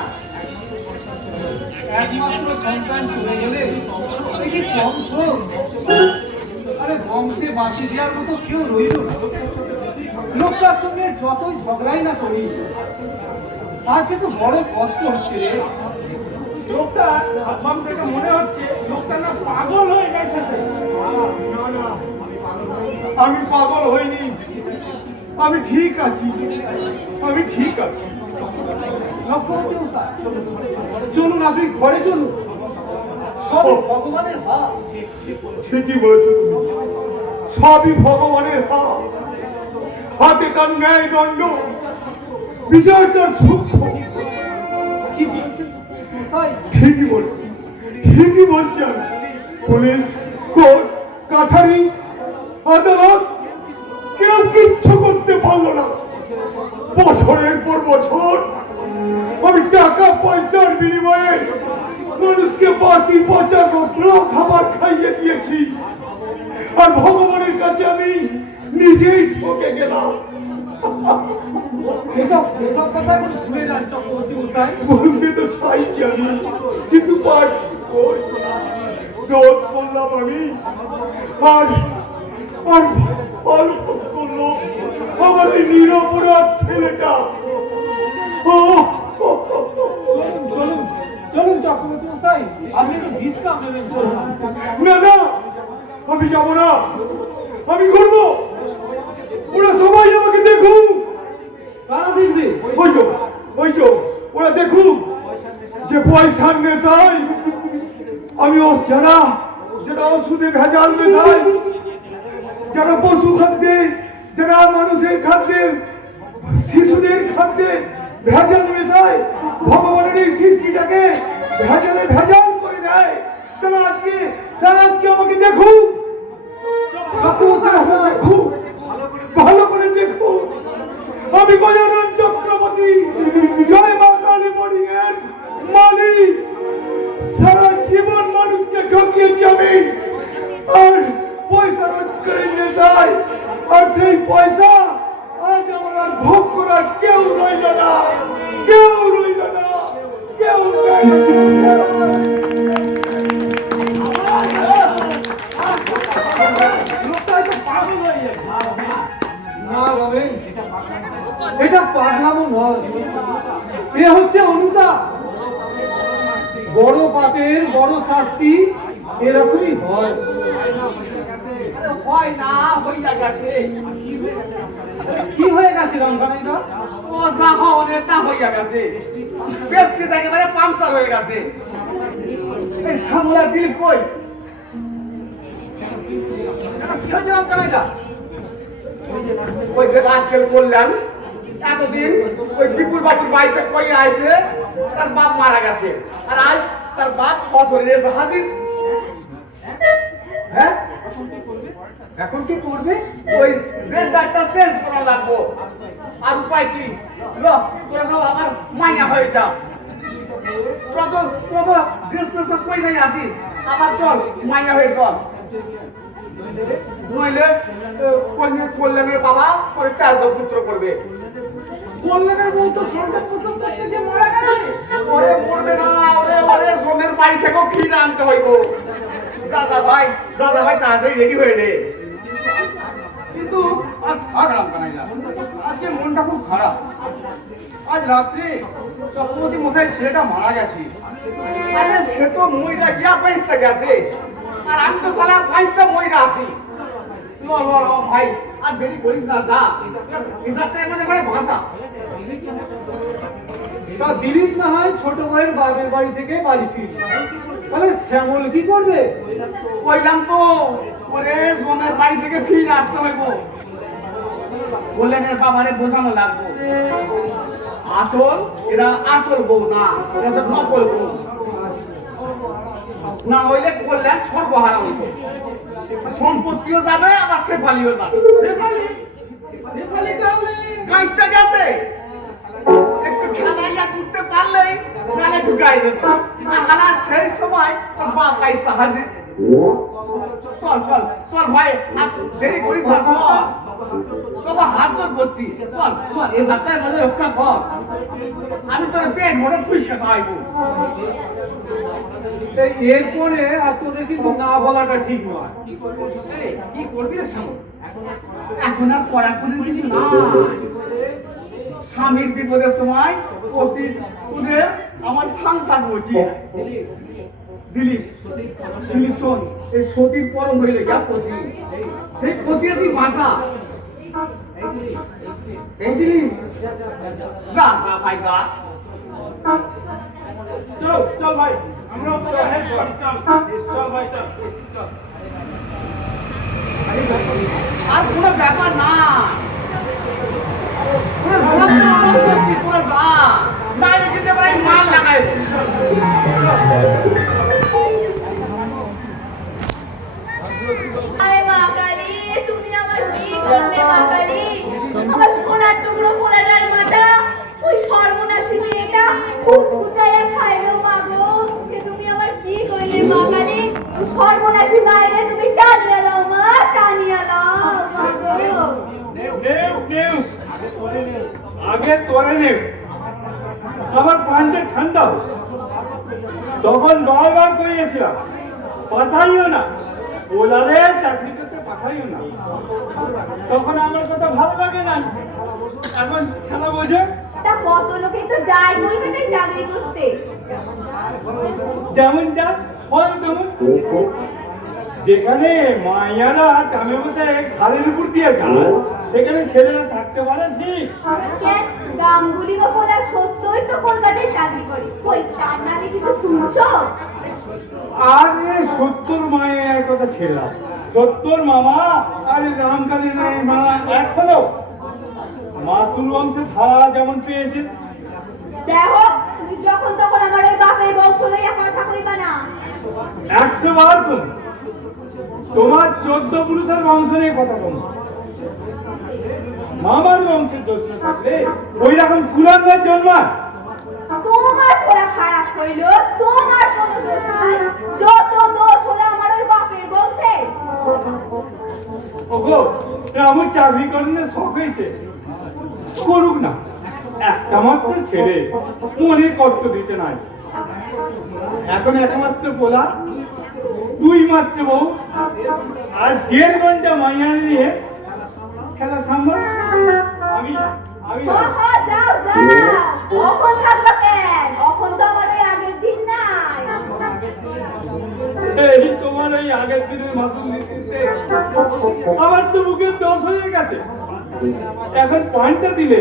একমাত্র সন্তান চলে গেলে কি কম শোক? আরে বংশে বাঁচি দেওয়ার মতো কেউ রইল না। লোকটার সঙ্গে যতই ঝগড়াই না করি, আজকে তো বড় কষ্ট হচ্ছে রে। লোকটা ভাবলাম থেকে মনে হচ্ছে লোকটা না পাগল হয়ে গেছে। না না, আমি পাগল হইনি, আমি ঠিক আছি, আমি ঠিক আছি। চলুন আপনি ঘরে চলুন, সব ভগবানের হাত। ঠিকই বলেছো তুমি, সবই ভগবানের হাত। হাতে তার ন্যায় দণ্ড, বিজয় তার সূক্ষ্ম। কি বলছেন মশাই? ঠিকই বলছি, ঠিকই বলছি আমি। পুলিশ, কোর্ট, কাছারি, আদালত কেউ কিচ্ছু করতে পারলো না। বছরের পর বছর আমি টাকা পয়সার বিনিময়ে মানুষকে বাসি পচা গোখলো খাবার খাইয়ে দিয়েছি, আর ভগবানের কাছে আমি নিজেই ঠকে গেলাম। এসব এসব কথা এখন ভুলে যান চক্রবর্তী মশাই। বলতে তো চাইছি আমি, কিন্তু পারছি কই। দোষ করলাম আমি, আর আর অল্প করলো আমার এই নিরপরাধ ছেলেটা। চলুন চলুন চলুন চক্রবর্তী মশাই, আপনি একটু বিশ্রাম নেবেন। চলুন। না না, আমি যাবো না, আমি করবো। ওরা সবাই আমাকে দেখুক। কারা দেখবে? ওই তো ওরা দেখুক যে পয়সার নেশায় আমি যারা ওষুধে ভেজাল মেশাই, যারা পশু খাদ্যে যারা মানুষের খাদ্যে, শিশুদের খাদ্যে ভেজাল মেশায়, ভগবানের এই সৃষ্টিটাকে ভেজাল করে দেয়, তারা আজকে আমাকে দেখুক, দেখুক, ভালো করে দেখুক। আমি গজানন চক্রবর্তী, জয় মা কালী বোর্ডিং এর মালিক। সারা জীবন মানুষকে ঠকিয়েছি আমি, আর পয়সা রোজগারের নেশায়, আর সেই পয়সা আজ আমার আর ভোগ করার কেউ রইল না, কেউ রইল না, কেউ রইল না। না রমেন, এটা পাগলামো নয়, এ হচ্ছে অনুতাপ। বড় পাপের বড় শাস্তি এরকমই হয়। হয় না, হইয়া গেছে। কি হয়ে গেছে রমকানাইদা? পয়সা হওয়ার তা হইয়া গেছে, প্রেস্টিজ একেবারে পাংচার হয়ে গেছে। এই সামলা দিল কই? কি হয়েছে রমকানাইদা? ওই যে রাজকেল করলেন এতদিন, ওই বিপুল বাবুর বাড়িতে কই আইছে তার বাপ মারা গেছে, আর আজ তার বাপ সশরীরে এসে হাজির। হ্যাঁ, এখন কি করবে? ওই জেন্ডারটা চেঞ্জ করা লাগবো, আর উপায় কি? তোরা সব আমার মাইনা হয়ে যা, তোরা তো ড্রেস কই নাই আসিস, আবার চল মাইনা হয়ে চল, নইলে কল্যাণের বাবা পরে তেজ পুত্র করবে। কল্যাণের বউ তো সন্তান প্রথম করতে গিয়ে মারা গেছে। ওরে মরবে না, ওরে জমির বাড়ি থেকেও ক্ষীর আনতে হইব। যা ভাই তাড়াতাড়ি রেডি হয়ে নে। কিন্তু আজ থাক রমকানাইদা, আজকে মনটা খুব খারাপ। আজ রাত্রে চক্রবর্তী মশাই ছেলেটা মারা গেছে। আরে সে তো মইরা গিয়া পয়সা গেছে, আর আমি তো সালা পয়সা মইরা আছি। ল ভাই, আর দেরি করিস না, যা হিসাবটা এমন করে ভাষা। তা দিলীপ না হয় ছোট ভাইয়ের বাপের বাড়ি থেকে বাড়ি ফিরছে, তাহলে শ্যামল কি করবে? কইলাম তো ওরে জমের বাড়ি থেকে ফিরে আসতে হইব, কল্যাণের বাবারে বোঝানো লাগবো। এরা আসল বউ না, এরা সব নকল বউ। না হইলে কল্যাণ সর্বহারা হইব, সম্পত্তিও যাবে, আবার শেফালিও যাবে। গাইতে গেছে, একটু খেলাইয়া টুটতে পারলেই জালে ঢুকাই যেত। হালা সেই সময় বাপ আইসা হাজির। চল ভাই, আর দেরি করিস না, চল। তবে হাত জোর করছি, চল এই যাত্রায় মধ্যে রক্ষা কর। আমি তোর পেট ভরে ফুসকে খাওয়াইবো। এরপরে আর তোদের কিন্তু না বলাটা ঠিক নয়। কি করবি রে শ্যামল? এখন আর কড়াকড়ি কিছু না, স্বামীর বিপদের সময় অতি তোদের আমার সংসার উচিত। দিলীপ শোন, এই সতীর পরম হইলে গিয়া পতি, সেই পতির তুই ভাষা। এই দিলীপ, যা ভাই যা। চল ভাই, আমরা চল ভাই, চল। আর কোনো ব্যাপার না, তোরা যা, নাইলে কিন্তু এবার আমি মাল লাগাই। আরে মা কালী, তুমি আমার কি করলে মা কালী? আমার সোনার টুকরো পোলাটার মাটা ওই সর্বনাশী মেয়েটা কুচকুচাইয়া খাইলো মা গো। তুমি আমার কি করলে মা কালী? ওই সর্বনাশী বাইরে তুমি টানিয়া লাও মা, টানিয়া লাও মা গো। নেউ আগে তোরে নেউ, আমার পানটা ঠান্ডা হোক। তখন বারবার করিয়েছিলাম পাঠাইও না, ওলারে চাকরি করতে পাঠাইও না। তখন আমার কথা ভালো লাগে না, এখন খেলা বোঝে। তা কত লোকে তো যায় কলকাতায় চাকরি করতে। যেমন যা হয় তেমন। যেখানে মায়েরা কামে বসে ঘাড়ের উপর দিয়ে যায়, সেখানে ছেলেরা থাকতে পারে ঠিক। গাঙ্গুলি গোপলা সত্যই তো কলকাতায় চাকরি করে, কই তার নামে কিছু শুনছো? আর 70 মায়ের কথা ছেড়লাম, সত্তর মামা আর রামকালী মামা এক হলো। মাতুল বংশে ধারা যেমন পেয়েছে। দেখো তুমি যখন তখন আমার ওই বাপের বংশ লইয়া কথা কইবা না। 100 বার কম। তোমার 14 পুরুষের বংশ নিয়ে কথা কম। মামার বংশের দোষ না থাকলে ওই রকম কুলাঙ্গার জন্মায়। তোমার পড়া খারাপ হইল, তোমার কোনো দোষ নাই। যত দোষ হলো আমার ওই বাপের বংশে। ওগো আমার চাকরি করার শখ হয়েছে, করুক না। একটা মাত্র ছেলে, মনে কষ্ট দিতে নাই। এখন একমাত্র পোলা, 2 মাত্র বউ, আর 1.5 ঘন্টা মাইয়া নিয়ে খেলা সামল। আমি আমি যাও যাও, কখন থাকবা কেন? কখন তো আমার ওই আগের দিন নাই। এই তোমার ওই আগের দিনের মাতুল দিতে আমার তো বুকের দোষ হয়ে গেছে। এখন পয়েন্টটা দিলে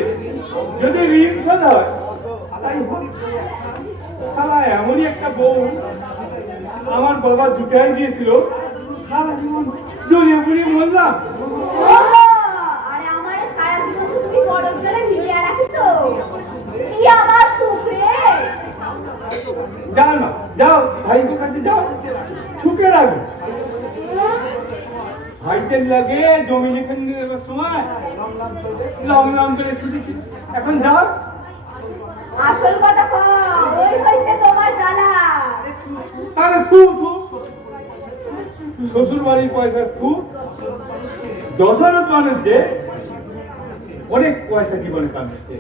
যদি ঋণ শোধ হয় তাই হোক। শালা এমনই একটা বউ আমার বাবা জুটাই দিয়েছিল, সারা জীবন জড়িয়ে পুড়িয়ে মরলাম। আরে আমারে সারা জীবন তুমি বড় জলে মিলিয়ে রাখিছো। কি আমার সুখ রে। যাও না, যাও ভাইকে কাছে যাও, সুখে রাখো। ভাইদের লাগে জমি লিখে দেওয়ার সময় লং লং করে ছুটেছি, এখন যাও। আসল কথা কও, ওই হইছে তোমার জ্বালা। আরে থু থু, শ্বশুর বাড়ির পয়সা থু। দশরথ বাণিজ্যে অনেক পয়সা জীবনে কামাচ্ছে।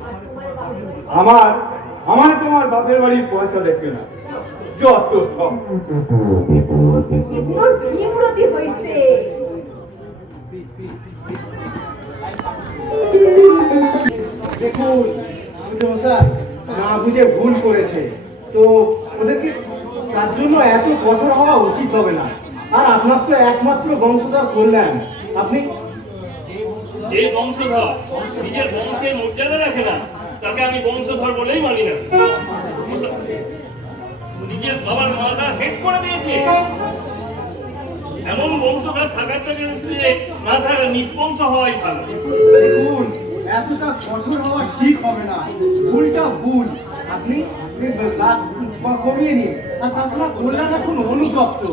আমার তোমার বাপের বাড়ির পয়সা দেখবে না, যত সব। তোর বিমূর্তি হইছে। দেখুন মশাই না বুঝে ভুল করেছে, তো ওদেরকে তার জন্য এত কঠোর হওয়া উচিত হবে না। আর আপনার তো একমাত্র বংশধর করলেন, আপনি যে বংশধর নিজের বংশের মর্যাদা রাখে না, তাকে আমি বংশধর বলেই মানি না। নিজের বাবার মাথা হেড করে দিয়েছে। এমন বংশধর থাকার থেকে না থাকা নির্বংশ হওয়াই ভালো। দেখুন এতটা কঠোর হওয়া ঠিক হবে না, ভুলটা ভুল। আপনি কমিয়ে নিন। আর তাছাড়া কল্যাণ এখন অনুতপ্ত,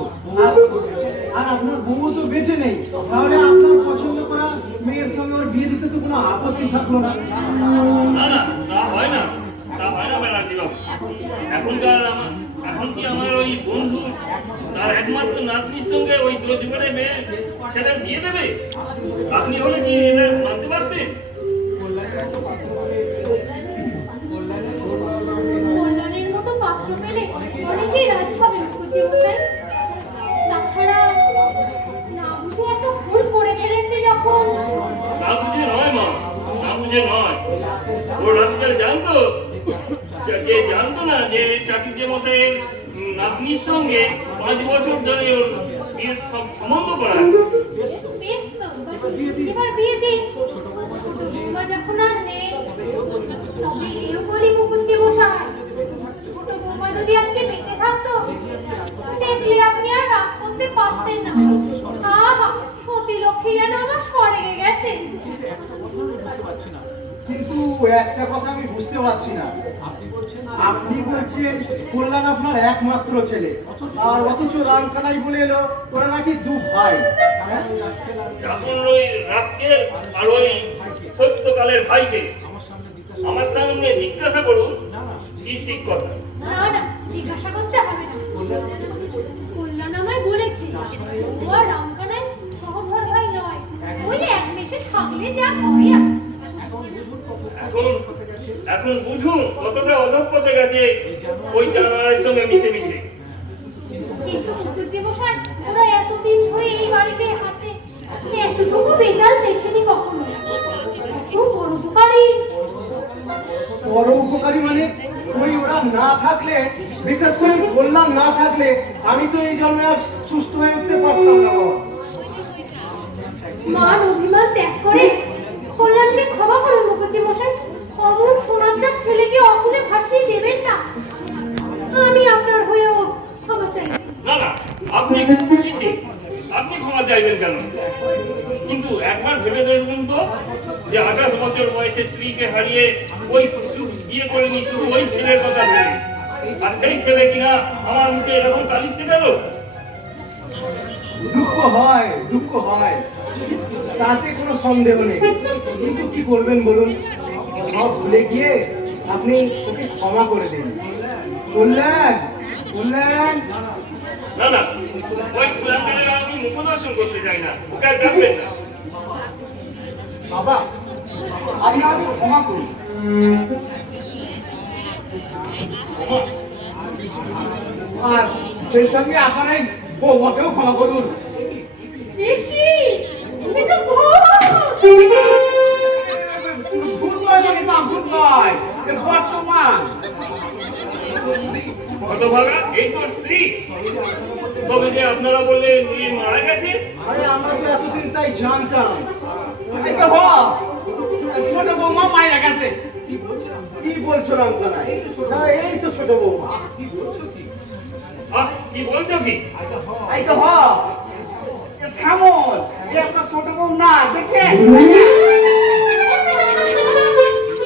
আর আপনার বউ তো বেঁচে নেই, তাহলে আপনার পছন্দ করা মেয়ের সঙ্গে ওর বিয়ে দিতে তো কোনো আপত্তি থাকলো না। না না, তা হয় না, তা হয় না ব্যানার্জি বাবু। এখন কি আমার ওই বন্ধু তার একমাত্র নাতনির সঙ্গে ওই দোষ করে মেয়ে ছেলে বিয়ে দেবে? আপনি হলে কি এটা মানতে পারতেন? কল্যাণের মতো পাত্র পেলে অনেকেই রাজি হবে মুখুজ্জেমশাই। তাছাড়া না বুঝে একটা ভুল করে ফেলেছে যখন। না বুঝে নয় মা, না বুঝে নয়। ও রাস্তায় জানতো, যে জানতো না যে চাকরি মশাইয়ের নাতনির সঙ্গে 5 বছর ধরে ওর বিয়ের সব সম্বন্ধ করা আছে। বেশ তো, এবার বিয়ে দিন। বৌমা যখন আর নেই, তবে এও বলি মুখুজ্জেমশাই, ছোট বৌমা যদি আজকে বেঁচে থাকতো, দেখলে আপনি আর রাগ করতে পারতেন না। আহা, সতী লক্ষ্মী যেন আমার স্বর্গে গেছে। কিন্তু একটা কথা আমি বুঝতে পারছি না, আপনি বলছেন কল্যাণ আপনার একমাত্র ছেলে, আর অথচ রামকানাই বলে এলো ওরা নাকি 2 ভাই। এখন ওই রাজকের আর ওই সত্যকালের ভাইকে আমার সামনে জিজ্ঞাসা করুন, কি ঠিক কথা। না না, জিজ্ঞাসা করতে হবে না। কল্যাণ আমায় বলেছে ও আর রামকানাই সহধর ভাই নয়, ওই এক মেশে থাকলে যা হয় আর। এখন বুঝুন কতটা অধঃপথে গেছে ওই জানোয়ারের সঙ্গে মিশে মিশে। কিন্তু মুখুজ্জেমশাই, ওরা এতদিন ধরে এই বাড়িতে আছে, এতটুকু বেজাল দেখেনি কখনো। খুব পরোপকারী। বড় উপকারী মানে ওই ওরা না থাকলে, বিশেষ করে কল্যাণ না থাকলে আমি তো এই জন্মে আর সুস্থ হয়ে উঠতে পারতাম না। মান অভিমান ত্যাগ করে কল্যাণকে ক্ষমা করুন মুখুজ্জেমশাই। অমন সোনার ছেলেকে অকুলে ভাসিয়ে দেবেন না। আমি আপনার হয়েও ক্ষমা চাই। না না, আপনি আপনি ক্ষমা চাইবেন কেন? কিন্তু একবার ভেবে দেখবেন তো, যে 28 বছর বয়সে স্ত্রীকে হারিয়ে ওই বিয়ে করে নি শুধু ওই ছেলের কথা ভেবে, আর সেই ছেলে কিনা আমার মুখে এরকম কালিশে গেল। দুঃখ হয়, তাতে কোনো সন্দেহ নেই। কিন্তু কি করবেন বলুন, সব ভুলে গিয়ে আপনি ওকে ক্ষমা করে দিন। বললেন না না, ওই কুলাঙ্গারের আমি মুখদর্শন করতে চাই না, ওকে আর ডাকবেন না। বাবা, আপনি আমাকে ক্ষমা করুন। ক্ষমা? আর সেই সঙ্গে আপনার এই বৌমাকেও ক্ষমা করুন। এ কি? তুমি তো ভূত! ভূত নয় মাসিমা, ভূত নয়, এ বর্তমান। হতভাগা, এই তো স্ত্রী। তবে যে আপনারা বললেন উনি মারা গেছে। আরে আমরা তো এতদিন তাই জানতাম। এই তো ছোট বৌমা মারা গেছে। কি বলছো রামকানা? এই তো ছোট বৌমা। কি বলছো কি? এই তো শ্যামল, এ আপনার ছোট বউ না, দেখেন।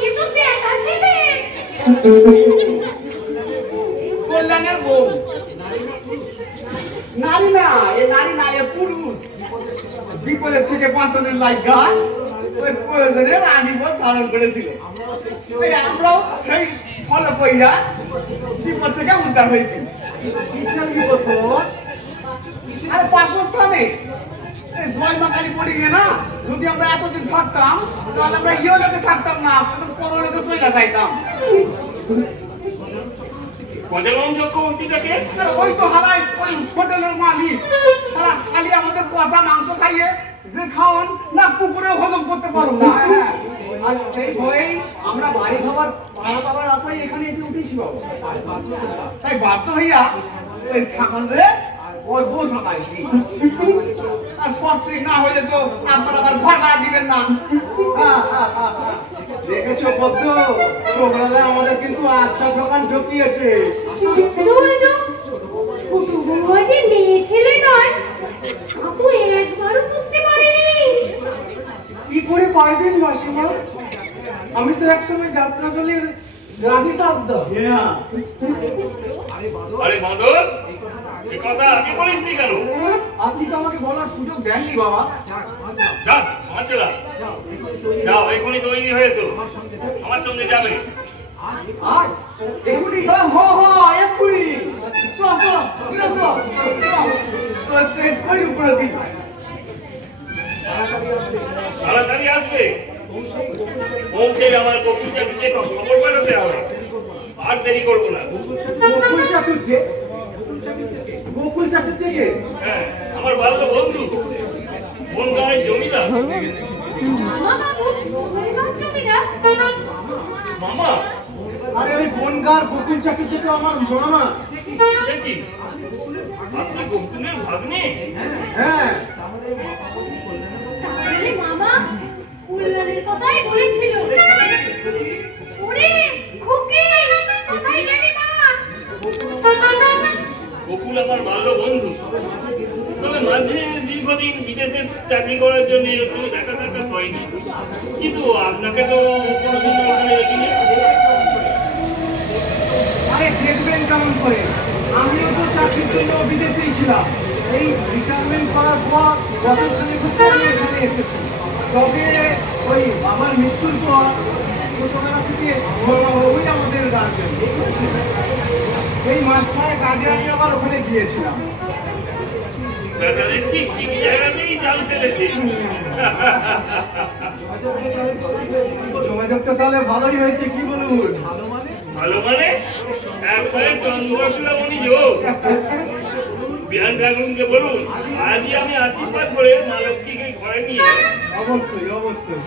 এ তো বেটা ছেলে! কল্যাণের বউ। নারী না, এ পুরুষ। বিপদের থেকে বাঁচানোর লাগা ওই প্রয়োজনে রানী পদ ধারণ করেছিল। এই আমরাও সেই ফলো কইরা বিপদ থেকে উদ্ধার হয়েছি। কিসের বিপদ? আরে বাসস্থানে জয় মা কালী পড়ি না, যদি আমরা এতদিন থাকতাম তাহলে আমরা ইয়োলোকে থাকতাম না, পরলোকে চলে যাইতাম। কজলন চক্রবর্তীটাকে? ওই তো হারাই ওই হোটেলের মালিক, তারা খালি আমাদের পচা মাংস খাইয়ে যে খাওয়ান না পুকুরে হজম করতে পারো না। আর সেই ভয়েই আমরা বাড়ি খাবার ভাড়া পাবার আশায় এখানে এসে উঠেছি বাবা। তাই বাধ্য হইয়া ওই সামনে ওর বউ সামাইছি। আর সস্ত্রীক না হইলে তো আপনারা আবার ঘর ভাড়া দিবেন না। দেখেছো পদ্ম, ছোকরালে আমাদের কিন্তু আচ্ছা দোকান ঢুকিয়েছে। আশ্চর্য! কুটুম্ব যে মেয়ে ছেলে নয়, আপু একবারও বুঝতে পারিনি। কি করে পারবেন মাসিমা? আমি তো একসময় যাত্রা দলের রানী সাজদা। আরে বাঁদর, এ কথা আগে বলিসনি কেন? আপনি তো আমাকে বলার সুযোগ দেননি বাবা। যা, মাছেরা যাও, এখনই তৈরি হয়েছো, আমার সঙ্গে যাবে। আজ এখনই এক্ষুনি উপরে দিই। তাড়াতাড়ি আসবে, পৌঁছে আমার কপিল চাকরিকে খবর পাঠাতে হবে, আর দেরি করবো না। গোকুল চাকরি থেকে? হ্যাঁ, আমার ভালো বন্ধু, কোন গাঁয়ের জমিদার। মামা বাবু, ঘরে কাজ জমিদার? মামা? আরে ওই বনগার গোকুল চাকরি থেকে আমার মামা। সে কি, আপনি গোকুলের ভাগ্নে? হ্যাঁ, তাহলে মামা কল্যাণের কথাই বলেছিল। ওরে খুকি, কোথায় গেলি মা? গোকুল আমার ভালো বন্ধু, তবে মাঝে দীর্ঘদিন বিদেশে চাকরি করার জন্য এর সঙ্গে দেখা সাক্ষাৎ হয়নি। কিন্তু আপনাকে তো কোনোদিন ওখানে দেখিনি। আরে দেখবেন কেমন করে, আমিও তো চাকরির জন্য বিদেশেই ছিলাম। এই রিটায়ারমেন্ট করার পর বছরখানেক পরে এখানে এসেছি। তবে ওই বাবার মৃত্যুর পর ছোটবেলা থেকে ওই আমাদের গার্জেন। এই মাস ছয়েক আগে আমি আবার ওখানে গিয়েছিলাম। দেখা দেখছি ঠিক জায়গাতেই জাল ফেলেছি। যোগাযোগটা তাহলে ভালোই হয়েছে, কি বলুন? ভালো মানে একবারে চন্দ্রচূড়ামণি যোগ। বিহান ঠাকুরকে বলুন আজই আমি আশীর্বাদ করে মা লক্ষ্মীকে ঘরে নিয়ে যাই। অবশ্যই অবশ্যই।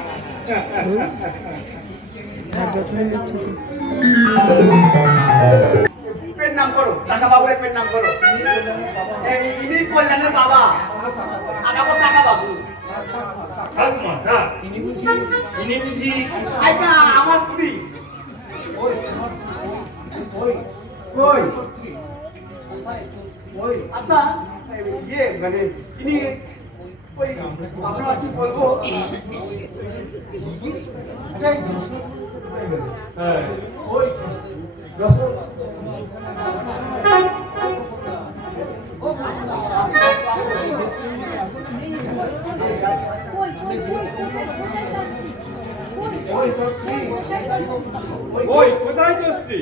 পেন নাম করো, টাকা বাবুরে পেন নাম করো। ইনি কল্যাণের বাবা, আমাকে টাকা বাবু। থাক মা থাক, ইনি বুঝি আইবা আমার স্ত্রী। কই আচ্ছা, ইয়ে মানে ইনি ওই আমরা কি বলবো যাই হ্যাঁ ওই ওই কোথায় যাচ্ছি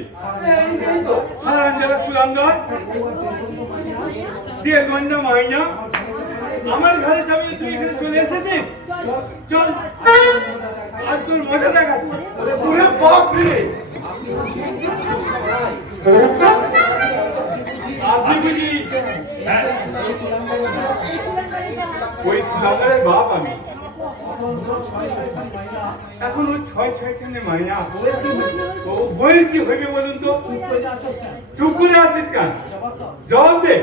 এই তো হারাম যারা কুলাঙ্গার দিয়ে গন্ডা মাইনা আমার ঘরে চাপিয়ে তুই এখানে চলে এসেছিস চল আজ তোর মজা দেখাচ্ছি ওরে বাপ রে আপনি বুঝি হ্যাঁ ওই কুলাঙ্গারের বাপ আমি এখন ওই ছয় ছয়খানে মাইনা ও বইয়ের কি হইবে বলুন তো চুপ করে আছিস কেন জবাব দে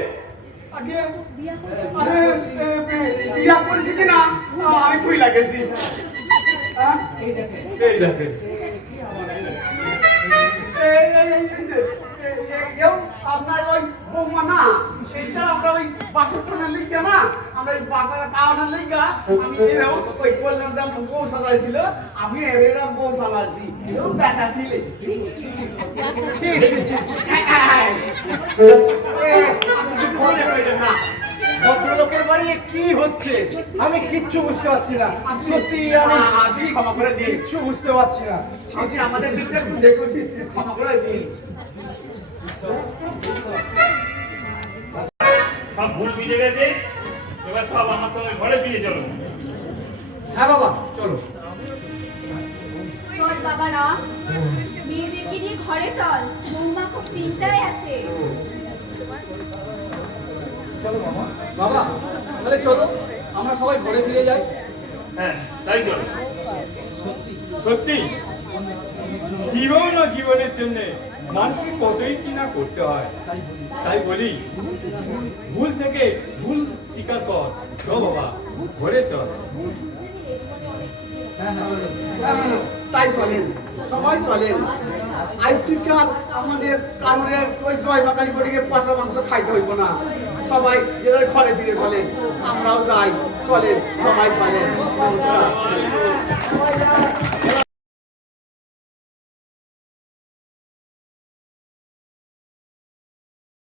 আগে আরে বিয়া করছি কিনা আমি ভুল লাগেছি এই দেখে আপনার ওই বৌমা না সেইটা আমরা ওই বাসস্থানের লিখা না আমরা ওই বাসার পাওয়ানোর লিখা আমি এরকম ওই বললাম যে আমরা বউ সাজাইছিল আমি এরকম বউ সাজাইছি বেটা ছিলে ভদ্রলোকের বাড়ি কি হচ্ছে আমি কিচ্ছু বুঝতে পারছি না সত্যি আমি ক্ষমা করে দিন কিচ্ছু বুঝতে পারছি না আমাদের সিস্টেম দেখুন ক্ষমা করে দিন সব ভুল বুঝে গেছে এবার সব আমার সঙ্গে ঘরে ফিরে চলো হ্যাঁ বাবা চলো চল বাবারা মেয়েদেরকে নিয়ে ঘরে চল বৌমা খুব চিন্তায় আছে চলো বাবা বাবা তাহলে চলো আমরা সবাই ঘরে ফিরে যাই হ্যাঁ তাই চলো সত্যি জীবন ও জীবনের জন্য মানুষকে কতই কিনা করতে হয় তাই বলি ভুল থেকে ভুল স্বীকার কর চো বাবা ঘরে চল তাই চলেন সবাই চলেন আজ থেকে আর আমাদের কারণের ওই জয় বাঙালি বডিকে পচা মাংস খাইতে হইব না সবাই যে যার ঘরে ফিরে চলেন আমরাও যাই চলেন সবাই চলেন